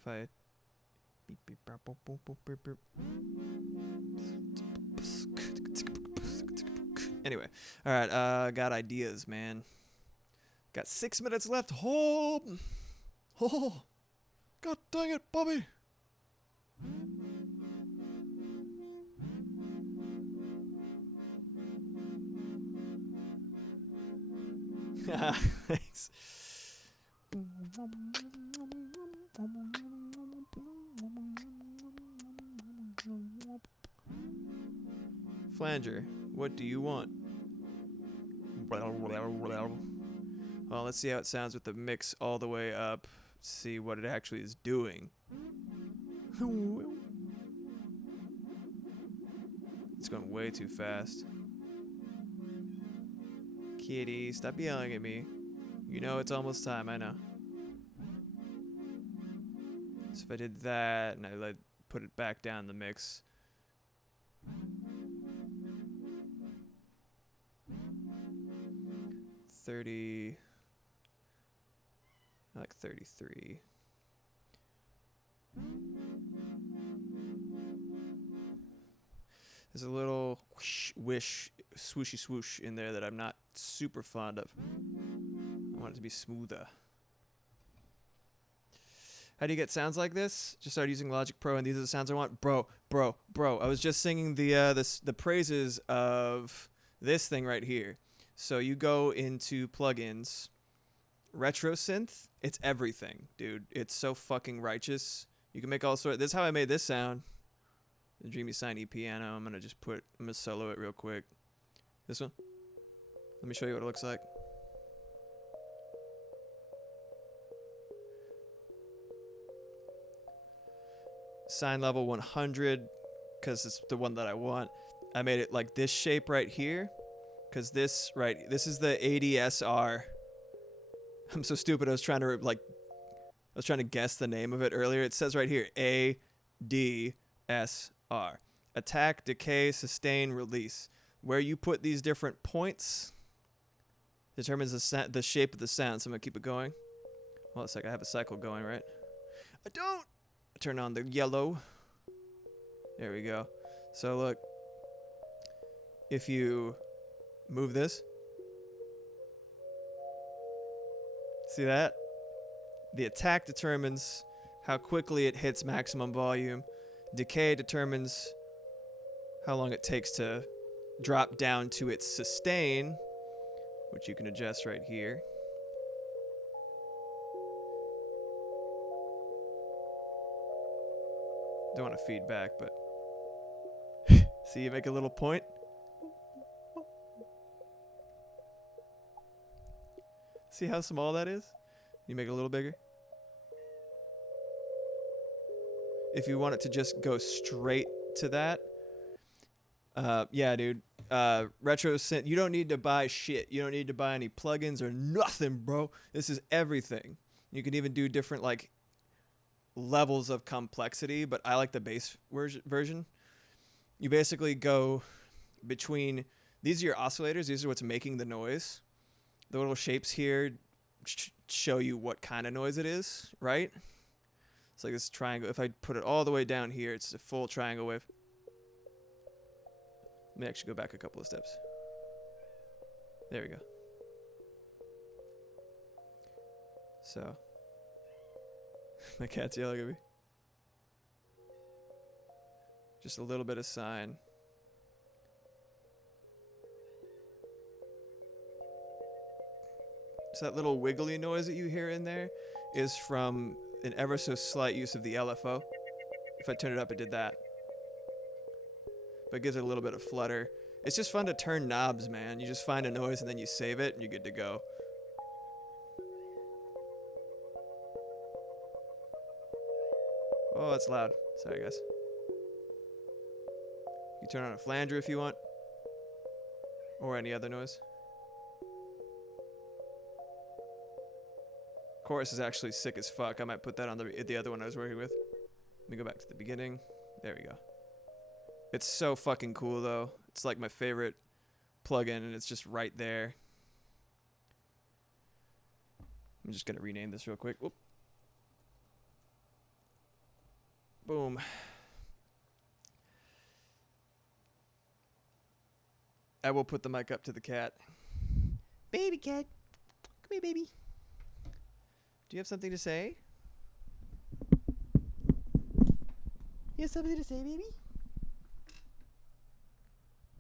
If I beep beep boop boop boop boop beep beep. Anyway, all right. Got ideas, man. Got 6 minutes left. Oh, God dang it, Bobby. Thanks. Flanger. What do you want? Well, let's see how it sounds with the mix all the way up. See what it actually is doing. It's going way too fast. Kitty, stop yelling at me. You know it's almost time, I know. So if I did that and I put it back down the mix. I like 33. There's a little swooshy swoosh in there that I'm not super fond of. I want it to be smoother. How do you get sounds like this? Just start using Logic Pro, and these are the sounds I want. Bro. I was just singing the praises of this thing right here. So you go into plugins, retro synth. It's everything, dude. It's so fucking righteous. You can make all sorts. This is how I made this sound. The Dreamy Shiny piano. I'm gonna solo it real quick. This one. Let me show you what it looks like. Sine level 100, because it's the one that I want. I made it like this shape right here, because this is the ADSR. I'm so stupid. I was trying to guess the name of it earlier. It says right here ADSR. Attack, decay, sustain, release. Where you put these different points determines the shape of the sound. So I'm gonna keep it going. Hold on a sec. I have a cycle going, right? I don't. Turn on the yellow. There we go. So look, if you move this, see that? The attack determines how quickly it hits maximum volume. Decay determines how long it takes to drop down to its sustain, which you can adjust right here. Don't want to feed back, but see, you make a little point. See how small that is? You make it a little bigger. If you want it to just go straight to that, yeah, dude. Retro synth. You don't need to buy shit. You don't need to buy any plugins or nothing, bro. This is everything. You can even do different like levels of complexity, but I like the base version. You basically go between, these are your oscillators. These are what's making the noise. The little shapes here show you what kind of noise it is, right? It's like this triangle. If I put it all the way down here, it's a full triangle wave. Let me actually go back a couple of steps. There we go. So my cat's yelling at me. Just a little bit of sine. So that little wiggly noise that you hear in there is from an ever so slight use of the LFO. If I turn it up, it did that. But it gives it a little bit of flutter. It's just fun to turn knobs, man. You just find a noise and then you save it and you're good to go. Oh, that's loud. Sorry, guys. You turn on a flanger if you want. Or any other noise. Chorus is actually sick as fuck. I might put that on the other one I was working with. Let me go back to the beginning. There we go. It's so fucking cool, though. It's like my favorite plugin, and it's just right there. I'm just going to rename this real quick. Whoop. Boom. I will put the mic up to the cat. Baby cat. Come here, baby. Do you have something to say? You have something to say, baby?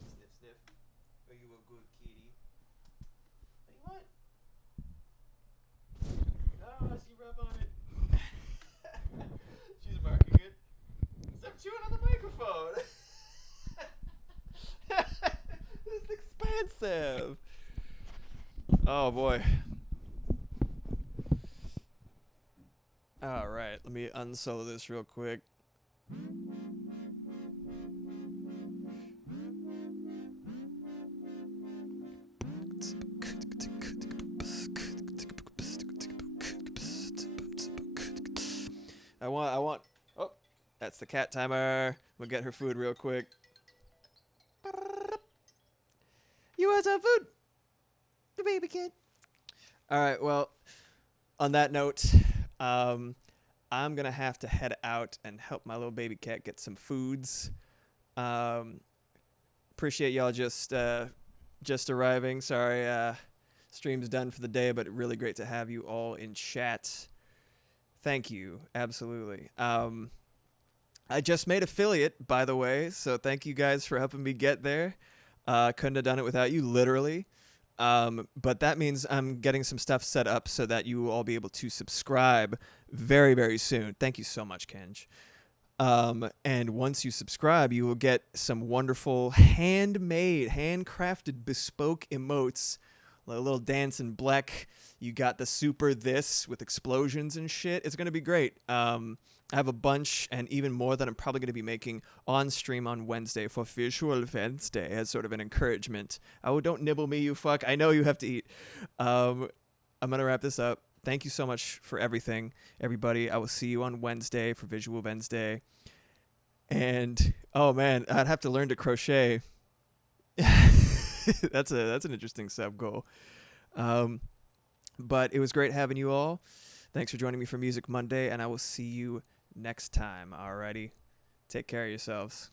Sniff, sniff. Are you a good kitty? What do you want? Oh, she rubbed on it. She's barking it. Stop chewing on the microphone. have. Oh boy. All right, let me unsolo this real quick. I want. Oh, that's the cat timer. We'll get her food real quick. You want some food? The baby kid. All right, well, on that note, I'm going to have to head out and help my little baby cat get some foods. Appreciate y'all just arriving. Sorry, stream's done for the day, but really great to have you all in chat. Thank you. Absolutely. I just made affiliate, by the way, so thank you guys for helping me get there. Couldn't have done it without you, literally. But that means I'm getting some stuff set up so that you will all be able to subscribe very, very soon. Thank you so much, Kenj. And once you subscribe, you will get some wonderful handmade, handcrafted, bespoke emotes. A little dance in black. You got the super this with explosions and shit. It's going to be great. I have a bunch and even more that I'm probably going to be making on stream on Wednesday for Visual Wednesday as sort of an encouragement. Oh, don't nibble me, you fuck. I know you have to eat. I'm going to wrap this up. Thank you so much for everything, everybody. I will see you on Wednesday for Visual Wednesday. And, oh man, I'd have to learn to crochet. That's an interesting sub goal. But it was great having you all. Thanks for joining me for Music Monday, and I will see you next time. Alrighty. Take care of yourselves.